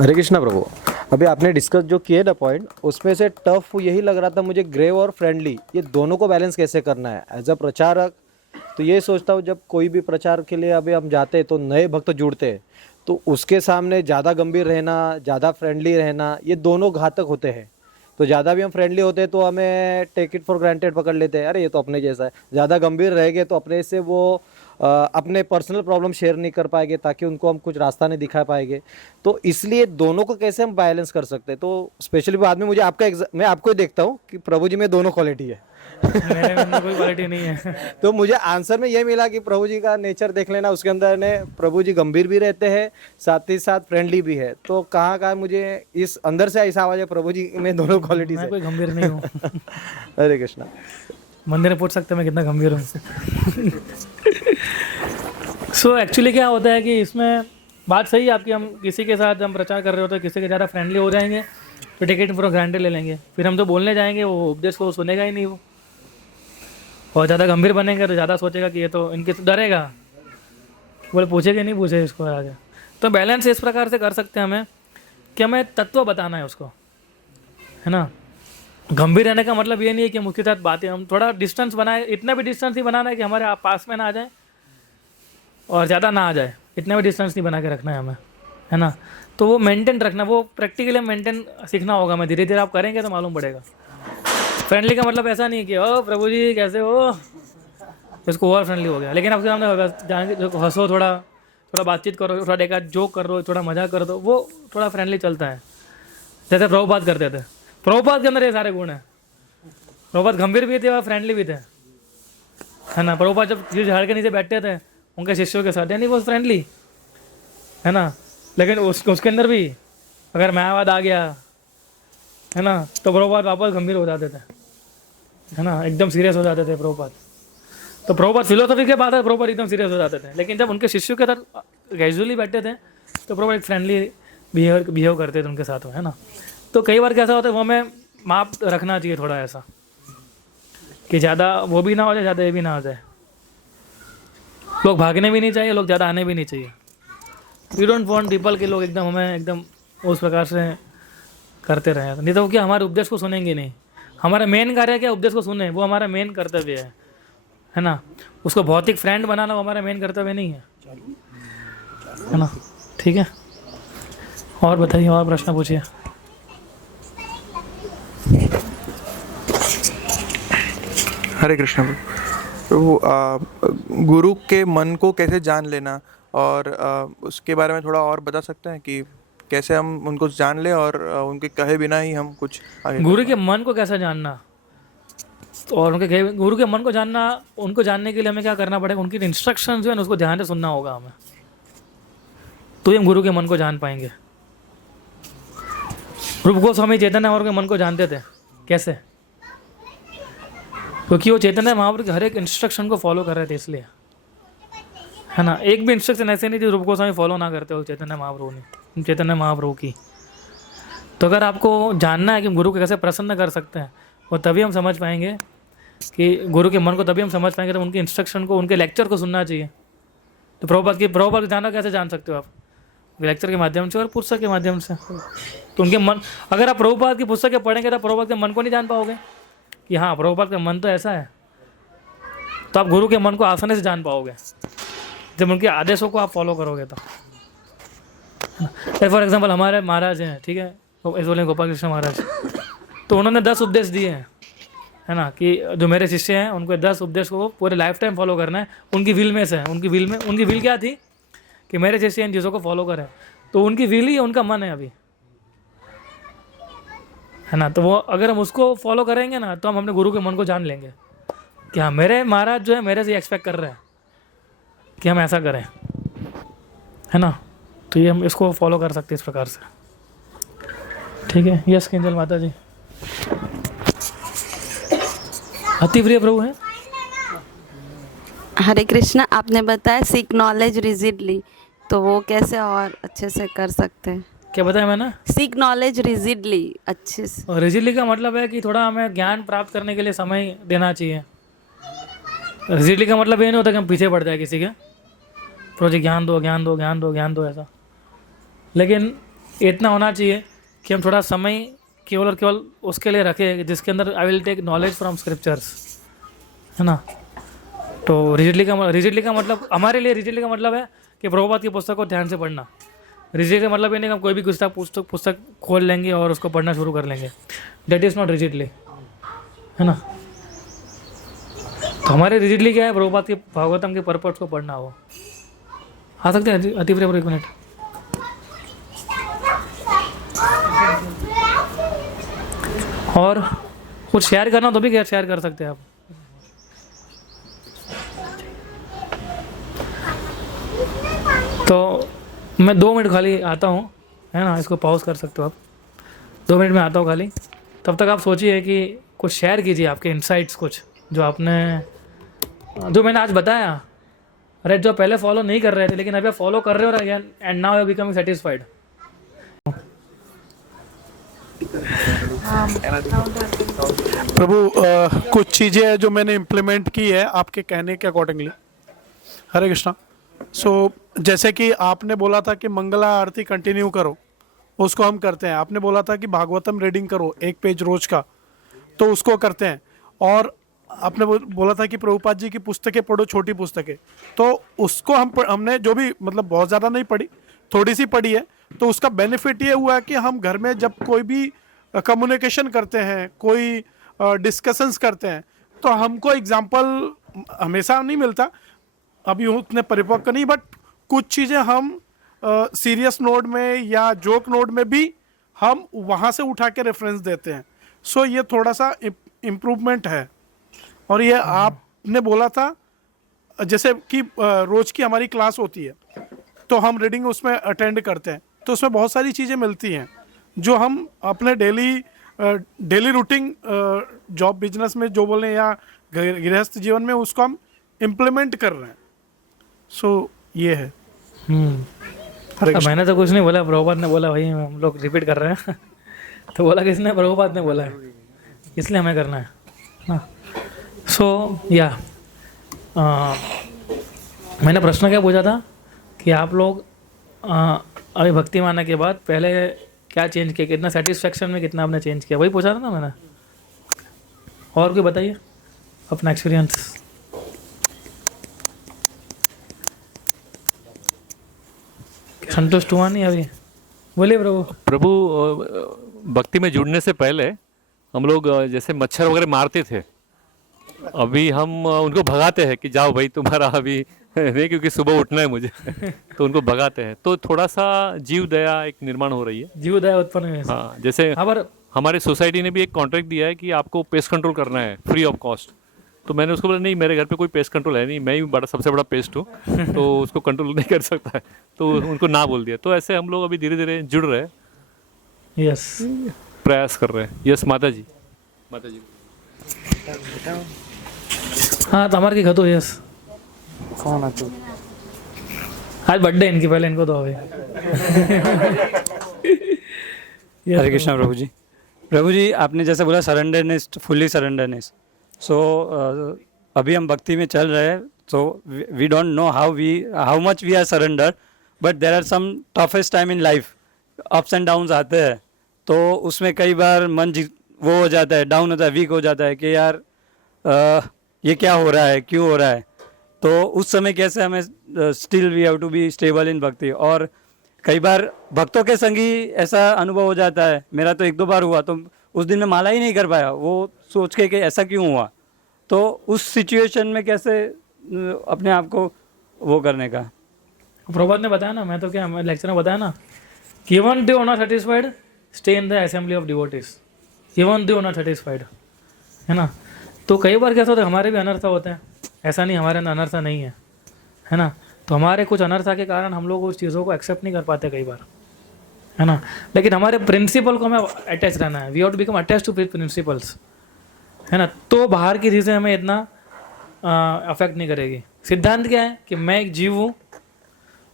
हरे कृष्णा प्रभु, अभी आपने डिस्कस जो किए ना पॉइंट, उसमें से टफ यही लग रहा था मुझे, ग्रेव और फ्रेंडली, ये दोनों को बैलेंस कैसे करना है एज अ प्रचारक। तो ये सोचता हूँ जब कोई भी प्रचार के लिए अभी हम जाते हैं तो नए भक्त जुड़ते हैं, तो उसके सामने ज़्यादा गंभीर रहना, ज़्यादा फ्रेंडली रहना, ये दोनों घातक होते हैं। तो ज़्यादा भी हम फ्रेंडली होते हैं तो हमें टेक इट फॉर ग्रांटेड पकड़ लेते हैं, अरे ये तो अपने जैसा है। ज़्यादा गंभीर रहेंगे तो अपने से वो अपने पर्सनल प्रॉब्लम शेयर नहीं कर पाएंगे, ताकि उनको हम कुछ रास्ता नहीं दिखा पाएंगे। तो इसलिए दोनों को कैसे हम बैलेंस कर सकते हैं? तो स्पेशली बाद में मुझे मैं आपको ही देखता हूँ कि प्रभु जी में दोनों क्वालिटी है। मेरे में कोई क्वालिटी नहीं है। तो मुझे आंसर में ये मिला कि प्रभु जी का नेचर देख लेना, उसके अंदर ने प्रभु जी गंभीर भी रहते हैं, साथ ही साथ फ्रेंडली भी है। तो कहाँ मुझे इस अंदर से ऐसा आवाज है प्रभु जी में दोनों क्वालिटीज है। कोई गंभीर नहीं हूँ। हरे कृष्णा। मंदिर में पूछ सकते हैं मैं कितना गंभीर हूँ। सो एक्चुअली क्या होता है कि इसमें बात सही है आपकी, हम किसी के साथ हम प्रचार कर रहे होते हैं, किसी के ज़्यादा फ्रेंडली हो जाएंगे तो टिकट फॉर ग्रांटेड ले लेंगे, फिर हम तो बोलने जाएंगे वो उपदेश को सुनेगा ही नहीं वो, और ज़्यादा गंभीर बनेंगे तो ज़्यादा सोचेगा कि ये तो इनके डरेगा, बोले पूछेगा नहीं पूछे इसको आगे। तो बैलेंस इस प्रकार से कर सकते हैं हमें कि हमें तत्व बताना है उसको, है ना? गंभीर रहने का मतलब ये नहीं है कि मुख्य साथ बातें, हम थोड़ा डिस्टेंस बनाए, इतना भी डिस्टेंस नहीं बनाना है कि हमारे आप पास में ना आ जाए और ज़्यादा ना आ जाए, इतना भी डिस्टेंस नहीं बना के रखना है हमें, है ना? तो वो मेंटेन रखना, वो प्रैक्टिकली मेंटेन सीखना होगा। मैं धीरे धीरे आप करेंगे तो मालूम पड़ेगा। फ्रेंडली का मतलब ऐसा नहीं कि ओ प्रभु जी कैसे हो, इसको ओवर फ्रेंडली हो गया। लेकिन आपके सामने जान के हंसो, थोड़ा बातचीत करो, थोड़ा देखा जोक कर दो, थोड़ा मजाक कर दो, वो थोड़ा फ्रेंडली चलता है। जैसे प्रभुपाद करते थे, प्रभुपाद के अंदर ये सारे गुण हैं। प्रभुपाद गंभीर भी थे और फ्रेंडली भी थे, है ना? प्रभुपाद जब झाड़ के नीचे बैठते थे उनके शिष्यों के साथ, यानी वो फ्रेंडली, है ना? लेकिन उसके अंदर भी अगर मायावाद आ गया, है ना, तो प्रभुपाद वापस गंभीर हो जाते थे, है ना? एकदम सीरियस हो जाते थे प्रभुपाद। तो प्रभुपाद फिलोसफी के बाद प्रभुपाद एकदम सीरियस हो जाते थे। लेकिन जब उनके शिष्यों के साथ कैजुअली बैठे थे तो प्रभुपाद एक फ्रेंडली बिहेव करते थे उनके साथ में, है ना? तो कई बार कैसा होता है, वो हमें माप रखना चाहिए थोड़ा ऐसा कि ज़्यादा वो भी ना हो जाए, ज़्यादा ये भी ना हो जाए। लोग भागने भी नहीं चाहिए, लोग ज़्यादा आने भी नहीं चाहिए। वी डोंट वांट पीपल के लोग एकदम हमें एकदम उस प्रकार से करते रहे, नहीं तो क्या हमारे उपदेश को सुनेंगे नहीं। हमारा मेन कार्य क्या, उपदेश को सुने, वो हमारा मेन कर्तव्य है ना? उसको भौतिक फ्रेंड बनाना वो हमारा मेन कर्तव्य नहीं है ना? ठीक है, और बताइए, और प्रश्न पूछिए। हरे कृष्ण प्रभु, गुरु के मन को कैसे जान लेना, और उसके बारे में थोड़ा और बता सकते हैं कि कैसे हम उनको जान लें और उनके कहे बिना ही हम कुछ आगे। गुरु के मन को कैसे जानना और उनके गुरु के मन को जानना, उनको जानने के लिए हमें क्या करना पड़ेगा, उनकी इंस्ट्रक्शन जो है ना उसको ध्यान से सुनना होगा हमें, तो ही हम गुरु के मन को जान पाएंगे। रूप गोस्वामी चैतन्य महाप्रभु के मन को जानते थे, कैसे? क्योंकि वो चैतन्य महाप्रभु के हर एक इंस्ट्रक्शन को फॉलो कर रहे थे, इसलिए, है ना? एक भी इंस्ट्रक्शन ऐसे नहीं थी रूप गोस्वामी फॉलो ना करते हो चैतन्य महाप्रभु ने, चैतन्य महाप्रभु की। तो अगर आपको जानना है कि गुरु को कैसे प्रसन्न कर सकते हैं, और तभी हम समझ पाएंगे कि गुरु के मन को, तभी हम समझ पाएंगे तो उनके इंस्ट्रक्शन को, उनके लेक्चर को सुनना चाहिए। तो प्रभुपाद जानना कैसे जान सकते हो आप? लेक्चर के माध्यम से और पुस्तक के माध्यम से। तो उनके मन, अगर आप प्रभुपाद की पुस्तकें पढ़ेंगे तो प्रभुपाद के मन को नहीं जान पाओगे कि हाँ प्रभुपाद का मन तो ऐसा है। तो आप गुरु के मन को आसानी से जान पाओगे जब उनके आदेशों को आप फॉलो करोगे तो। फॉर एग्जाम्पल हमारे महाराज हैं, ठीक है, इस बोले गोपाल कृष्ण महाराज, तो उन्होंने 10 उपदेश दिए हैं, है ना, कि जो मेरे शिष्य हैं उनको 10 उपदेश को पूरे लाइफ टाइम फॉलो करना है। उनकी विल में से है, उनकी विल क्या थी कि मेरे शिष्य इन चीज़ों को फॉलो करें। तो उनकी विल ही उनका मन है अभी, है ना। तो वो अगर हम उसको फॉलो करेंगे ना तो हम अपने गुरु के मन को जान लेंगे कि हाँ मेरे महाराज जो है मेरे से एक्सपेक्ट कर रहे हैं कि हम ऐसा करें, है ना। तो ये हम इसको फॉलो कर सकते हैं इस प्रकार से, ठीक है। यस किंजल माता जी, अति प्रिय प्रभु है। हरे कृष्णा, आपने बताया सीक नॉलेज रिजिडली, तो वो कैसे और अच्छे से कर सकते हैं? क्या बताया मैंने? सीक नॉलेज रिजिडली, अच्छे से। और रिजिडली का मतलब है कि थोड़ा हमें ज्ञान प्राप्त करने के लिए समय देना चाहिए। रिजिडली का मतलब ये नहीं होता कि हम पीछे पड़ जाए किसी के, प्रोजेक्ट ज्ञान दो ज्ञान दो ज्ञान दो ज्ञान दो ऐसा, लेकिन इतना होना चाहिए कि हम थोड़ा समय केवल और केवल उसके लिए रखें जिसके अंदर I will take knowledge from scriptures, है ना। तो रिजिडली का मतलब हमारे लिए रिजिडली का मतलब है कि प्रभुपाद की पुस्तक को ध्यान से पढ़ना। रिजिडली का मतलब ये नहीं कि हम कोई भी पुस्तक खोल लेंगे और उसको पढ़ना शुरू कर लेंगे, दैट इज़ नॉट रिजिडली, है ना। तो हमारे रिजिडली क्या है, प्रभुपाद के भागवतम के पर्पस को पढ़ना हो। आ सकते हैं अति प्रिय, 1 मिनट। और कुछ शेयर करना तो भी क्या शेयर कर सकते हैं आप। तो मैं 2 मिनट खाली आता हूँ, है ना, इसको पॉज कर सकते हो आप। 2 मिनट में आता हूँ खाली, तब तक आप सोचिए कि कुछ शेयर कीजिए आपके इनसाइट्स, कुछ जो मैंने आज बताया। अरे जो पहले फॉलो नहीं कर रहे थे लेकिन अभी आप फॉलो कर रहे हो and now you are becoming satisfied. प्रभु कुछ चीज़ें हैं जो मैंने इम्प्लीमेंट की है आपके कहने के अकॉर्डिंगली। हरे कृष्णा। जैसे कि आपने बोला था कि मंगला आरती कंटिन्यू करो, उसको हम करते हैं। आपने बोला था कि भागवतम रीडिंग करो 1 पेज रोज का, तो उसको करते हैं। और आपने बोला था कि प्रभुपाद जी की पुस्तकें पढ़ो, छोटी पुस्तकें, तो उसको हमने जो भी मतलब बहुत ज़्यादा नहीं पढ़ी, थोड़ी सी पढ़ी है। तो उसका बेनिफिट ये हुआ कि हम घर में जब कोई भी कम्युनिकेशन करते हैं, कोई डिस्कशंस करते हैं, तो हमको एग्जाम्पल हमेशा नहीं मिलता, अभी उतने परिपक्व नहीं, बट कुछ चीज़ें हम सीरियस नोट में या जोक नोट में भी हम वहाँ से उठा के रेफरेंस देते हैं। सो ये थोड़ा सा इम्प्रूवमेंट है। और ये आपने बोला था जैसे कि रोज़ की हमारी क्लास होती है तो हम रीडिंग उसमें अटेंड करते हैं, तो उसमें बहुत सारी चीज़ें मिलती हैं जो हम अपने डेली रूटीन जॉब बिजनेस में जो बोलें या गृहस्थ जीवन में उसको हम इम्प्लीमेंट कर रहे हैं। सो ये है। मैंने तो कुछ नहीं बोला, प्रभुपाद ने बोला, भाई हम लोग रिपीट कर रहे हैं तो बोला किसने? प्रभुपाद ने बोला है, इसलिए हमें करना है ना। सो या मैंने प्रश्न क्या पूछा था कि आप लोग अभी भक्ति मानने के बाद पहले क्या चेंज किया, कितना सेटिस्फेक्शन में कितना आपने चेंज किया, वही पूछा था ना मैंने। और कोई बताइए अपना एक्सपीरियंस। संतुष्ट हुआ नहीं अभी? बोलिए प्रभु भक्ति में जुड़ने से पहले हम लोग जैसे मच्छर वगैरह मारते थे, अभी हम उनको भगाते हैं कि जाओ भाई तुम्हारा अभी नहीं, क्योंकि सुबह उठना है मुझे तो उनको भगाते हैं। तो थोड़ा सा जीव दया एक निर्माण हो रही है, जीव दया उत्पन्न है। हाँ, जैसे हमारे सोसाइटी ने भी एक कॉन्ट्रैक्ट दिया है कि आपको पेस्ट कंट्रोल करना है फ्री ऑफ कॉस्ट। तो मैंने उसको बोला नहीं, मेरे घर पे कोई पेस्ट कंट्रोल है नहीं, मैं ही सबसे बड़ा पेस्ट हूँ तो उसको कंट्रोल नहीं कर सकता है, तो उनको ना बोल दिया। तो ऐसे हम लोग अभी धीरे धीरे जुड़ रहे हैं, यस, प्रयास कर रहे हैं। यस माता जी। हाँ तमार की खतो यस कौन है तू? आज बर्थडे इनकी, पहले इनको दो अभी। हरे कृष्णा प्रभु जी। प्रभु जी आपने जैसे बोला सरेंडरनेस, फुल्ली सरेंडरनेस। सो अभी हम भक्ति में चल रहे हैं, so we don't know how much we are surrendered, but there are some toughest time in life, ups and downs आते हैं, तो उसमें कई बार मन वो हो जाता है, डाउन होता है, वीक हो जाता है कि यार ये क्या हो रहा है, क्यों हो रहा है। तो उस समय कैसे हमें still we have to be stable in bhakti. और कई बार भक्तों के संग ही ऐसा अनुभव हो जाता है, मेरा तो 1-2 बार हुआ, तो उस दिन मैं माला ही नहीं कर पाया, वो सोच के कि ऐसा क्यों हुआ। तो उस सिचुएशन में कैसे अपने आप को वो करने का। प्रभात ने बताया ना, मैं तो क्या लेक्चर में बताया ना, even they not satisfied stay in the assembly of devotees, even they not satisfied, है ना। तो कई बार कैसा होता है, हमारे भी अनर्थ होते हैं, ऐसा नहीं हमारे अंदर अनर्थ नहीं है ना। तो हमारे कुछ अनर्था के कारण हम लोग उस चीज़ों को एक्सेप्ट नहीं कर पाते कई बार, है ना। लेकिन हमारे प्रिंसिपल को हमें अटैच रहना है, we have to become attach to principles, है ना। तो बाहर की चीज़ें हमें इतना अफेक्ट नहीं करेगी। सिद्धांत क्या है कि मैं एक जीव हूँ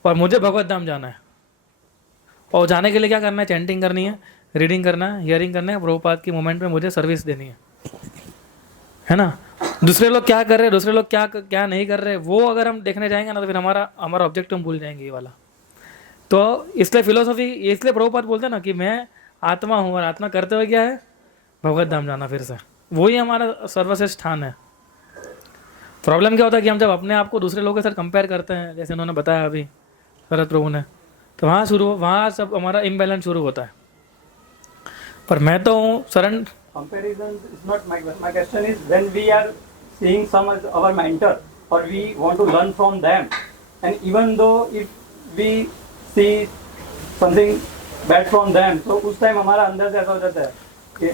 और मुझे भगवत धाम जाना है, और जाने के लिए क्या करना है, चैंटिंग करनी है, रीडिंग करना है, हियरिंग करना है, प्रभुपाद की मोमेंट में मुझे सर्विस देनी है ना। दूसरे लोग क्या कर रहे हैं, दूसरे लोग क्या नहीं कर रहे, वो अगर हम देखने जाएंगे ना तो फिर हमारा ऑब्जेक्टिव हम भूल जाएंगे ये वाला। तो इसलिए फिलोसॉफी, इसलिए प्रभुपाद बोलते हैं ना कि मैं आत्मा हूँ और आत्मा करते हुए क्या है, भगवत धाम जाना फिर से, वही हमारा सर्वश्रेष्ठ स्थान है। प्रॉब्लम क्या होता है कि हम जब अपने आप को दूसरे लोगों के साथ कंपेयर करते हैं, जैसे उन्होंने बताया अभी शरद प्रभु ने, तो वहाँ सब हमारा इम्बैलेंस शुरू होता है। पर मैं तो हूँ शरण। Comparison is not my question is when we are seeing some as our mentor or we want to learn from them, and even though if we see something bad from them, तो उस टाइम हमारा अंदर से ऐसा हो जाता है कि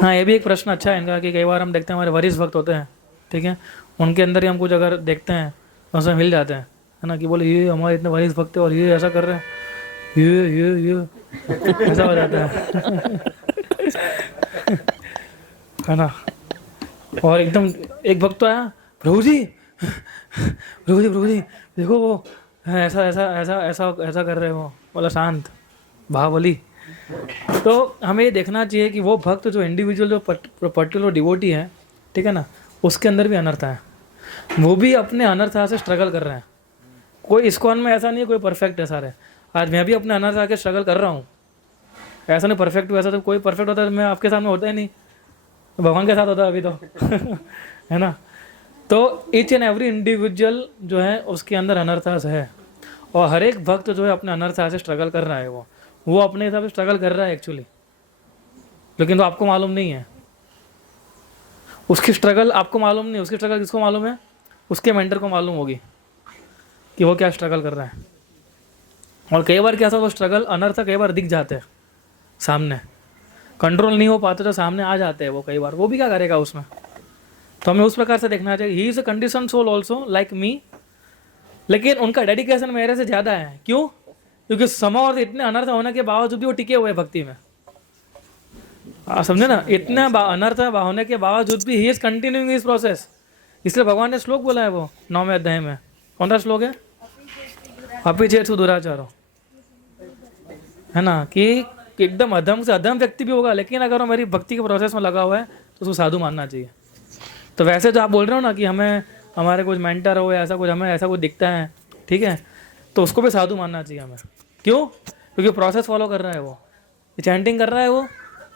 हाँ, ये भी एक प्रश्न अच्छा है इनका कि कई बार हम देखते हैं हमारे वरिष्ठ भक्त होते हैं, ठीक है, उनके अंदर ही हम कुछ अगर देखते हैं तो उसमें मिल जाते हैं, है ना, कि बोले ये हमारे इतने वरिष्ठ भक्त है और ये ऐसा कर रहे हैं, ये ऐसा हो जाता है है ना। और एकदम एक भक्त तो आया, प्रभु जी देखो वो ऐसा ऐसा ऐसा ऐसा ऐसा कर रहे हो, बोला शांत बाहुबली। तो हमें ये देखना चाहिए कि वो भक्त जो इंडिविजुअल जो पर्टिकुलर डिवोटी है, ठीक है ना, उसके अंदर भी अनर्था है, वो भी अपने अनर्था से स्ट्रगल कर रहे हैं। कोई इस्कॉन में ऐसा नहीं है कोई परफेक्ट है सारे, आज मैं भी अपने अनर्था के स्ट्रगल कर रहा हूँ, ऐसा नहीं परफेक्ट हुआ, ऐसा तो कोई परफेक्ट होता है मैं आपके सामने होता ही नहीं, तो भगवान के साथ होता है अभी तो है ना। तो ईच एंड एवरी इंडिविजुअल जो है उसके अंदर अनर्थास है, और हर एक भक्त जो है अपने अनर्था से स्ट्रगल कर रहा है, वो अपने हिसाब से स्ट्रगल कर रहा है एक्चुअली, लेकिन तो आपको मालूम नहीं है उसकी स्ट्रगल, आपको मालूम नहीं उसकी स्ट्रगल, किसको मालूम है, उसके मेंटर को मालूम होगी कि वो क्या स्ट्रगल कर रहा है। और कई बार क्या था, वो स्ट्रगल अनर्थ कई बार दिख जाते हैं सामने, कंट्रोल नहीं हो पाते तो सामने आ जाते हैं वो कई बार, वो भी क्या करेगा उसमें। तो हमें उस प्रकार से देखना चाहिए, he is a condition soul also like me, लेकिन उनका डेडिकेशन मेरे से ज़्यादा है। क्यों? क्योंकि समय और इतने अनर्थ होने के बावजूद भी वो टिके हुए भक्ति में, समझे ना, इतने अनर्थ होने के बावजूद भी he is continuing this process. इसलिए भगवान ने श्लोक बोला है वो 9वें अध्याय में, कौन सा श्लोक है, अपि चेत्सु दुराचारो, है ना, कि एकदम अधम से अधम व्यक्ति भी होगा, लेकिन अगर वो मेरी भक्ति के प्रोसेस में लगा हुआ है तो उसको साधु मानना चाहिए। तो वैसे जो आप बोल रहे हो ना कि हमें हमारे कुछ मेंटर हो या ऐसा कुछ, हमें ऐसा कुछ दिखता है, ठीक है, तो उसको भी साधु मानना चाहिए हमें। क्यों? क्योंकि प्रोसेस फॉलो कर रहा है, वो चैंटिंग कर रहा है, वो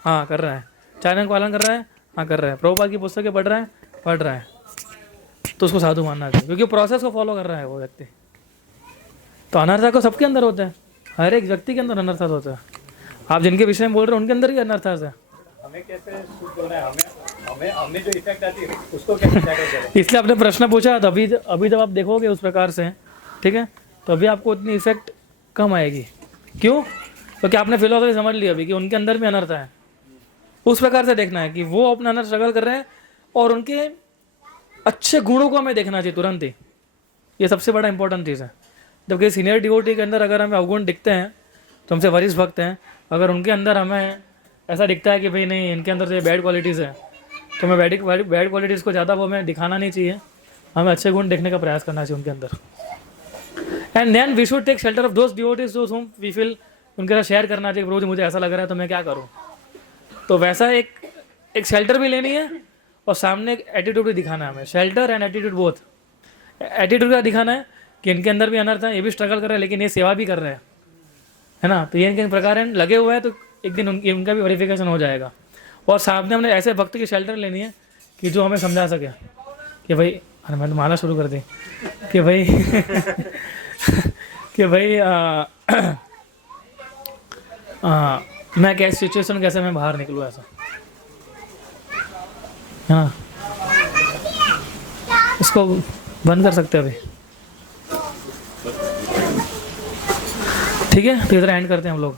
हाँ कर रहा है, चारण पालन कर रहा है, हाँ कर रहा है, प्रभुपाद की पुस्तकें पढ़ रहा है, तो उसको साधु मानना चाहिए, क्योंकि प्रोसेस को फॉलो कर रहा है वो व्यक्ति। तो अनर्था को सबके अंदर होता है, हर एक व्यक्ति के अंदर अनर्थास होता है। आप जिनके विषय में बोल रहे हो उनके अंदर ही अनर्थास है। हमें कैसे शुद्ध होना है, हमें जो इफेक्ट आती है उसको कैसे टैकल करें। इसलिए आपने प्रश्न पूछा, तो अभी जब आप देखोगे उस प्रकार से, ठीक है, तो अभी आपको उतनी इफेक्ट कम आएगी। क्यों? क्योंकि आपने फिलोसफी समझ ली अभी कि उनके अंदर भी अनर्थ है। उस प्रकार से देखना है कि वो अपना अंदर स्ट्रगल कर रहे हैं, और उनके अच्छे गुणों को हमें देखना चाहिए तुरंत ही, ये सबसे बड़ा इंपॉर्टेंट चीज़ है। जबकि सीनियर डिवोटी के अंदर अगर हमें अवगुण दिखते हैं, तो हमसे वरिष्ठ भक्त हैं, अगर उनके अंदर हमें ऐसा दिखता है कि भाई नहीं इनके अंदर से बैड क्वालिटीज़ है, तो हमें बैड क्वालिटीज़ को ज़्यादा वो हमें दिखाना नहीं चाहिए, हमें अच्छे गुण देखने का प्रयास करना चाहिए उनके अंदर। And then we should take shelter of those devotees जो हुम वी फील, उनके साथ शेयर करना चाहिए, प्रभु जी मुझे ऐसा लग रहा है तो मैं क्या करूँ। तो वैसा एक शेल्टर भी लेनी है, और सामने एक एटीट्यूड भी दिखाना है हमें, shelter and attitude both. Attitude का दिखाना है कि इनके अंदर भी अनर्थ है, ये भी स्ट्रगल कर रहे हैं, लेकिन ये सेवा भी कर रहे हैं, है ना, तो ये इनके प्रकार लगे हुए हैं, तो एक दिन उनका भी वेरिफिकेशन हो जाएगा। और सामने हमने ऐसे भक्त की शेल्टर लेनी है कि जो हमें समझा सके कि भाई, अरे मैं तो माला शुरू कर दी कि भाई कि भाई मैं कैसी सिचुएशन कैसे मैं बाहर निकलूँ ऐसा। है ना। इसको बंद कर सकते हैं अभी, ठीक है। तो इधर एंड करते हैं हम लोग।